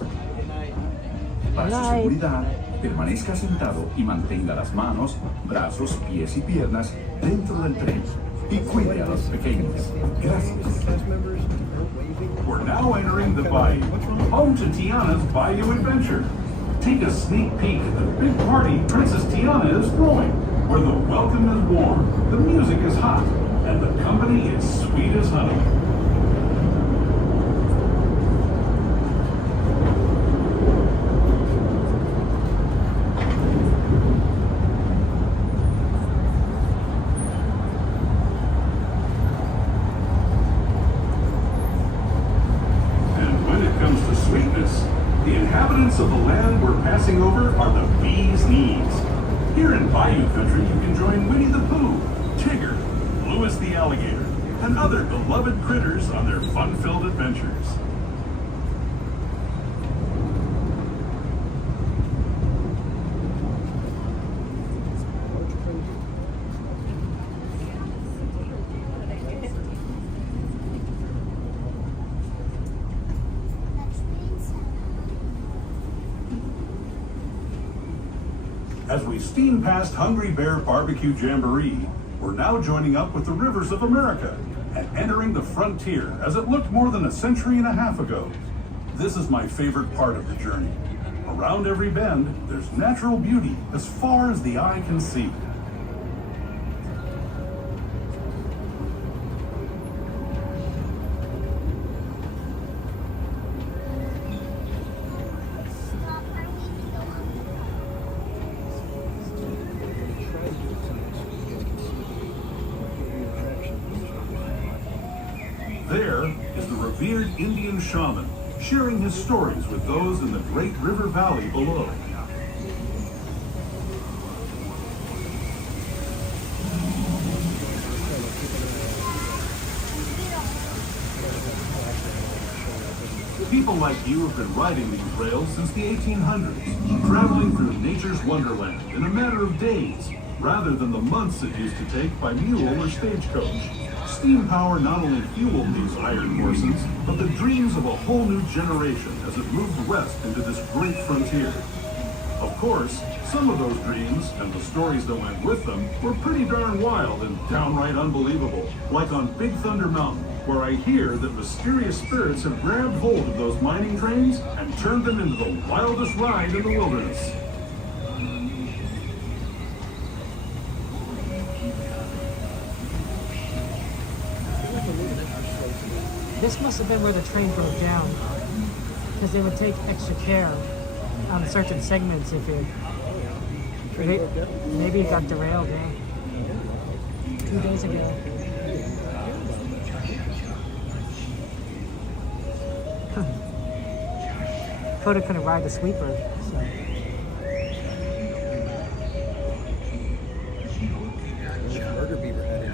Para su seguridad, permanezca sentado y mantenga las manos, brazos, pies y piernas dentro del tren. Y cuide a los pequeños. Gracias. We're now entering the Bayou, home to Tiana's Bayou Adventure. Take a sneak peek at the big party Princess Tiana is throwing, where the welcome is warm, the music is hot, and the company is sweet as honey. The inhabitants of the land we're passing over are the bee's knees. Here in Bayou Country, you can join Winnie the Pooh, Tigger, Louis the Alligator, and other beloved critters on their fun-filled adventures. As we steam past Hungry Bear Barbecue Jamboree, we're now joining up with the rivers of America and entering the frontier as it looked more than a century and a half ago. This is my favorite part of the journey. Around every bend, there's natural beauty as far as the eye can see. There is the revered Indian shaman, sharing his stories with those in the great river valley below. People like you have been riding these rails since the 1800s, traveling through nature's wonderland in a matter of days, rather than the months it used to take by mule or stagecoach. Steam power not only fueled these iron horses, but the dreams of a whole new generation as it moved west into this great frontier. Of course, some of those dreams, and the stories that went with them, were pretty darn wild and downright unbelievable, like on Big Thunder Mountain, where I hear that mysterious spirits have grabbed hold of those mining trains and turned them into the wildest ride in the wilderness. This must have been where the train broke down, because they would take extra care on certain segments if it maybe it got derailed. Yeah. 2 days ago. Coda couldn't ride the sweeper. So. Murder beaver had it.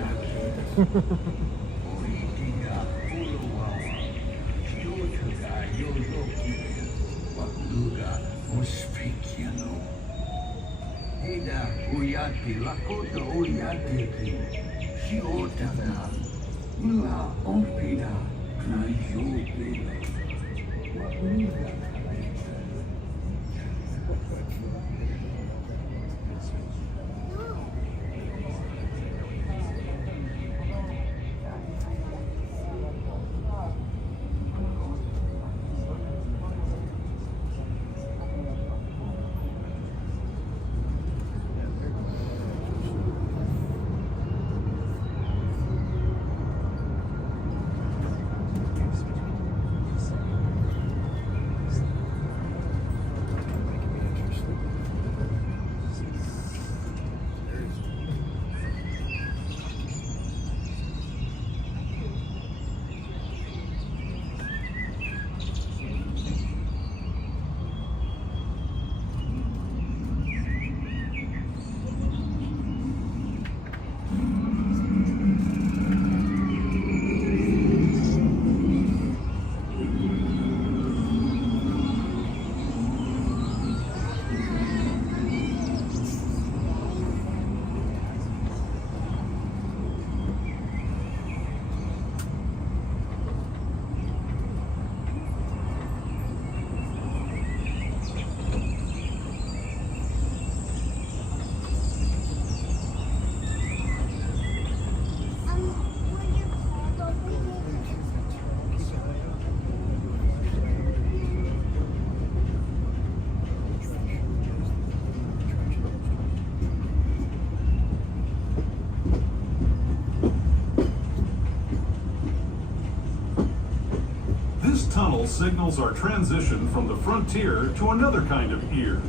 This tunnel signals our transition from the frontier to another kind of ear,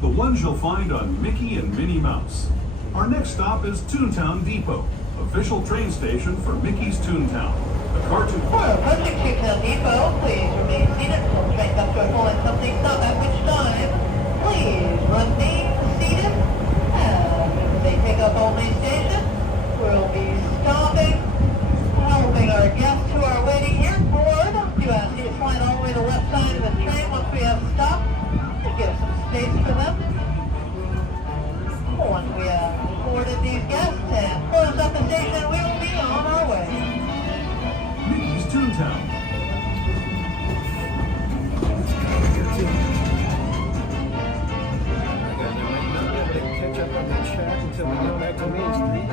the ones you'll find on Mickey and Minnie Mouse. Our next stop is Toontown Depot, official train station for Mickey's Toontown. The cartoon. Approaching Toontown Depot, please remain seated until train comes to a full and complete stop, at which time, please remain seated. As a pickup only station, we'll be stopping, helping our guests who are waiting here board. You ask you to slide all the way to the left side of the train once we have stopped, and give some space for them. Once we have boarded these guests and closed up the station, we will be on our way. Mickey's Toontown. Catch up on that chat until we go back to Main Street.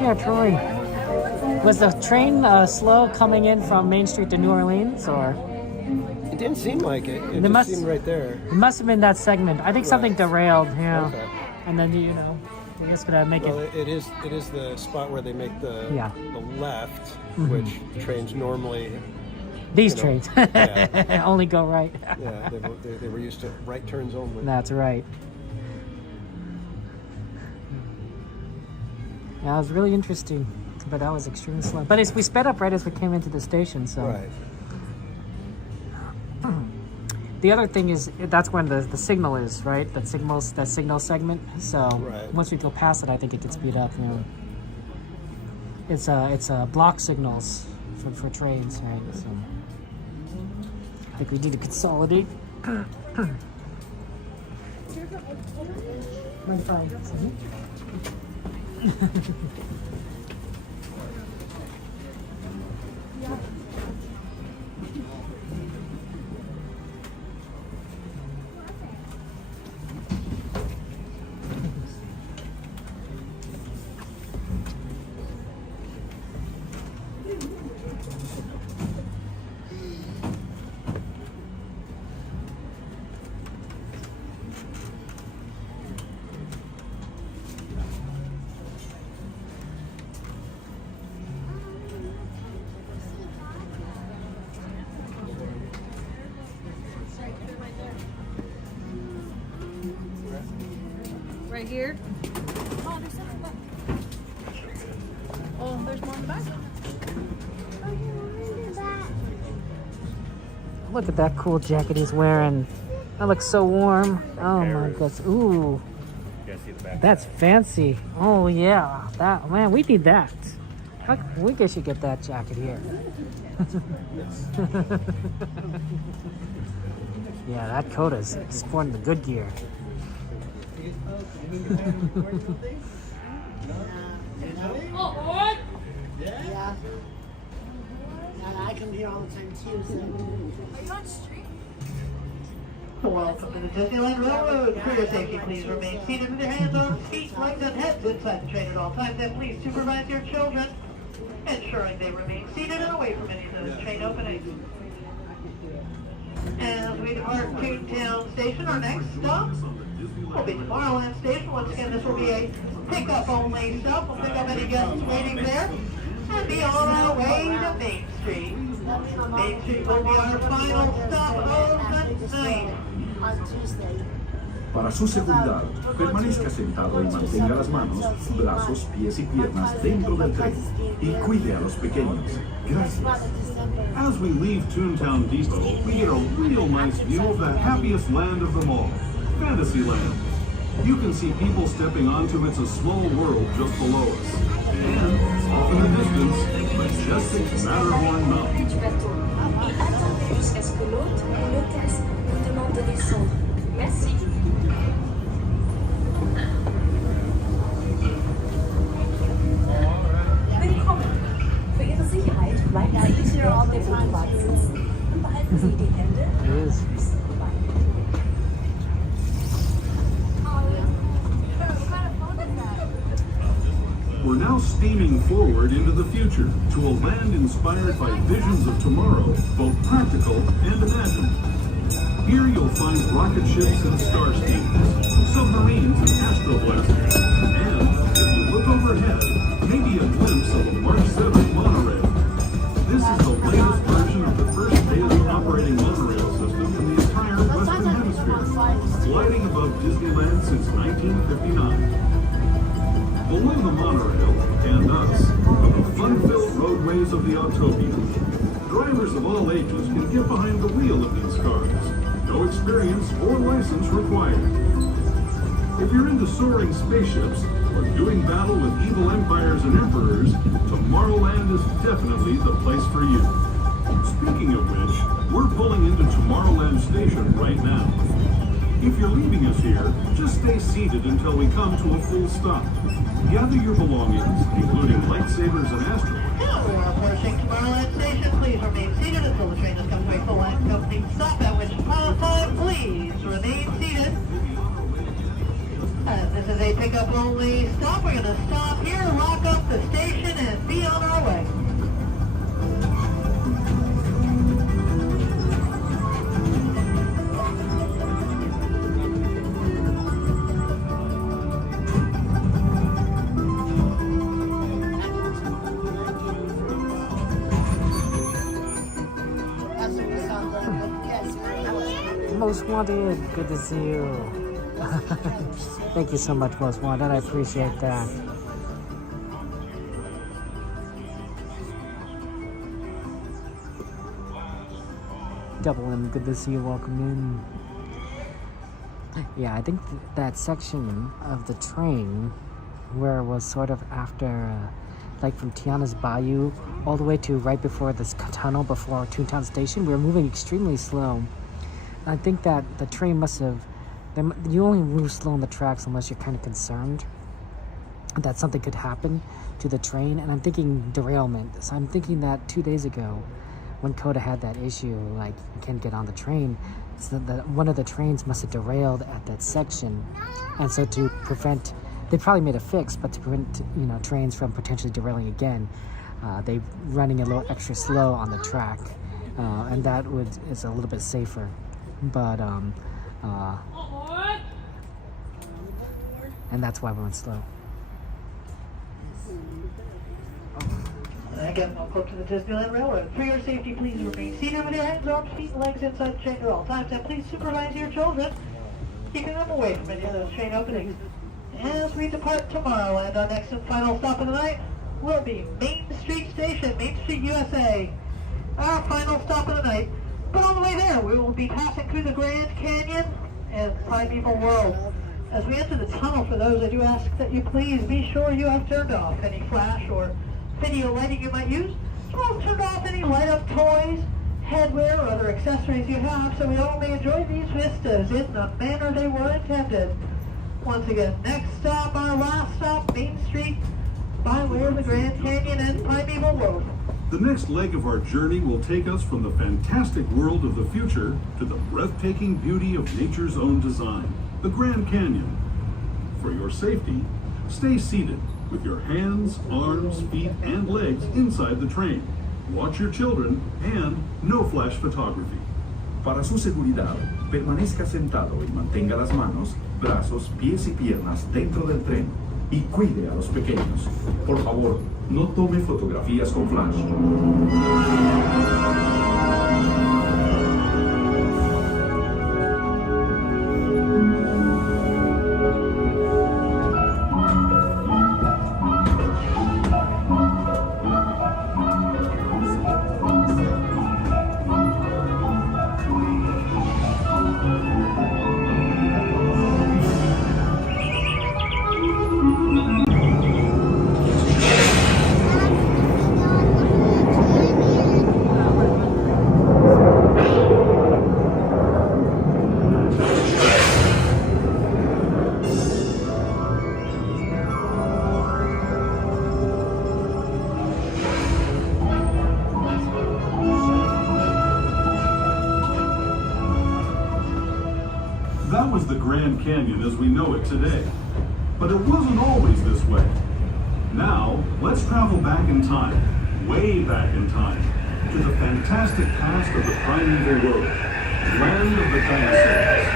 Yeah, Troy. Was the train slow coming in from Main Street to New Orleans, or? It didn't seem like it. It It just seemed right there. It must have been that segment. I think something derailed. Yeah. Okay. And then we're just gonna make Well, it. it is the spot where they make the left, Mhm. which trains normally. These you know, trains yeah. only go right. Yeah, they were used to right turns only. That's right. Yeah, it was really interesting, but that was extremely slow. But we sped up right as we came into the station, so. Right. The other thing is that's when the signal is, right? That signal segment. So once we go past it, I think it can speed up. It's block signals for trains, right? So I think we need to consolidate. Right here. Oh, there's something back. Oh, there's more in the back. Look at that cool jacket he's wearing. That looks so warm. Oh my goodness. Ooh. That's fancy. Oh yeah. That man, we need that. We should get that jacket here. Yeah, that coat is sporting the good gear. Yeah. And I come here all the time too, so. Are you on street? Welcome to the Disneyland Railroad. For your safety, please remain seated with your hands on feet, legs, and heads inside the train at all times, and please supervise your children, ensuring they remain seated and away from any of those train openings. As we depart Toontown Station, our next stop will be Tomorrowland Station. Once again, this will be a pickup-only stop. We'll pick up any guests waiting there and be on our way to Main Street. Main Street will be our final stop of the night. Para su seguridad, permanezca sentado y mantenga las manos, brazos, pies y piernas dentro del tren y cuide a los pequeños. Gracias. As we leave Toontown Depot, we get a real nice view of the happiest land of them all, Fantasyland. You can see people stepping onto It's a Small World just below us. And, off in the distance, majestic Matterhorn Mountains. Et attendez jusqu'à ce que l'hôte ou l'hôtesse vous demande de descendre. Merci. Willkommen. Für Ihre Sicherheit bleiben Sie bitte auf der Autobahn sitzen und behalten Sie die Hände an den Füßen vorbei. We're now steaming forward into the future to a land inspired by visions of tomorrow, both practical and imagined. Here you'll find rocket ships and star steamers, submarines submarines and astroblasters. And if you look overhead, maybe a glimpse of a March 7th monorail. This is the latest version of the first daily operating monorail system in the entire Western Hemisphere, gliding above Disneyland since 1959. Below the monorail, and us, are the fun-filled roadways of the Autopia. Drivers of all ages can get behind the wheel of these cars. No experience or license required. If you're into soaring spaceships or doing battle with evil empires and emperors, Tomorrowland is definitely the place for you. Speaking of which, we're pulling into Tomorrowland Station right now. If you're leaving us here, just stay seated until we come to a full stop. Gather your belongings, including lightsabers and astrolabes. Now we are approaching Tomorrowland Station. Please remain seated until the train has come to a full and complete stop, at which time, please remain seated. This is a pickup only stop. We're going to stop here, lock up the station, and be on our way. Most Wanted, good to see you. Thank you so much, Most Wanted. I appreciate that. Double M, good to see you. Welcome in. Yeah, I think that section of the train where it was sort of after, like from Tiana's Bayou all the way to right before this tunnel before Toontown Station, we were moving extremely slow. I think that the train must have, you only move slow on the tracks unless you're kind of concerned that something could happen to the train, and I'm thinking derailment. So I'm thinking that 2 days ago when Coda had that issue, like you can't get on the train, so that one of the trains must have derailed at that section, and so to prevent, they probably made a fix, but to prevent, you know, trains from potentially derailing again, they running a little extra slow on the track, and that is a little bit safer. But and that's why we went slow. Again, welcome to the Disneyland Railroad. For your safety, please remain seated with your hands, arms, feet, and legs inside the train at all times, and please supervise your children, keeping them away from any of those train openings. As we depart Tomorrowland, our next and final stop of the night will be Main Street Station, Main Street, USA. Our final stop of the night. But on the way there, we will be passing through the Grand Canyon and Primeval World. As we enter the tunnel, for those, I do ask that you please be sure you have turned off any flash or video lighting you might use, as well as turned off any light-up toys, headwear, or other accessories you have, so we all may enjoy these vistas in the manner they were intended. Once again, next stop, our last stop, Main Street, by way of the Grand Canyon and Primeval World. The next leg of our journey will take us from the fantastic world of the future to the breathtaking beauty of nature's own design, the Grand Canyon. For your safety, stay seated with your hands, arms, feet, and legs inside the train. Watch your children and no flash photography. Para su seguridad, permanezca sentado y mantenga las manos, brazos, pies y piernas dentro del tren y cuide a los pequeños. Por favor, no tome fotografías con flash. That was the Grand Canyon as we know it today. But it wasn't always this way. Now, let's travel back in time, way back in time, to the fantastic past of the primeval world, land of the dinosaurs.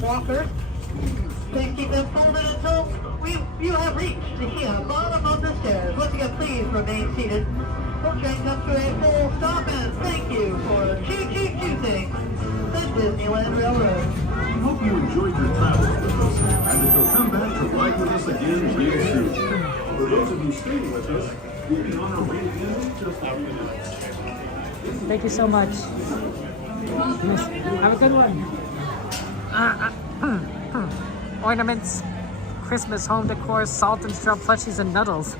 walkers. Please keep them folded until you have reached the bottom of the stairs. Once again, please remain seated. We'll train comes to a full stop and thank you for choosing the Disneyland Railroad. We hope you enjoyed your travels with us, and that you'll come back to ride with us again real soon. For those of you staying with us, we'll be on our way again just after this. Thank you so much. Have a good one. Ornaments, Christmas home decor, salt and straw plushies, and nuddles.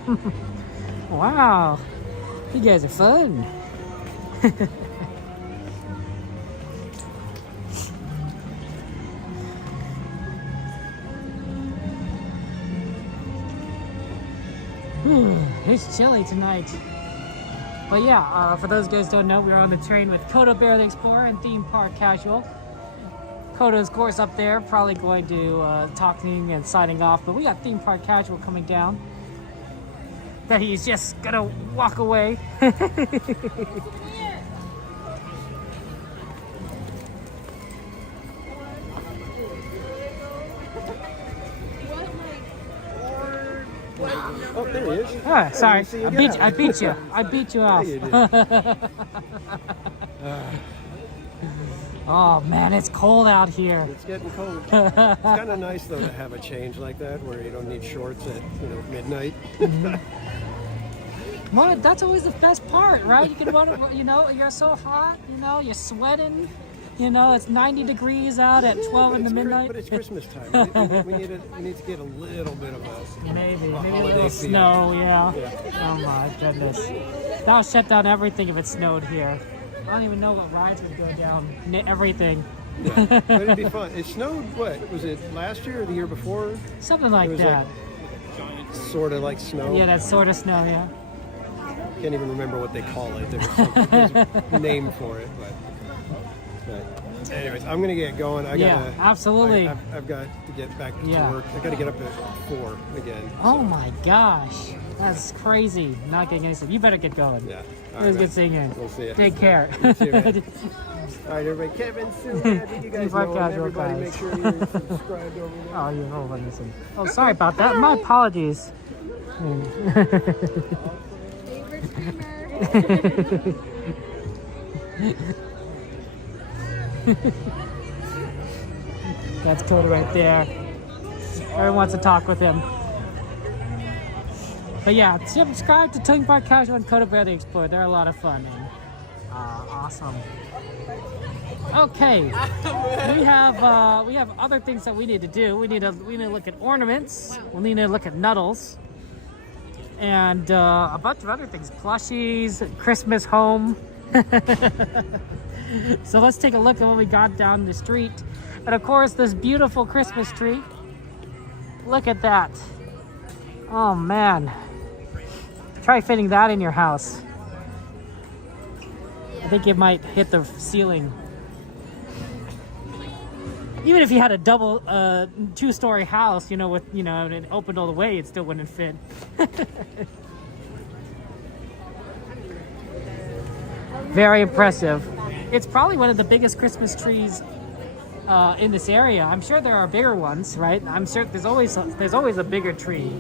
Wow, you guys are fun. It's chilly tonight. But yeah, for those guys who don't know, we're on the train with Kodo Bear the Explorer and Theme Park Casual. Kodo's course up there, probably going to talking and signing off, but we got Theme Park Casual coming down. That he's just gonna walk away. Oh, there he is. Oh, sorry, I beat you. I beat you off. Oh man, it's cold out here. It's getting cold. It's kind of nice though to have a change like that where you don't need shorts at midnight. Well, that's always the best part, right? You can want to, you're so hot, you're sweating. It's 90 degrees out at 12 in the midnight. But it's Christmas time. We need to get a little bit of a maybe a little snow. Yeah. Oh my goodness, that'll shut down everything if it snowed here. I don't even know what rides would go down. Everything. Yeah, but it'd be fun. It snowed, what? Was it last year or the year before? Something like that. Like, sort of like snow. Yeah, that's sort of snow, yeah. Can't even remember what they call it. There's a name for it. But anyways, I'm going to get going. Absolutely. I've got to get back to work. I got to get up at 4 again. Oh my gosh. That's crazy. Not getting any sleep. You better get going. Yeah. It was good seeing you. We'll see you. Take care. You too, man. All right, everybody. Kevin, Sue, I think you guys know him. Everybody make sure you're subscribed over there. Oh, you're over there. Oh, sorry about that. My apologies. That's Kodo right there. Everyone wants to talk with him. But yeah, subscribe to Theme Park Casual and Kodo Bear the Explorer. They're a lot of fun and awesome. Okay, we have other things that we need to do. We need to look at ornaments. We need to look at nuddles, and a bunch of other things, plushies, Christmas home. So let's take a look at what we got down the street, and of course this beautiful Christmas tree. Look at that! Oh man. Try fitting that in your house. I think it might hit the ceiling. Even if you had a double, 2-story house, and it opened all the way, it still wouldn't fit. Very impressive. It's probably one of the biggest Christmas trees in this area. I'm sure there are bigger ones, right? I'm sure there's always a bigger tree.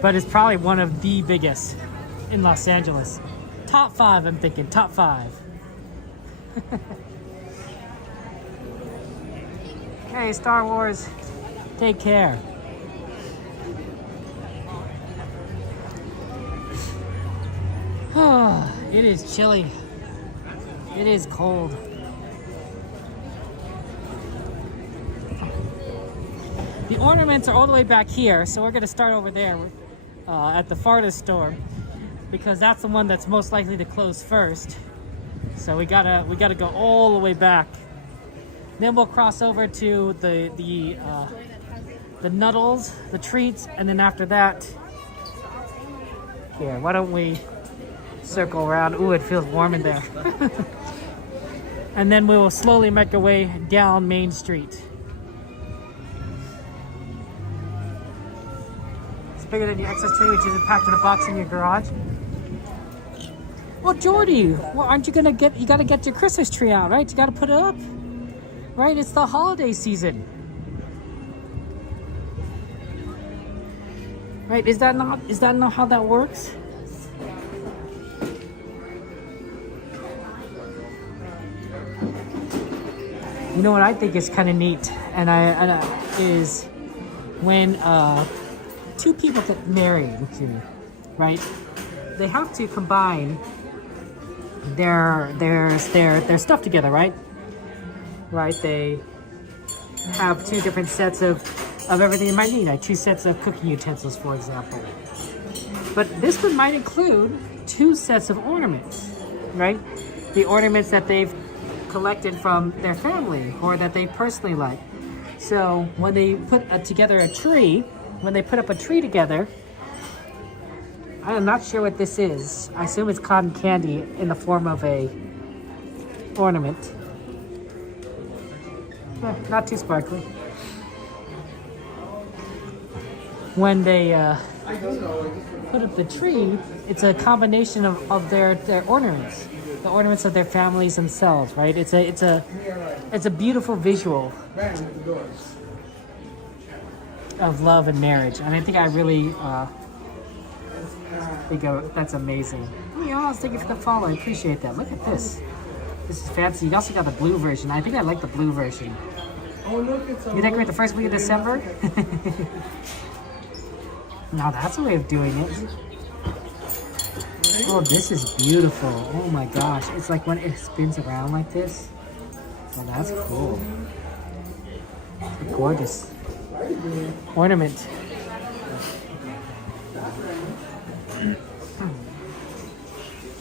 But it's probably one of the biggest in Los Angeles. Top 5, I'm thinking. Top 5. Okay, Star Wars. Take care. It is chilly. It is cold. The ornaments are all the way back here, so we're going to start over there. At the farthest store, because that's the one that's most likely to close first. So we gotta go all the way back. Then we'll cross over to the nuddles, the treats, and then after that, here, why don't we circle around? Ooh, it feels warm in there. And then we will slowly make our way down Main Street. Bigger than your excess tree, which is packed in a box in your garage. Well, Jordy, aren't you gonna you gotta get your Christmas tree out, right? You gotta put it up. Right? It's the holiday season. Right? Is that not how that works? You know what I think is kind of neat, is when two people get married, right? They have to combine their stuff together, right? Right? They have two different sets of everything you might need, like 2 sets of cooking utensils, for example. But this one might include 2 sets of ornaments, right? The ornaments that they've collected from their family or that they personally like. So when they put together a tree, when they put up a tree together, I'm not sure what this is. I assume it's cotton candy in the form of a ornament. Not too sparkly. When they put up the tree, it's a combination of their ornaments, the ornaments of their families themselves, right? It's a beautiful visual of love and marriage, and I think I really think that's amazing. Oh, y'all, thank you for the follow. I appreciate that. Look at this. This is fancy. You also got the blue version. I think I like the blue version. Oh, look, it's You decorate the first week of December? Now that's a way of doing it. Oh, this is beautiful. Oh my gosh. It's like when it spins around like this. Oh, that's cool. It's a gorgeous ornament.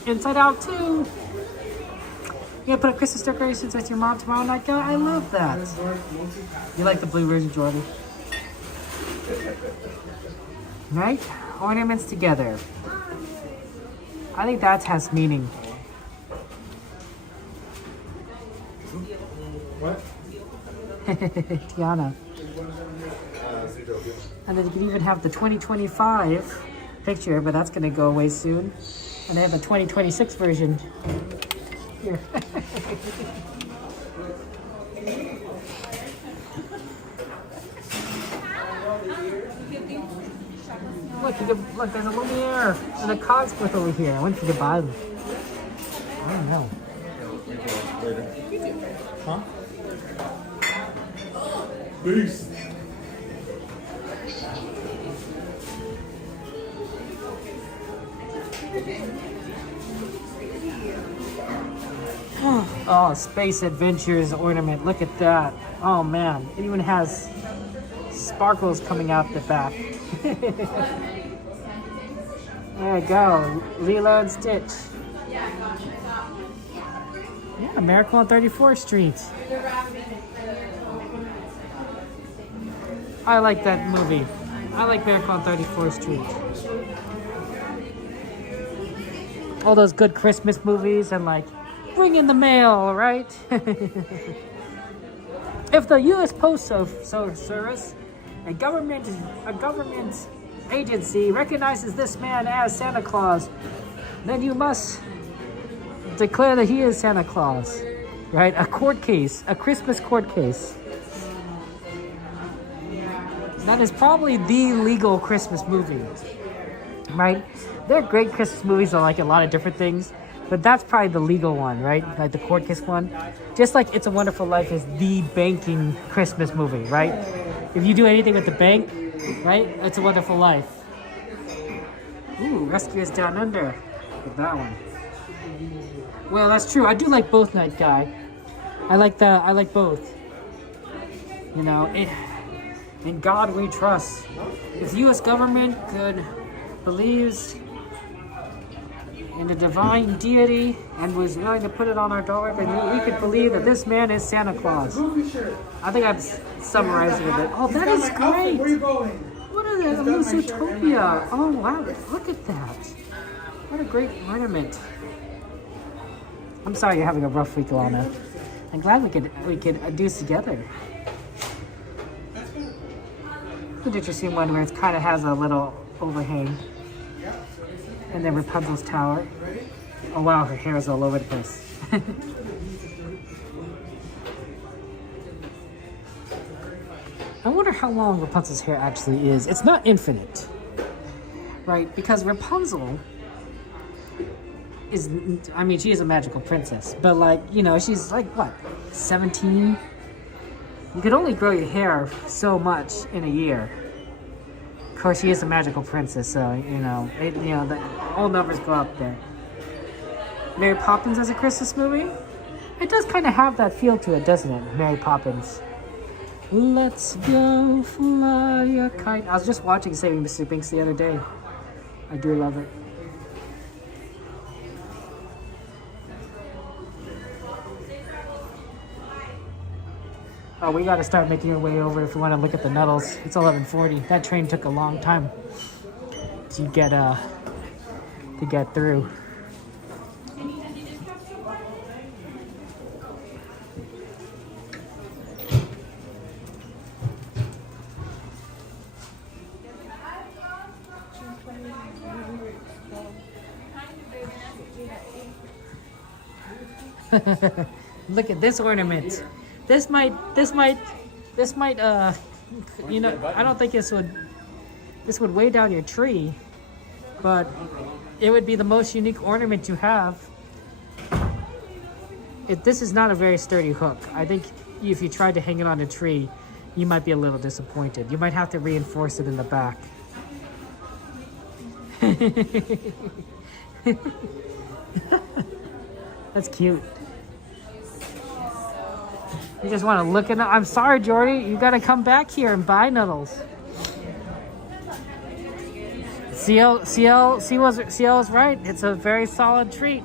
Inside Out too. You gonna put up Christmas decorations with your mom tomorrow night, guy? I love that. You like the blue version, Jordan? Right? Ornaments together. I think that has meaning. What? Tiana. And then you can even have the 2025 picture, but that's going to go away soon. And they have a 2026 version. Here. Look, there's a Lumiere and a Cogsworth over here. I wonder if you could buy them. I don't know. Huh? Peace. Oh, Space Adventures ornament. Look at that. Oh man, it even has sparkles coming out the back. There you go. Lilo and Stitch. Yeah, Miracle on 34th Street. I like that movie. I like Miracle on 34th Street. All those good Christmas movies and like Bring in the Mail, right? If the U.S. Postal Service, a government agency, recognizes this man as Santa Claus, then you must declare that he is Santa Claus, right? A court case, a Christmas court case. That is probably the legal Christmas movie, right? There are great Christmas movies that like a lot of different things, but that's probably the legal one, right? Like the court case one. Just like It's a Wonderful Life is the banking Christmas movie, right? If you do anything with the bank, right? It's a Wonderful Life. Ooh, Rescuers Down Under. Look at that one. Well, that's true. I do like both, Night Guy. I like both. You know, in God we trust. If the U.S. government believes in the divine deity and was willing to put it on our door, then we could believe that this man is Santa Claus. I think I've summarized it a bit. Oh, that is great. Where are you going? What is that? A Musutopia. Oh, wow. Look at that. What a great ornament. I'm sorry you're having a rough week, Alana. I'm glad we could do this together. It's an interesting one where it kind of has a little overhang. And then Rapunzel's tower. Oh wow, her hair is all over the place. I wonder how long Rapunzel's hair actually is. It's not infinite, right? Because Rapunzel is, I mean, she is a magical princess, but like, you know, she's like, what, 17? You could only grow your hair so much in a year. Of course, she is a magical princess, so, you know, all numbers go up there. Mary Poppins as a Christmas movie? It does kind of have that feel to it, doesn't it? Mary Poppins. Let's go fly a kite. I was just watching Saving Mr. Binks the other day. I do love it. Oh, we got to start making our way over if we want to look at the Nuttles. It's 11:40. That train took a long time to get through. Look at this ornament. This might, you know, I don't think this would weigh down your tree, but it would be the most unique ornament you have. This is not a very sturdy hook. I think if you tried to hang it on a tree, you might be a little disappointed. You might have to reinforce it in the back. That's cute. You just want to look at it. I'm sorry, Jordy. You got to come back here and buy Nuttles. CL was right. It's a very solid treat.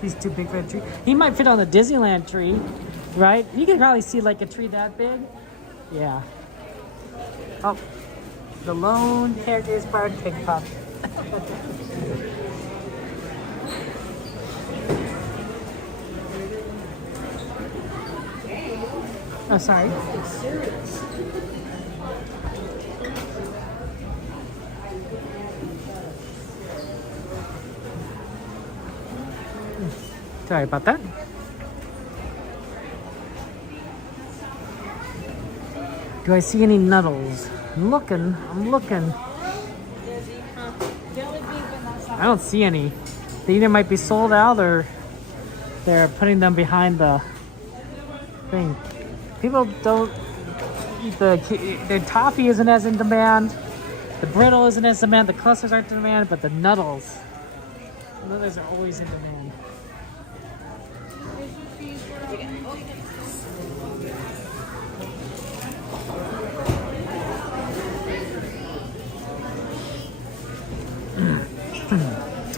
He's too big for a tree. He might fit on the Disneyland tree, right? You can probably see like a tree that big. Yeah. Oh, the lone character's bird pig pup. Oh, sorry. It's serious. Sorry about that. Do I see any Nuttles? I'm looking. I don't see any. They either might be sold out or they're putting them behind the thing. People don't eat the toffee isn't as in demand. The brittle isn't as in demand. The clusters aren't in demand, but the Nuttles are always in demand.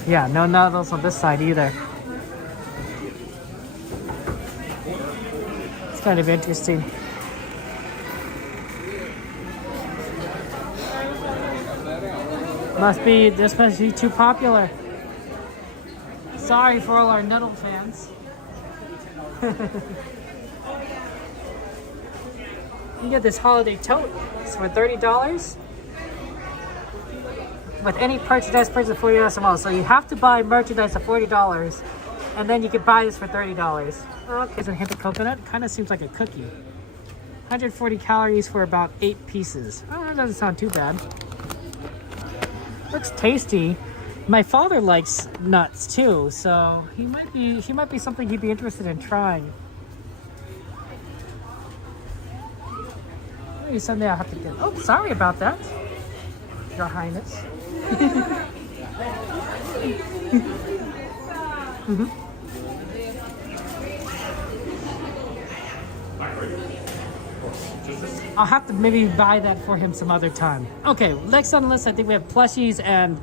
Yeah, no Nuttles on this side either. It's kind of interesting. This must be too popular. Sorry for all our Nuddle fans. You get this holiday tote. It's for $30. With any merchandise purchase of $40 or more. So you have to buy merchandise of $40, and then you can buy this for $30. Okay, there's a hint of coconut. Kind of seems like a cookie. 140 calories for about 8 pieces. Oh, that doesn't sound too bad. Looks tasty. My father likes nuts too, so she might be something he'd be interested in trying. Maybe someday I'll have to get. Oh, sorry about that, Your Highness. Mm-hmm. I'll have to maybe buy that for him some other time. Okay, next on the list, I think we have plushies and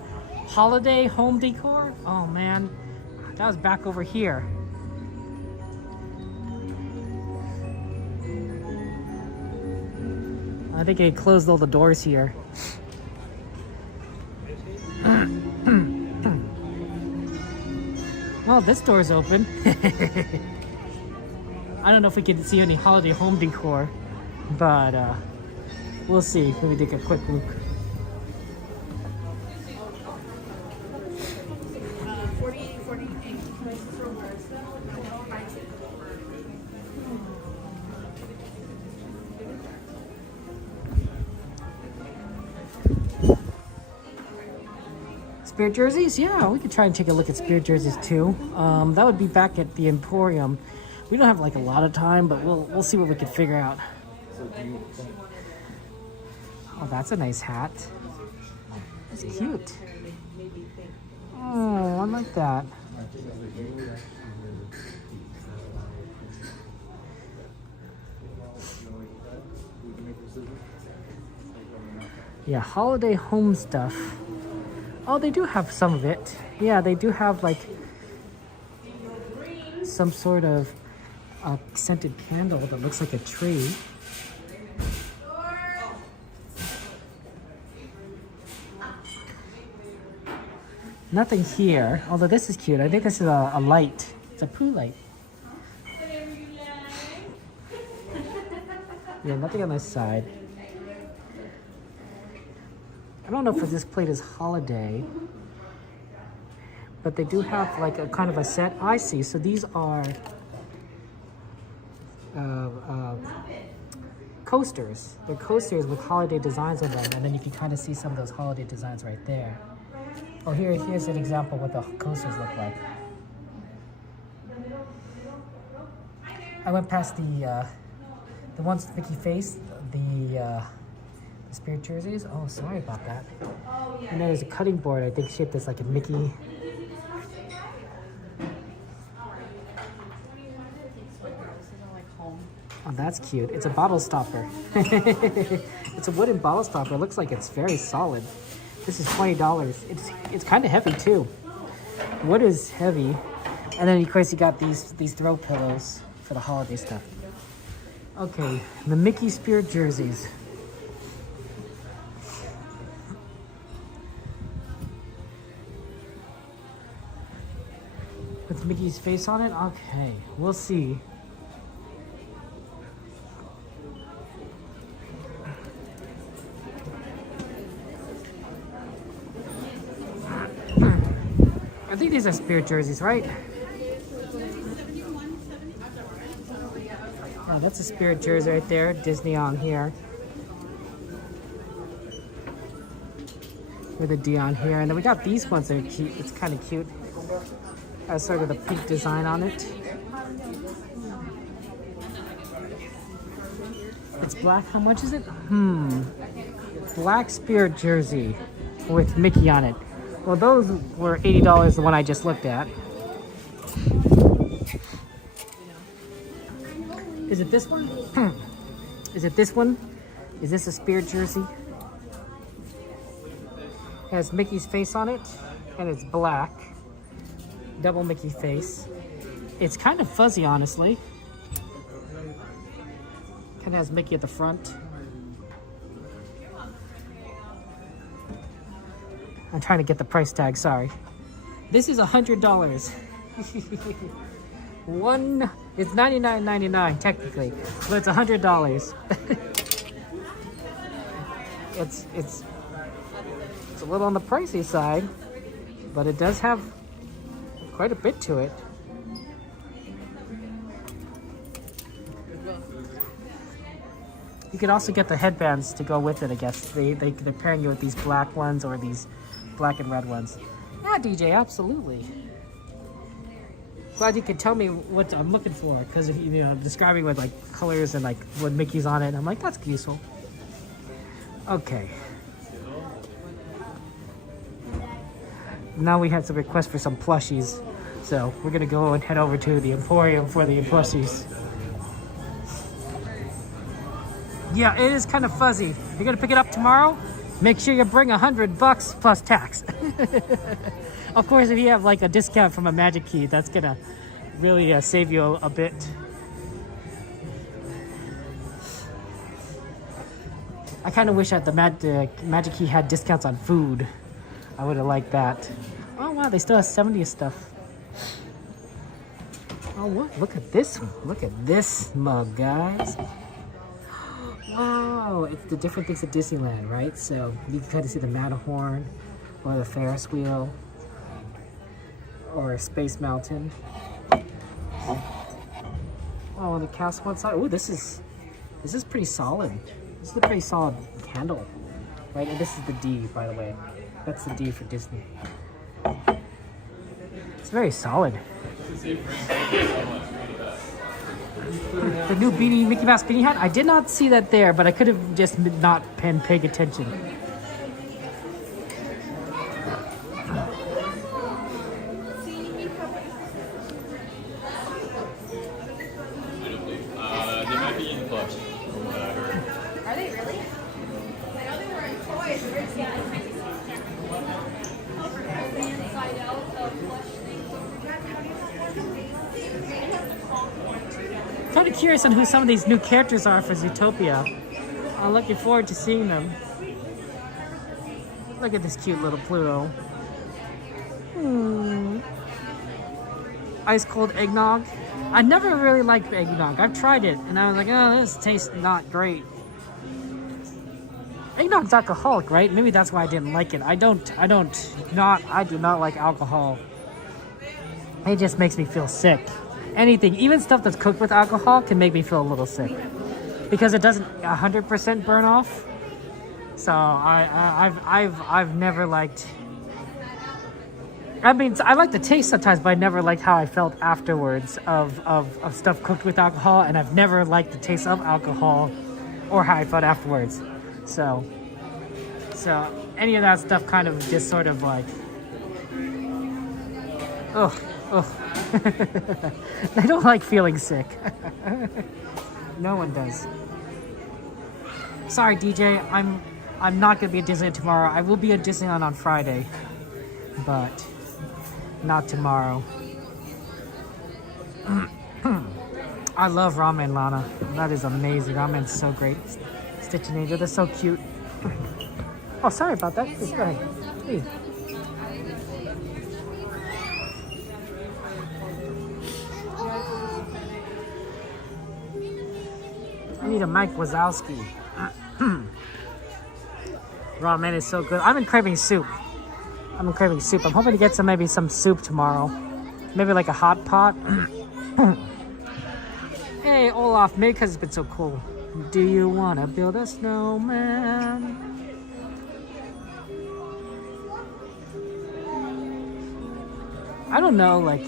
holiday home decor. Oh man, that was back over here. I think I closed all the doors here. Oh, this door's open. I don't know if we can see any holiday home decor, but we'll see. Let me take a quick look. Spirit jerseys? Yeah, we could try and take a look at spirit jerseys too. That would be back at the Emporium. We don't have like a lot of time, but we'll see what we can figure out. Oh, that's a nice hat. That's cute. Oh, I like that. Yeah, holiday home stuff. Oh, they do have some of it. Yeah, they do have like some sort of scented candle that looks like a tree. Nothing here, although this is cute. I think this is a light. It's a Pooh light. Yeah, nothing on this side. I don't know if this plate is holiday, but they do have like a kind of a set. I see. So these are coasters. They're coasters with holiday designs on them, and then you can kind of see some of those holiday designs right there. Oh, here's an example of what the coasters look like. I went past the ones with Mickey face, the spirit jerseys. Oh, sorry about that. And there's a cutting board, I think, shaped as like a Mickey. Oh, that's cute. It's a bottle stopper. It's a wooden bottle stopper. It looks like it's very solid. This is $20. It's kind of heavy too. Wood is heavy. And then of course you got these throw pillows for the holiday stuff. Okay, the Mickey spirit jerseys. With Mickey's face on it? Okay, we'll see. I think these are spirit jerseys, right? Oh, that's a spirit jersey right there. Disney on here. With a D on here. And then we got these ones that are cute. It's kind of cute. Has sort of the pink design on it. It's black. How much is it? Black spirit jersey with Mickey on it. Well, those were $80, the one I just looked at. Is it this one? Is it this one? Is this a spirit jersey? It has Mickey's face on it, and it's black. Double Mickey face. It's kind of fuzzy, honestly. Kind of has Mickey at the front. I'm trying to get the price tag, sorry. This is $100. It's $99.99 technically, but it's $100. It's a little on the pricey side, but it does have quite a bit to it. You could also get the headbands to go with it, I guess. They're pairing you with these black ones or these black and red ones. Yeah, DJ, absolutely. Glad you could tell me what I'm looking for, because if you know, describing with like colors and like what Mickey's on it, I'm like, that's useful. Okay. Now we have some requests for some plushies, so we're gonna go and head over to the Emporium for the plushies. Yeah, it is kind of fuzzy. You're gonna pick it up tomorrow? Make sure you bring $100 plus tax. Of course, if you have like a discount from a Magic Key, that's gonna really save you a bit. I kind of wish that the Magic Key had discounts on food. I would have liked that. Oh wow, they still have 70 stuff. Oh, what? Look at this one. Look at this mug, guys. Wow, it's the different things at Disneyland, right? So you can kind of see the Matterhorn, or the Ferris wheel, or Space Mountain. Oh, and the castle outside. Oh, this is pretty solid. This is a pretty solid candle, right? And this is the D, by the way. That's the D for Disney. It's very solid. The new beanie, Mickey Mouse beanie hat. I did not see that there, but I could have just not been paying attention. They might be in plush, from what I heard. Are they really? I know they were in toys. Kind of curious on who some of these new characters are for Zootopia. I'm looking forward to seeing them. Look at this cute little Pluto. Ice cold eggnog. I never really liked eggnog. I've tried it and I was like, oh, this tastes not great. Eggnog's alcoholic, right? Maybe that's why I didn't like it. I do not like alcohol. It just makes me feel sick. Anything, even stuff that's cooked with alcohol, can make me feel a little sick because it doesn't 100% burn off. So I've never liked. I mean, I like the taste sometimes, but I never liked how I felt afterwards of stuff cooked with alcohol, and I've never liked the taste of alcohol or how I felt afterwards. So any of that stuff kind of just sort of like, ugh. I don't like feeling sick. No one does. Sorry, DJ. I'm not gonna be at Disneyland tomorrow. I will be at Disneyland on Friday, but not tomorrow. I love ramen, Lana. That is amazing. Ramen's so great. Stitch and Angel, they're so cute. Oh, sorry about that. Please go ahead. Hey. I need a Mike Wazowski. Ramen is so good. I've been craving soup. I'm hoping to get maybe some soup tomorrow. Maybe like a hot pot. Hey, Olaf, maybe because it's been so cool. Do you want to build a snowman? I don't know, like,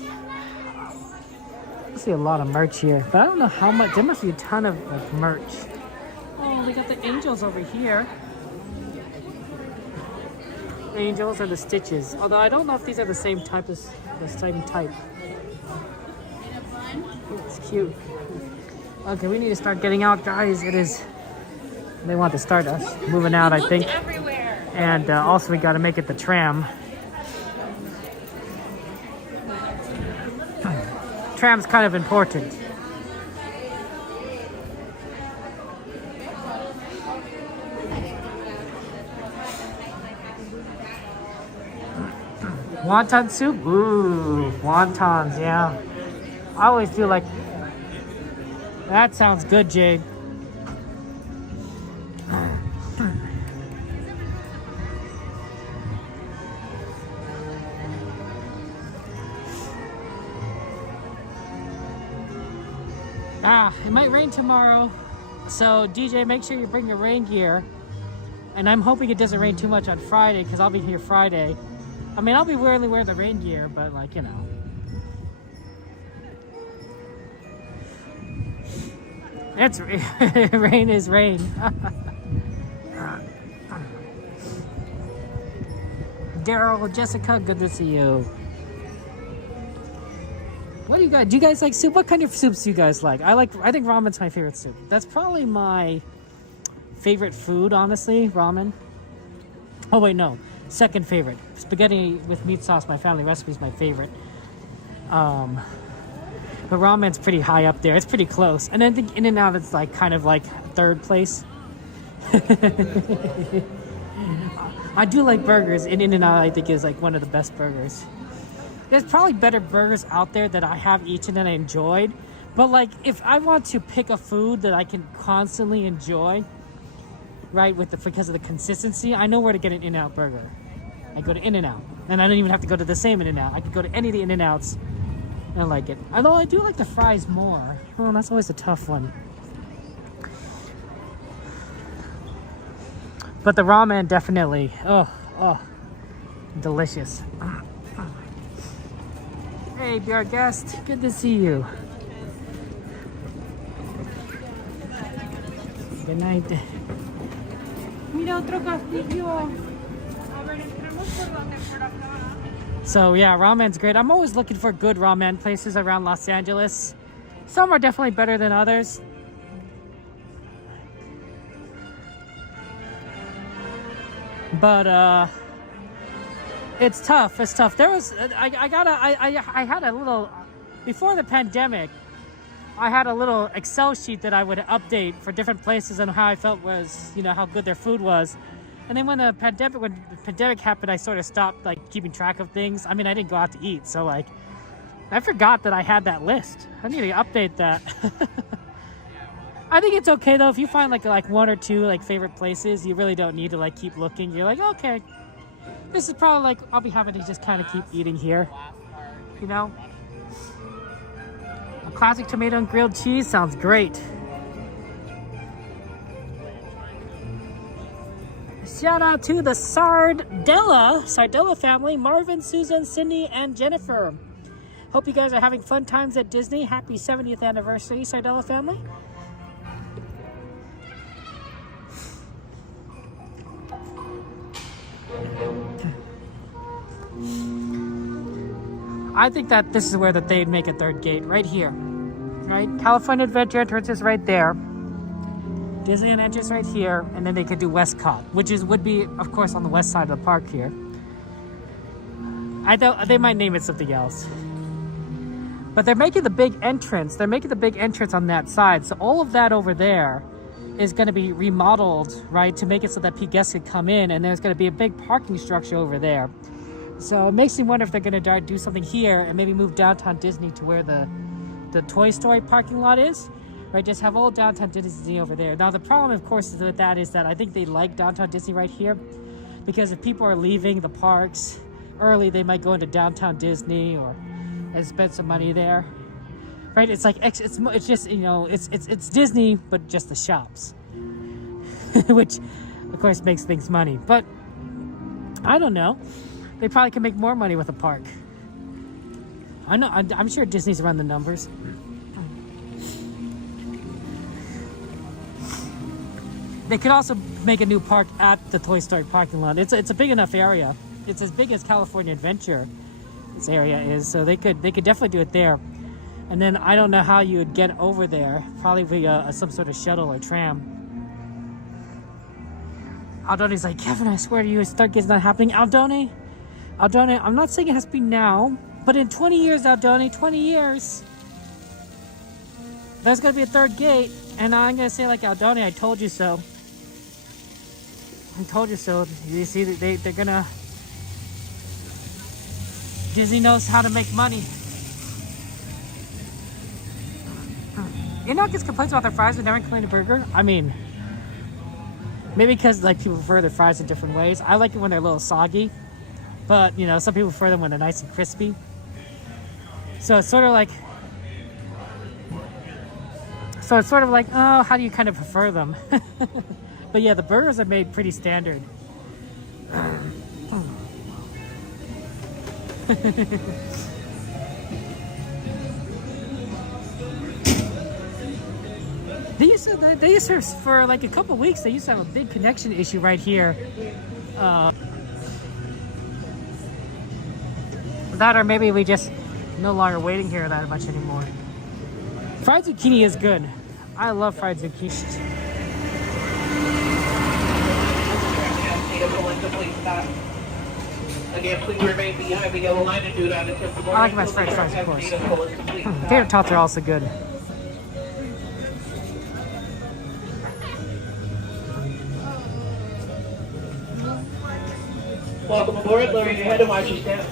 I see a lot of merch here, but I don't know how much. There must be a ton of like merch. Oh, they got the angels over here. Angels and the Stitches. Although I don't know if these are the same type as the same type. It's cute. Okay, we need to start getting out, guys. It is. They want to start us moving out, I think. Everywhere. And also we got to make it the tram. Tram's kind of important. Wonton soup? Ooh, wontons, yeah. I always feel like that sounds good, Jade. It might rain tomorrow, so DJ, make sure you bring your rain gear. And I'm hoping it doesn't rain too much on Friday, because I'll be here Friday. I mean, I'll be wearing the rain gear, but like, you know. It's rain is rain. Daryl, Jessica, good to see you. What do you guys? Do you guys like soup? What kind of soups do you guys like? I think ramen's my favorite soup. That's probably my favorite food, honestly. Ramen. Oh wait, no. Second favorite. Spaghetti with meat sauce. My family recipe is my favorite. But ramen's pretty high up there. It's pretty close. And I think In-N-Out is like kind of like third place. I do like burgers. And In-N-Out I think is like one of the best burgers. there's probably better burgers out there that I have eaten and I enjoyed. But like, if I want to pick a food that I can constantly enjoy, right, because of the consistency, I know where to get an In-N-Out burger. I go to In-N-Out, and I don't even have to go to the same In-N-Out. I could go to any of the In-N-Outs and I like it. Although I do like the fries more. Well, that's always a tough one. But the ramen definitely, oh, delicious. Hey, be our guest. Good to see you. Good night. So yeah, ramen's great. I'm always looking for good ramen places around Los Angeles. Some are definitely better than others. But it's tough. It's tough. There was I had a little, before the pandemic, I had a little Excel sheet that I would update for different places and how I felt was, you know, how good their food was. And then when the pandemic happened, I sort of stopped like keeping track of things. I mean, I didn't go out to eat, so like I forgot that I had that list. I need to update that. I think it's okay though if you find like one or two like favorite places. You really don't need to like keep looking. You're like, okay, this is probably like I'll be happy to just kind of keep eating here, you know. A classic tomato and grilled cheese sounds great. Shout out to the Sardella family, Marvin, Susan, Cindy, and Jennifer. Hope you guys are having fun times at Disney. Happy 70th anniversary, Sardella family. I think that this is where that they'd make a third gate, right here. Right? California Adventure entrance is right there. Disneyland entrance right here, and then they could do Westcott, which would be, of course, on the west side of the park here. I thought they might name it something else. But they're making the big entrance. They're making the big entrance on that side. So all of that over there is going to be remodeled, right, to make it so that guests could come in, and there's going to be a big parking structure over there. So it makes me wonder if they're going to do something here and maybe move downtown Disney to where the Toy Story parking lot is, right? Just have old downtown Disney over there. Now the problem, of course, with that is that I think they like downtown Disney right here, because if people are leaving the parks early, they might go into downtown Disney and spend some money there, right? It's like it's just, you know, it's Disney but just the shops, which of course makes things money. But I don't know. They probably can make more money with a park. I know. I'm sure Disney's run the numbers. They could also make a new park at the Toy Story parking lot. It's a big enough area. It's as big as California Adventure. This area is, so they could definitely do it there. And then I don't know how you would get over there. Probably via some sort of shuttle or tram. Aldoni's like, Kevin, I swear to you, third gate's not happening. Aldoni, I'm not saying it has to be now, but in 20 years, Aldoni, 20 years, there's going to be a third gate, and I'm going to say like, Aldoni, I told you so. I told you so. You see, they're going to... Disney knows how to make money. In-N-Out gets complaints about their fries, but never complain a burger. I mean, maybe because like people prefer their fries in different ways. I like it when they're a little soggy. But, you know, some people prefer them when they're nice and crispy. So it's sort of like... oh, how do you kind of prefer them? But yeah, the burgers are made pretty standard. They used to, for like a couple weeks, they used to have a big connection issue right here. That or maybe we just no longer waiting here that much anymore. Fried zucchini is good. I love fried zucchini. Again, please remain behind the yellow line and do not attempt to board. I like my French fries, of course. Tater tots are also good. Welcome aboard. Lower your head and watch your step.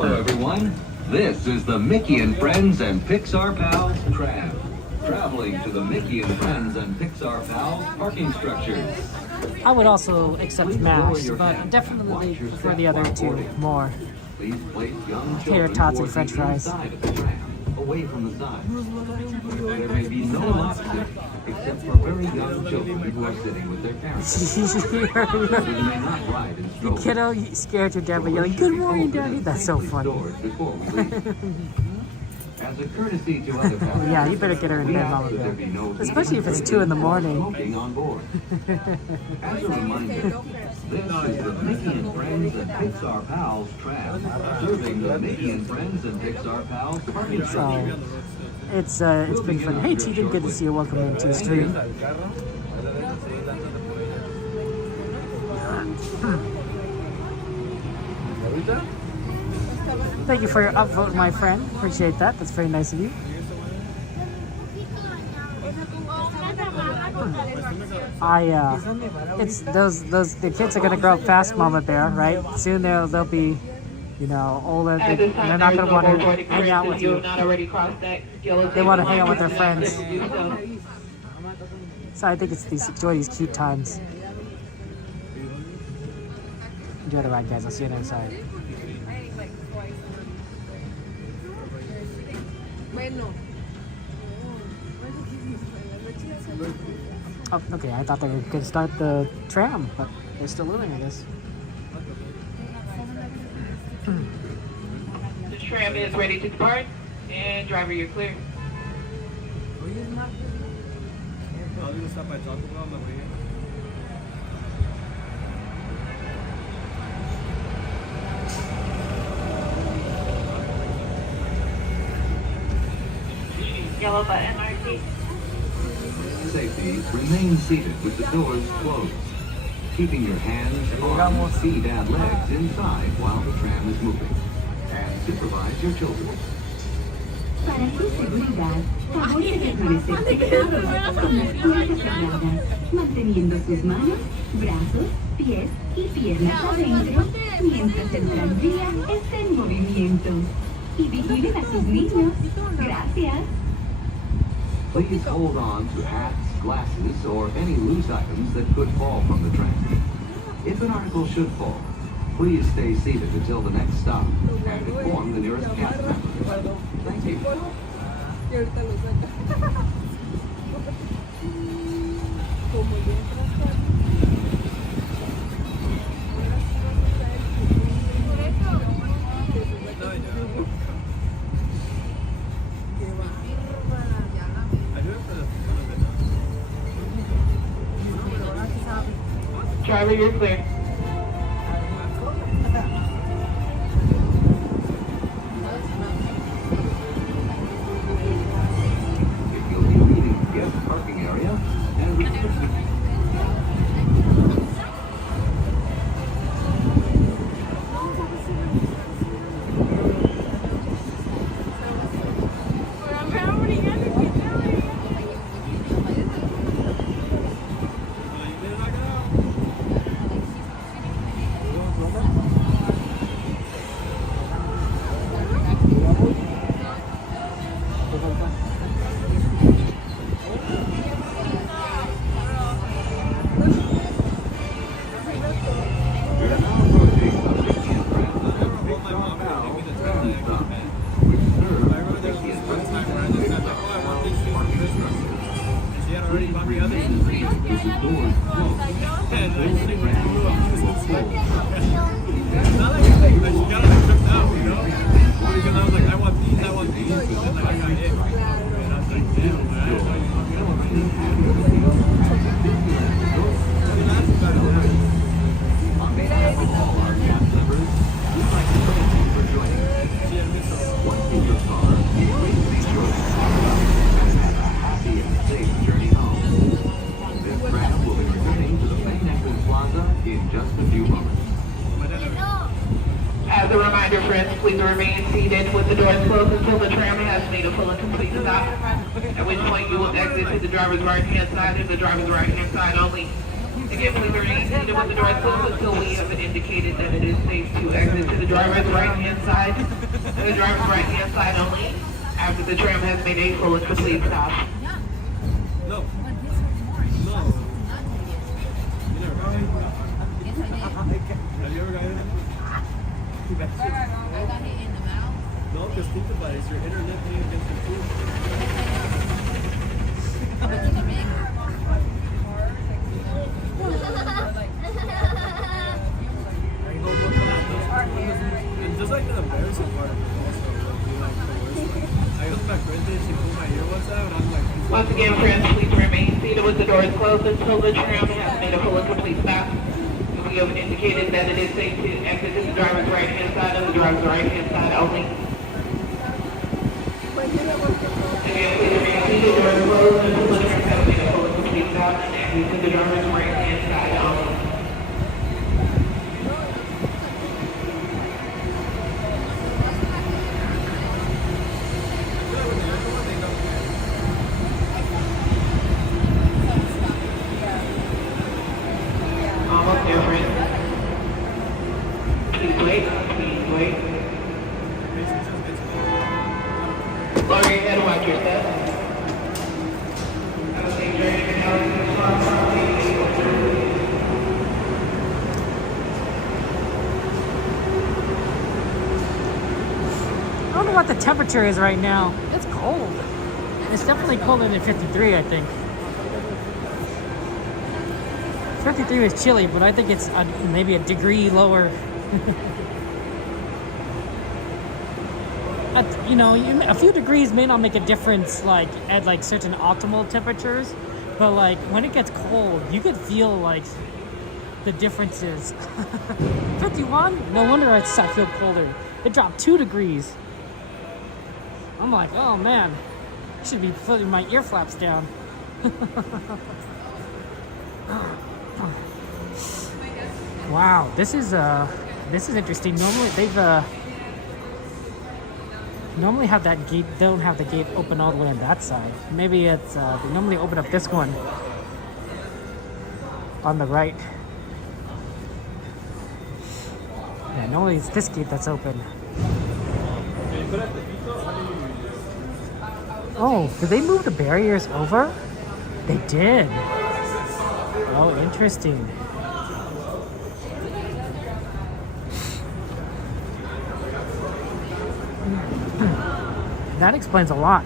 Hello, everyone. This is the Mickey and Friends and Pixar Pals tram. Traveling to the Mickey and Friends and Pixar Pals parking structures. I would also accept MASH, but definitely prefer the other two more. Please place young Tater children tots and towards french the fries. inside of the tram, away from the sides. There may be no lap seat except for very young children who are sitting with their parents. Children may not ride in The strollers. kiddo scared your dad by yelling, "Good morning, Daddy." That's so funny. Before we leave. As a courtesy to other passengers, Yeah, you better get her in we bed, ask Mama that Bear. there be no Especially if it's eating, 2 in the drinking, or morning. smoking on board. As a reminder, this is the Mickey and Friends and Pixar Pals tram, serving the Mickey and Friends and Pixar Pals parking structure. It's been fun. Hey, Tegan, good to see you. Welcome into the stream. Thank you for your upvote, my friend. Appreciate that. That's very nice of you. It's those the kids are gonna grow up fast, Mama Bear, right? Soon they'll be, you know, older. They're not gonna want to hang out with you. They want to hang out with their friends. So I think enjoy these cute times. Enjoy the ride, guys. I'll see you on the other side. Oh, okay, I thought they were going to start the tram, but they're still moving, I guess. The tram is ready to depart, and driver, you're clear. Yellow button, RT. Safety, remain seated with the doors closed. Keeping your hands, arms, feet, and legs inside while the tram is moving. And supervise your children. Para su seguridad, favor de permanecer sentados con las puertas cerradas, manteniendo sus manos, brazos, pies y piernas adentro mientras el tranvía está en movimiento. Y vigilen a sus niños. Gracias. Please hold on to hats, glasses, or any loose items that could fall from the tram. If an article should fall, please stay seated until the next stop and inform the nearest cast member. Thank you. Driver, you're clear. You'll be leaving the guest parking area and restricted. As a reminder, friends, please remain seated with the doors closed until the tram has made a full and complete stop, at which point you will exit to the driver's right-hand side and the driver's right-hand side only. Again, please remain seated with the doors closed until we have indicated that it is safe to exit to the driver's right-hand side. The driver's right-hand side only. After the tram has made a full and complete stop. No. Have you ever gotten it? No, because think about it. It's your internet paying against the food. And just like the embarrassing part of it also, like the worst part. I was my birthday, she pulled my earbuds out, and I'm like... Once again, friends, please remain seated with the doors closed until the tram has made a full and complete stop. We have indicated that it is safe to exit to the driver's right-hand side and the driver's right-hand side only. Again, please remain seated, doors closed until the tram has made a full and complete stop and exit to the driver's right-hand side only. Almost there, friends. Please wait. Lower your head and watch your step. Have a safe journey to Canal. I don't know what the temperature is right now. It's cold. It's definitely colder than 53, I think. 53 is chilly, but I think it's maybe a degree lower. You know, a few degrees may not make a difference, like at like certain optimal temperatures, but like when it gets cold, you could feel like the differences. 51? No wonder I feel colder. It dropped 2 degrees. I'm like, oh man, I should be putting my ear flaps down. Wow, this is interesting. Normally they've normally have that gate. They don't have the gate open all the way on that side. Maybe it's they normally open up this one on the right. Yeah, normally it's this gate that's open. Oh, did they move the barriers over? They did. Oh, interesting. That explains a lot.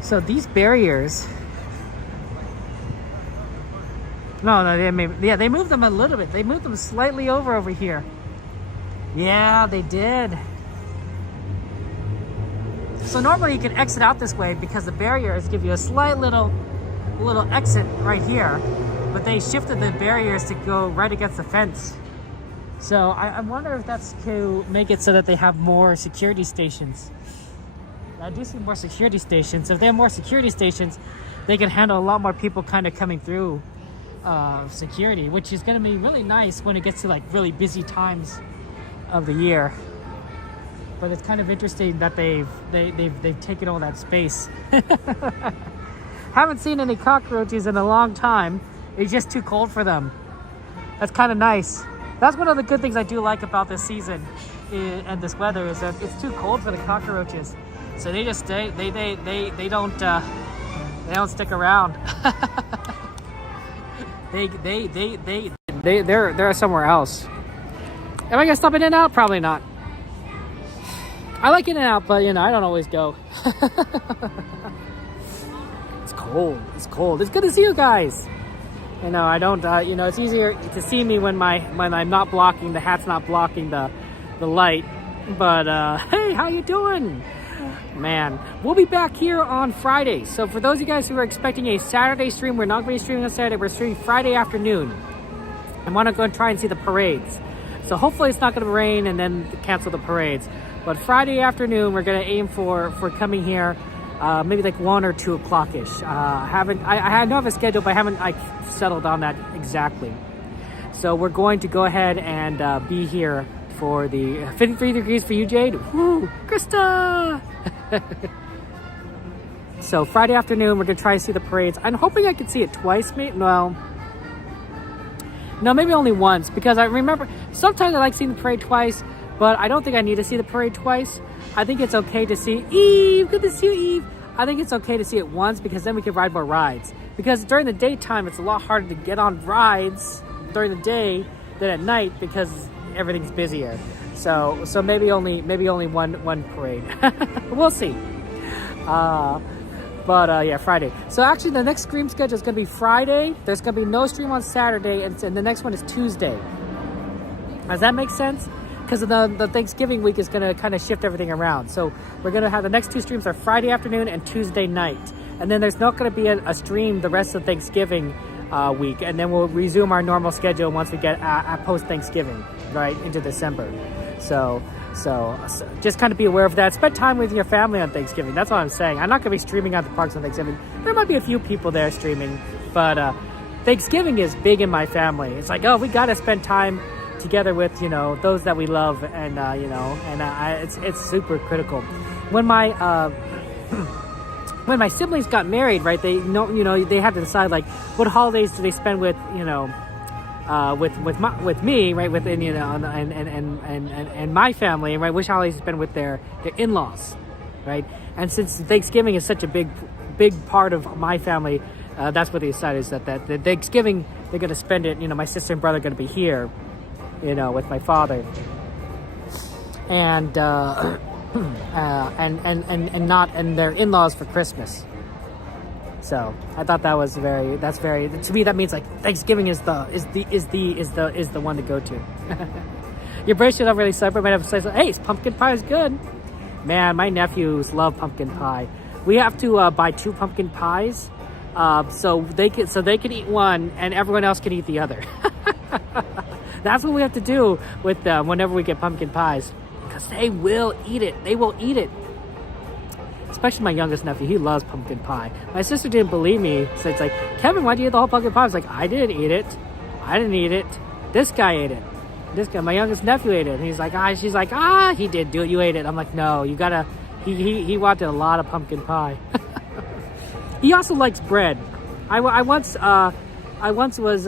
So these barriers... No, they moved them a little bit. They moved them slightly over here. Yeah, they did. So normally you can exit out this way because the barriers give you a slight little exit right here. But they shifted the barriers to go right against the fence. So I wonder if that's to make it so that they have more security stations. I do see more security stations. If they have more security stations, they can handle a lot more people kind of coming through security, which is going to be really nice when it gets to like really busy times of the year. But it's kind of interesting that they've taken all that space. Haven't seen any cockroaches in a long time. It's just too cold for them. That's kind of nice. That's one of the good things I do like about this season and this weather is that it's too cold for the cockroaches. So they just stay. They don't stick around. They're somewhere else. Am I gonna stop In-N-Out? Probably not. I like In-N-Out, but you know I don't always go. It's cold. It's cold. It's good to see you guys. You know, I don't, you know, it's easier to see me when I'm not blocking, the hat's not blocking the light. But, hey, how you doing? Man, we'll be back here on Friday. So for those of you guys who are expecting a Saturday stream, we're not going to be streaming on Saturday. We're streaming Friday afternoon. I want to go and try and see the parades. So hopefully it's not going to rain and then cancel the parades. But Friday afternoon, we're going to aim for coming here. Maybe like 1 or 2 o'clock-ish. I know I have a schedule, but I haven't settled on that exactly. So we're going to go ahead and be here for the 53 degrees for you, Jade. Woo, Krista! So Friday afternoon, we're gonna try to see the parades. I'm hoping I can see it twice, maybe. No, maybe only once, because I remember sometimes I like seeing the parade twice, but I don't think I need to see the parade twice. I think it's okay to see Eve. Good to see you, Eve. I think it's okay to see it once, because then we can ride more rides. Because during the daytime, it's a lot harder to get on rides during the day than at night, because everything's busier. So maybe only one parade. We'll see. Yeah, Friday. So actually, the next stream schedule is going to be Friday. There's going to be no stream on Saturday, and the next one is Tuesday. Does that make sense? Because the Thanksgiving week is going to kind of shift everything around. So we're going to have the next two streams are Friday afternoon and Tuesday night. And then there's not going to be a stream the rest of Thanksgiving week. And then we'll resume our normal schedule once we get post-Thanksgiving, right, into December. So just kind of be aware of that. Spend time with your family on Thanksgiving. That's what I'm saying. I'm not going to be streaming out the parks on Thanksgiving. There might be a few people there streaming. But Thanksgiving is big in my family. It's like, oh, we got to spend time together with, you know, those that we love. And, it's super critical. When my siblings got married, right, they had to decide, like, what holidays do they spend with, you know, with me, right, within, you know, and my family, right, which holidays to spend with their in-laws, right? And since Thanksgiving is such a big part of my family, that's what they decided, is that the Thanksgiving, they're going to spend it, you know, my sister and brother are going to be here, you know, with my father, and their in-laws for Christmas. So I thought that was that's very, to me, that means like Thanksgiving is the one to go to. Your bracelet don't really celebrate. Might have to say, hey, pumpkin pie is good. Man, my nephews love pumpkin pie. We have to buy 2 pumpkin pies, so they can eat one and everyone else can eat the other. That's what we have to do with them whenever we get pumpkin pies, because they will eat it. They will eat it. Especially my youngest nephew, he loves pumpkin pie. My sister didn't believe me, so it's like, Kevin, why'd you eat the whole pumpkin pie? I was like, I didn't eat it. I didn't eat it. This guy ate it. This guy, my youngest nephew ate it. And he's like, she's like, he did do it. You ate it. I'm like, no, you gotta. He wanted a lot of pumpkin pie. He also likes bread. I once was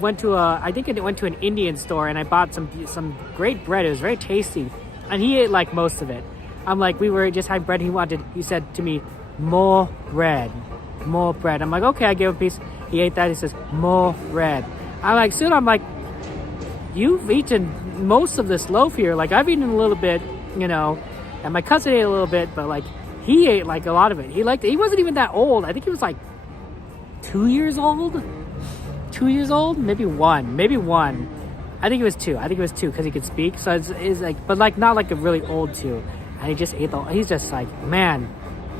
went to an Indian store, and I bought some great bread. It was very tasty, and he ate like most of it. I'm like, we were just having bread. He said to me, more bread. I'm like, okay, I gave him a piece. He ate that. He says, more bread. I'm like, soon I'm like, you've eaten most of this loaf here. Like, I've eaten a little bit, you know, and my cousin ate a little bit, but like, he ate like a lot of it. He liked it. He wasn't even that old. I think he was like 2 years old. 2 years old? Maybe one. I think it was two because he could speak. So it's like, but like, not like a really old 2. And he just ate he's just like, man,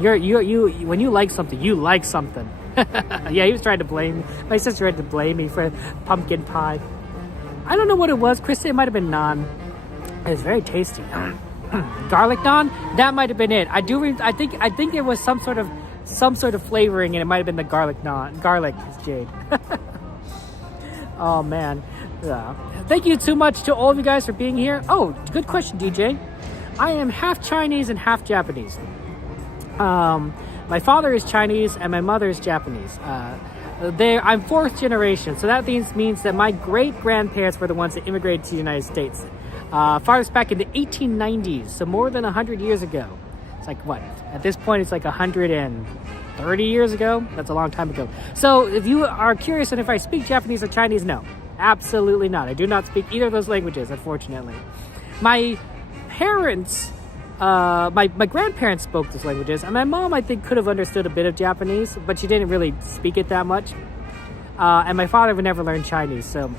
you when you like something, you like something. Yeah, he was trying to blame me. My sister had to blame me for pumpkin pie. I don't know what it was, Krista. It might have been naan. It was very tasty. Garlic naan? That might have been it. I think there was some sort of flavoring, and it might have been the garlic naan. Garlic is Jade. Oh man. Yeah. Thank you so much to all of you guys for being here. Oh, good question, DJ. I am half Chinese and half Japanese. My father is Chinese and my mother is Japanese. I'm 4th generation, so that means that my great-grandparents were the ones that immigrated to the United States. Farthest back in the 1890s, so more than 100 years ago. It's like, what? At this point, it's like 130 years ago? That's a long time ago. So if you are curious on if I speak Japanese or Chinese, no. Absolutely not. I do not speak either of those languages, unfortunately. My parents, my grandparents spoke those languages, and my mom, I think, could have understood a bit of Japanese, but she didn't really speak it that much. And my father would never learn Chinese, so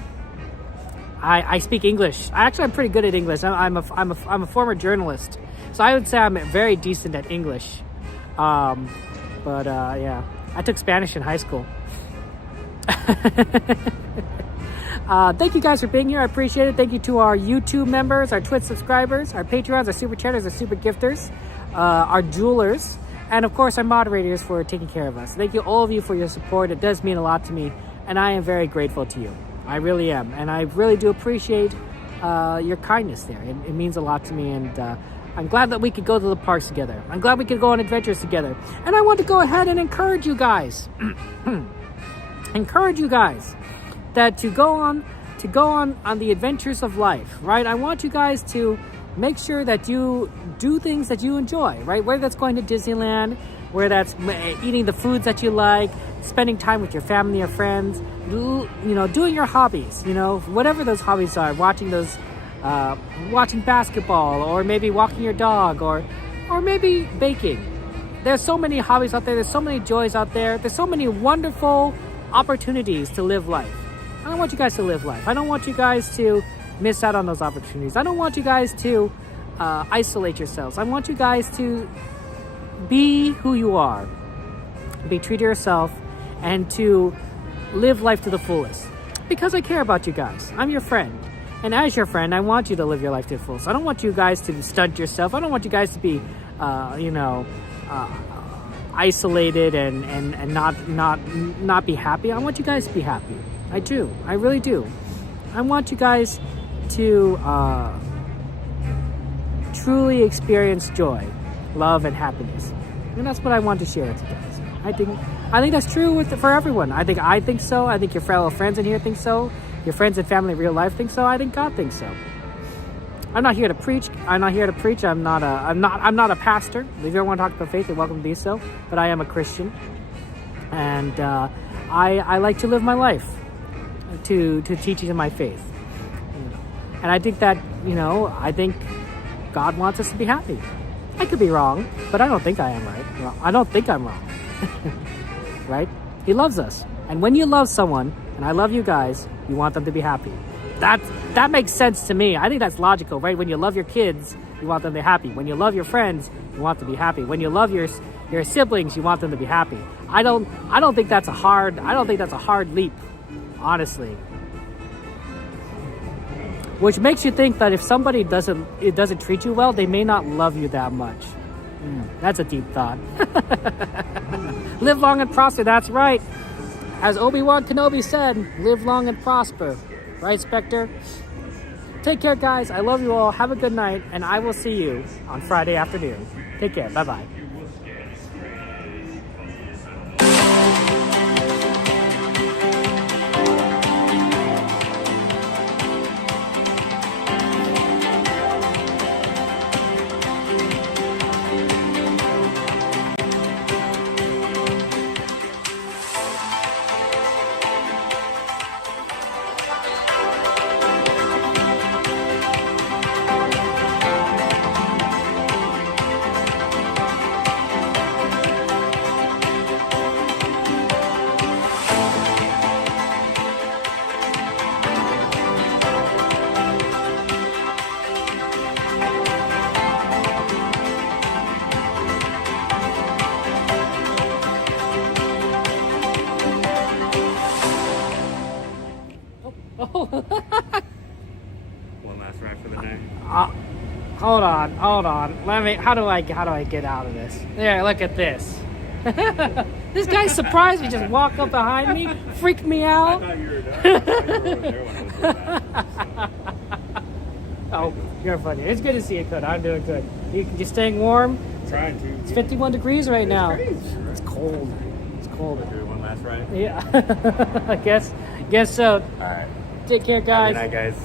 I speak English. I'm pretty good at English. I'm a former journalist, so I would say I'm very decent at English. Yeah, I took Spanish in high school. Thank you guys for being here. I appreciate it. Thank you to our YouTube members, our Twitch subscribers, our Patreons, our Super Chatters, our Super Gifters, our Jewelers, and of course our moderators for taking care of us. Thank you, all of you, for your support. It does mean a lot to me, and I am very grateful to you. I really am, and I really do appreciate your kindness there. It means a lot to me, and I'm glad that we could go to the parks together. I'm glad we could go on adventures together. And I want to go ahead and encourage you guys. Encourage you guys that to go on the adventures of life, right? I want you guys to make sure that you do things that you enjoy, right? Whether that's going to Disneyland, whether that's eating the foods that you like, spending time with your family or friends, doing your hobbies, whatever those hobbies are, watching basketball, or maybe walking your dog, or maybe baking. There's so many hobbies out there. There's so many joys out there. There's so many wonderful opportunities to live life. I don't want you guys to live life. I don't want you guys to miss out on those opportunities. I don't want you guys to isolate yourselves. I want you guys to be who you are. Be true to yourself and to live life to the fullest. Because I care about you guys. I'm your friend. And as your friend, I want you to live your life to the fullest. I don't want you guys to stunt yourself. I don't want you guys to be, isolated and not be happy. I want you guys to be happy. I do. I really do. I want you guys to truly experience joy, love, and happiness. And that's what I want to share with you guys. I think that's true for everyone. I think so. I think your fellow friends in here think so. Your friends and family in real life think so. I think God thinks so. I'm not here to preach. I'm not a pastor. If you ever want to talk about faith, you're welcome to do so. But I am a Christian, and I like to live my life to teaching my faith. And I think that I think God wants us to be happy. I could be wrong, but I don't think I am right. Well, I don't think I'm wrong. Right? He loves us, and when you love someone, and I love you guys, you want them to be happy. That makes sense to me. I think that's logical, right? When you love your kids, you want them to be happy. When you love your friends, you want them to be happy. When you love your siblings, you want them to be happy. I don't think that's a hard leap, honestly. Which makes you think that if somebody doesn't treat you well, they may not love you that much. That's a deep thought. Live long and prosper. That's right. As Obi-Wan Kenobi said, live long and prosper. Right, Spectre? Take care, guys. I love you all. Have a good night, and I will see you on Friday afternoon. Take care. Bye-bye. One last ride for the night. Hold on. How do I get out of this? There, look at this. This guy surprised me, just walk up behind me, freaked me out. I thought you were done. Oh, you're funny. It's good to see you, Coda. I'm doing good. You staying warm? Trying to. It's 51 degrees right now. It's cold. It's cold. Do one last ride? Yeah. I guess so. All right. Take care, guys. Good night, guys.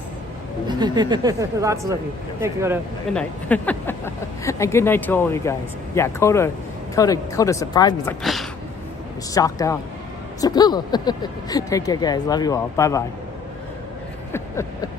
Lots of love you. Thank you, Coda. Good night. And good night to all of you guys. Yeah, Coda surprised me. He's like, he's shocked out. So cool. Take care, guys. Love you all. Bye-bye.